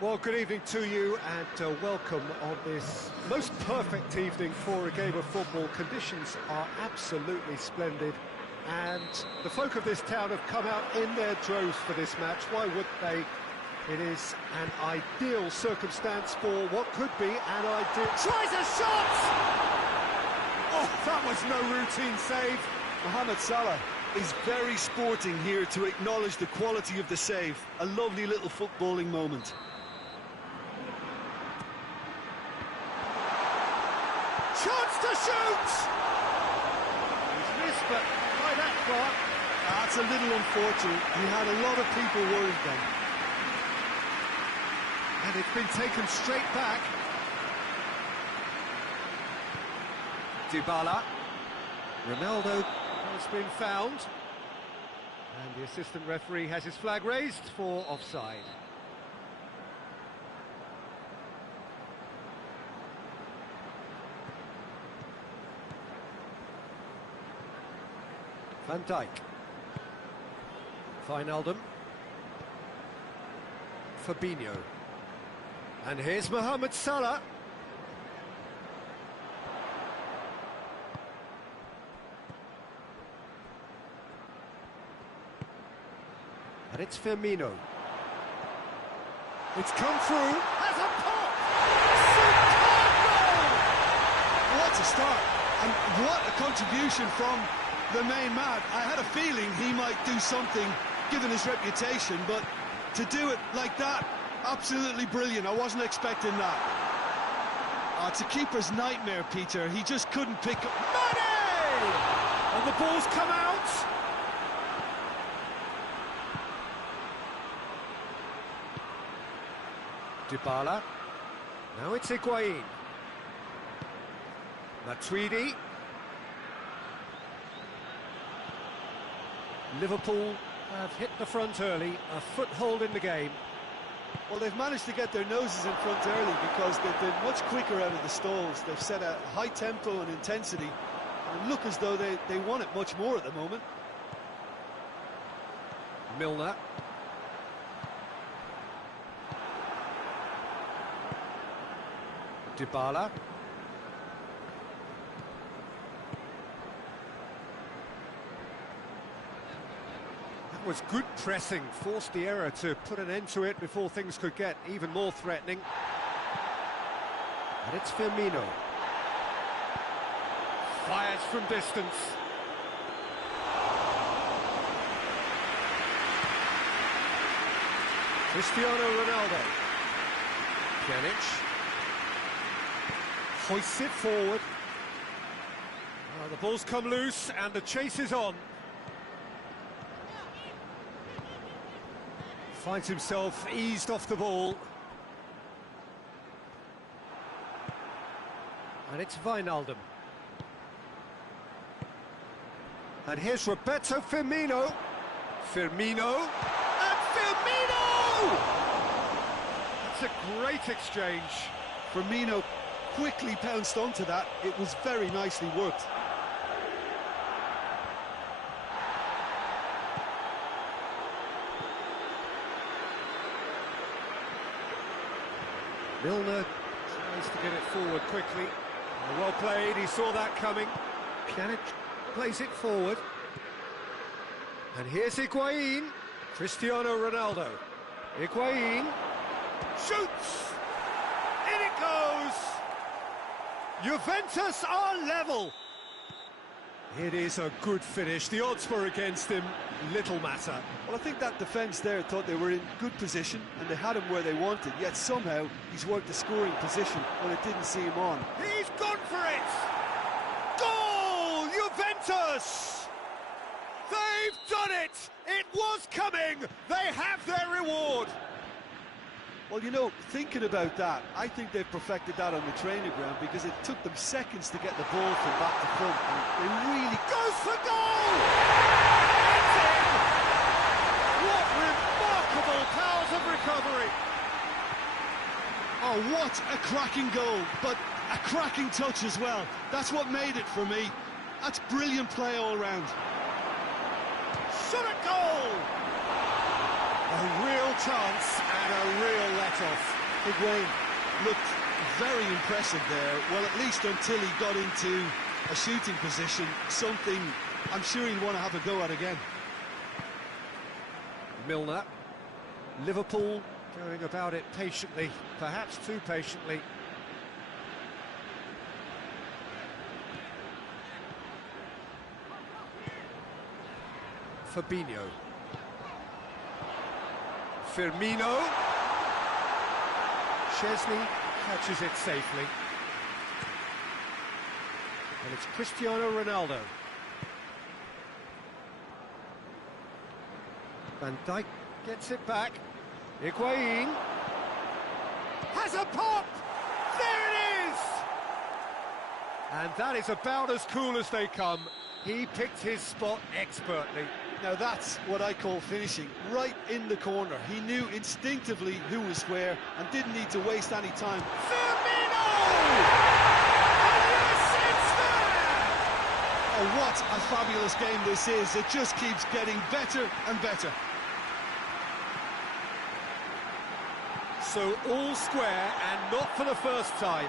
Well, good evening to you and welcome on this most perfect evening for a game of football. Conditions are absolutely splendid and the folk of this town have come out in their droves for this match. Why wouldn't they? It is an ideal circumstance for what could be an ideal... Tries a shot! Oh, that was no routine save. Mohamed Salah is very sporting here to acknowledge the quality of the save. A lovely little footballing moment. Chance to shoot! He's missed, but by that far. That's a little unfortunate. He had a lot of people worried then. And it's been taken straight back. Dybala. Ronaldo has been found. And the assistant referee has his flag raised for offside. Van Dijk. Wijnaldum. Fabinho. And here's Mohamed Salah. And it's Firmino. It's come through. Has a pop! Superb goal! What a start, and what a contribution from the main man. I had a feeling he might do something, given his reputation, but to do it like that, absolutely brilliant. I wasn't expecting that. It's a keeper's nightmare, Peter. He just couldn't pick up. Mane! And the ball's come out. Dybala. Now it's Higuain. Matuidi. Liverpool have hit the front early, a foothold in the game. Well, they've managed to get their noses in front early because they've been much quicker out of the stalls. They've set a high tempo and intensity and look as though they want it much more at the moment. Milner. Dybala. That was good pressing, forced the error to put an end to it before things could get even more threatening. And it's Firmino. Fires from distance. Cristiano Ronaldo. Pjanic. Hoists it forward. The ball's come loose and the chase is on. Finds himself eased off the ball. And it's Wijnaldum. And here's Roberto Firmino. Firmino. And Firmino! That's a great exchange. Firmino quickly pounced onto that. It was very nicely worked. Milner tries to get it forward quickly. Well played, he saw that coming. Pjanic plays it forward. And here's Higuain. Cristiano Ronaldo. Higuain shoots! In it goes! Juventus are level! It is a good finish. The odds were against him, little matter. Well, I think that defence there thought they were in good position and they had him where they wanted, yet somehow he's worked a scoring position when it didn't see him on. He's gone for it! Goal! Juventus! They've done it! It was coming! They have their reward! Well, you know, thinking about that, I think they've perfected that on the training ground because it took them seconds to get the ball from back to front. And they really... Goes for goal! It's in! What remarkable powers of recovery! Oh, what a cracking goal, but a cracking touch as well. That's what made it for me. That's brilliant play all round. Shot a goal! A real chance and a real let-off. Higuain looked very impressive there, well, at least until he got into a shooting position, something I'm sure he'll want to have a go at again. Milner. Liverpool going about it patiently, perhaps too patiently. Fabinho. Firmino. Chesney catches it safely. And it's Cristiano Ronaldo. Van Dijk gets it back. Higuain has a pop! There it is! And that is about as cool as they come. He picked his spot expertly. Now that's what I call finishing, right in the corner. He knew instinctively who was where and didn't need to waste any time. Firmino! And yes, it's there! Oh, what a fabulous game this is. It just keeps getting better and better. So all square and not for the first time.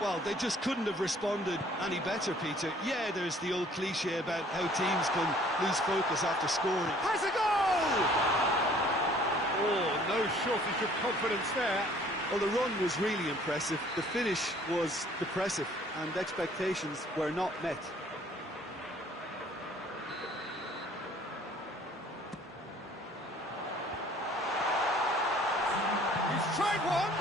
Well, they just couldn't have responded any better, Peter. Yeah, there's the old cliche about how teams can lose focus after scoring. Has a goal! Oh, no shortage of confidence there. Well, the run was really impressive. The finish was depressive, and expectations were not met. He's tried one!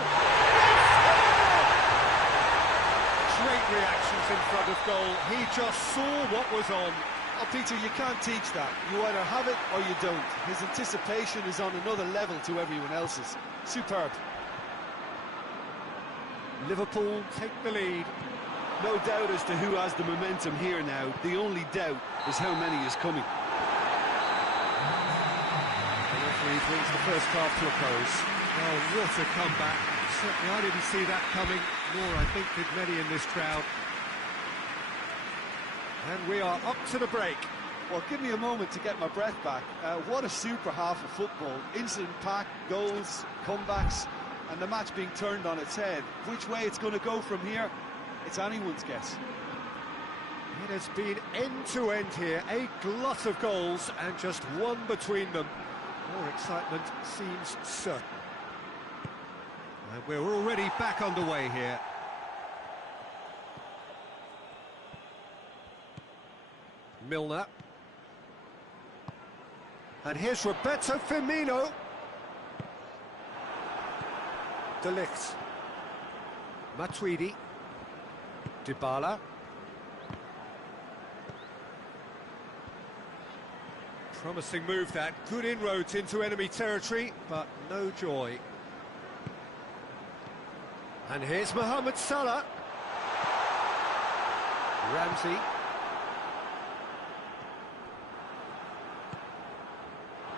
Great reactions in front of goal. He just saw what was on. Oh, Peter, you can't teach that. You either have it or you don't. His anticipation is on another level to everyone else's. Superb. Liverpool take the lead. No doubt as to who has the momentum here now. The only doubt is how many is coming. The referee brings the first half to a close. Oh, what a comeback. Certainly I didn't see that coming, nor I think did many in this crowd. And we are up to the break. Well, give me a moment to get my breath back. What a super half of football. Instant pack, goals, comebacks, and the match being turned on its head. Which way it's going to go from here, it's anyone's guess. It has been end-to-end here, a glut of goals and just one between them. More excitement seems certain. And we're already back underway here. Milner. And here's Roberto Firmino. De Ligt. Matuidi. Dybala. Promising move that, good inroads into enemy territory, but no joy. And here's Mohamed Salah. Ramsey.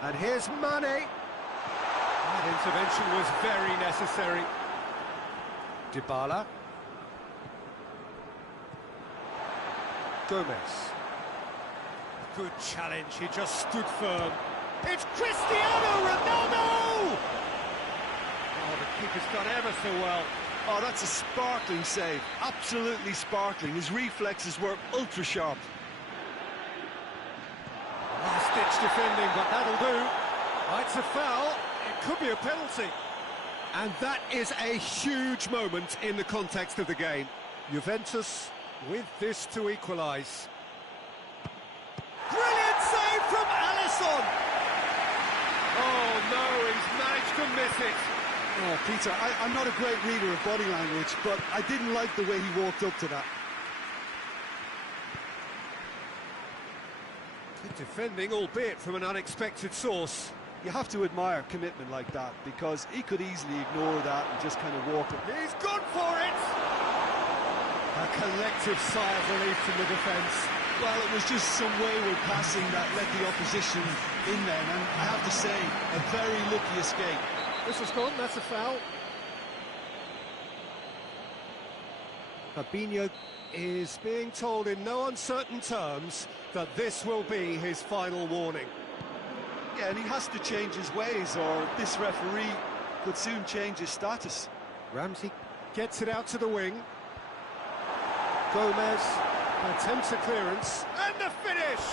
And here's Mane. That intervention was very necessary. Dybala. Gomez. Good challenge, he just stood firm. It's Cristiano Ronaldo! Oh, the keeper's done ever so well. Oh, that's a sparkling save. Absolutely sparkling. His reflexes were ultra-sharp. Last-ditch defending, but that'll do. It's a foul. It could be a penalty. And that is a huge moment in the context of the game. Juventus with this to equalise. Brilliant save from Alisson! Oh no, he's managed to miss it. Oh, Peter, I'm not a great reader of body language, but I didn't like the way he walked up to that. Good defending, albeit from an unexpected source. You have to admire commitment like that, because he could easily ignore that and just kind of walk it. He's gone for it! A collective sigh of relief from the defence. Well, it was just some wayward passing that let the opposition in then, and I have to say, a very lucky escape. This is gone, that's a foul. Fabinho is being told in no uncertain terms that this will be his final warning. Yeah, and he has to change his ways, or this referee could soon change his status. Ramsey gets it out to the wing. Gomez attempts a clearance, and the finish!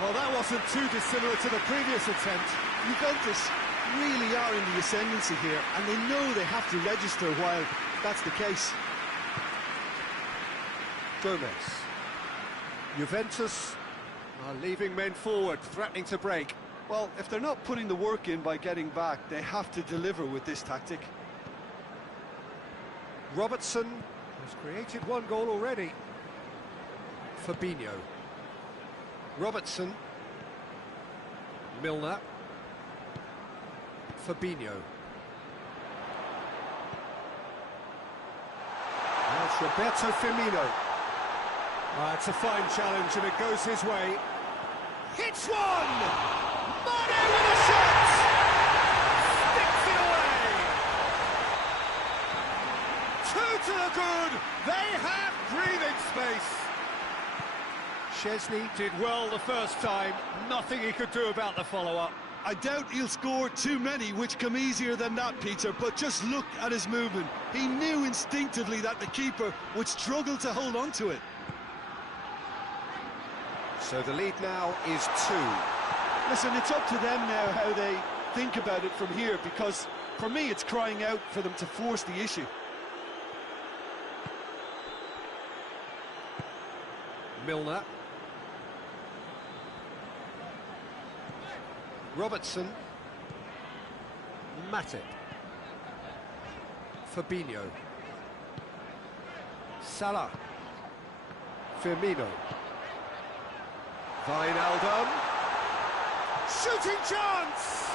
Well, that wasn't too dissimilar to the previous attempt. Juventus really are in the ascendancy here, and they know they have to register while that's the case. Gomez. Juventus are leaving men forward, threatening to break. Well, if they're not putting the work in by getting back, they have to deliver with this tactic. Robertson has created one goal already. Fabinho. Robertson. Milner. Fabinho. Now it's Roberto Firmino. It's a fine challenge and it goes his way. Hits one! Mane with a shot! Sticks it away! Two to the good! They have breathing space! Szczesny did well the first time, nothing he could do about the follow-up. I doubt he'll score too many which come easier than that, Peter, but just look at his movement. He knew instinctively that the keeper would struggle to hold on to it. So the lead now is 2. Listen, it's up to them now how they think about it from here, because for me it's crying out for them to force the issue. Milner. Robertson. Matip. Fabinho. Salah. Firmino. Wijnaldum. Shooting chance!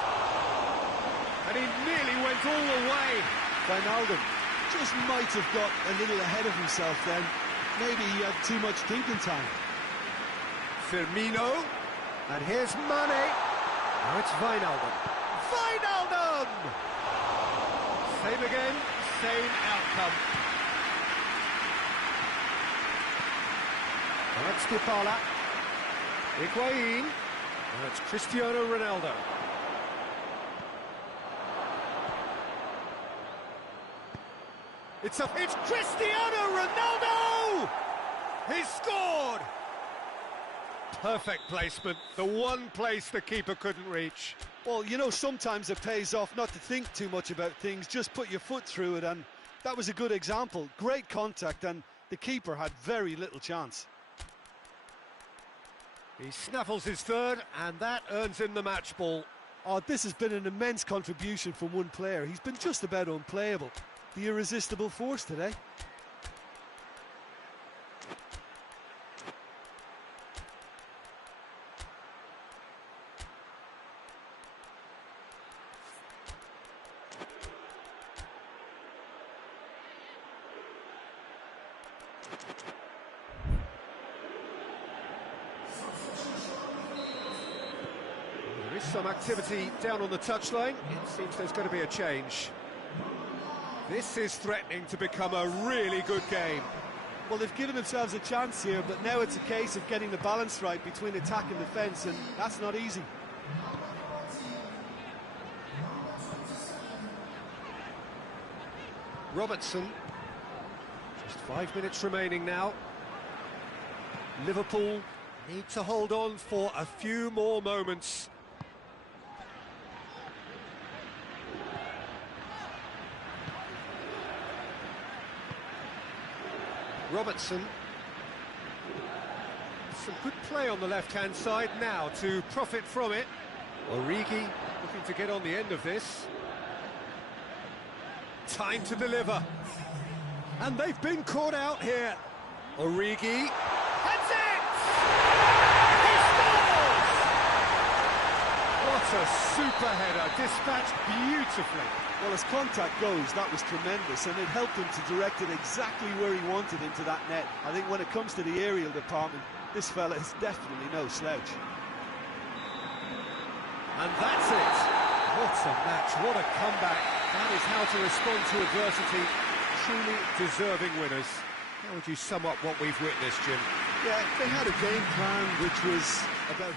And he nearly went all the way. Wijnaldum just might have got a little ahead of himself then. Maybe he had too much thinking time. Firmino. And here's Mane. Now it's Wijnaldum. Wijnaldum! Same again, same outcome. That's Dybala. Higuain. And it's Cristiano Ronaldo. It's Cristiano Ronaldo! He scored! Perfect placement, the one place the keeper couldn't reach. Well, you know, sometimes it pays off not to think too much about things, just put your foot through it, and that was a good example. Great contact, and the keeper had very little chance. He snaffles his third, and that earns him the match ball. Oh, this has been an immense contribution from one player. He's been just about unplayable. The irresistible force today. There is some activity down on the touchline. It seems there's going to be a change. This is threatening to become a really good game. Well, they've given themselves a chance here, but now it's a case of getting the balance right between attack and defence, and that's not easy. Robertson. Just 5 minutes remaining now. Liverpool need to hold on for a few more moments. Robertson. Some good play on the left-hand side now to profit from it. Origi looking to get on the end of this. Time to deliver. And they've been caught out here. Origi. That's it! He scores! What a super header, dispatched beautifully. Well, as contact goes, that was tremendous, and it helped him to direct it exactly where he wanted into that net. I think when it comes to the aerial department, this fella is definitely no slouch. And that's it. What a match, what a comeback. That is how to respond to adversity. Truly deserving winners. How would you sum up what we've witnessed, Jim? Yeah, they had a game plan which was about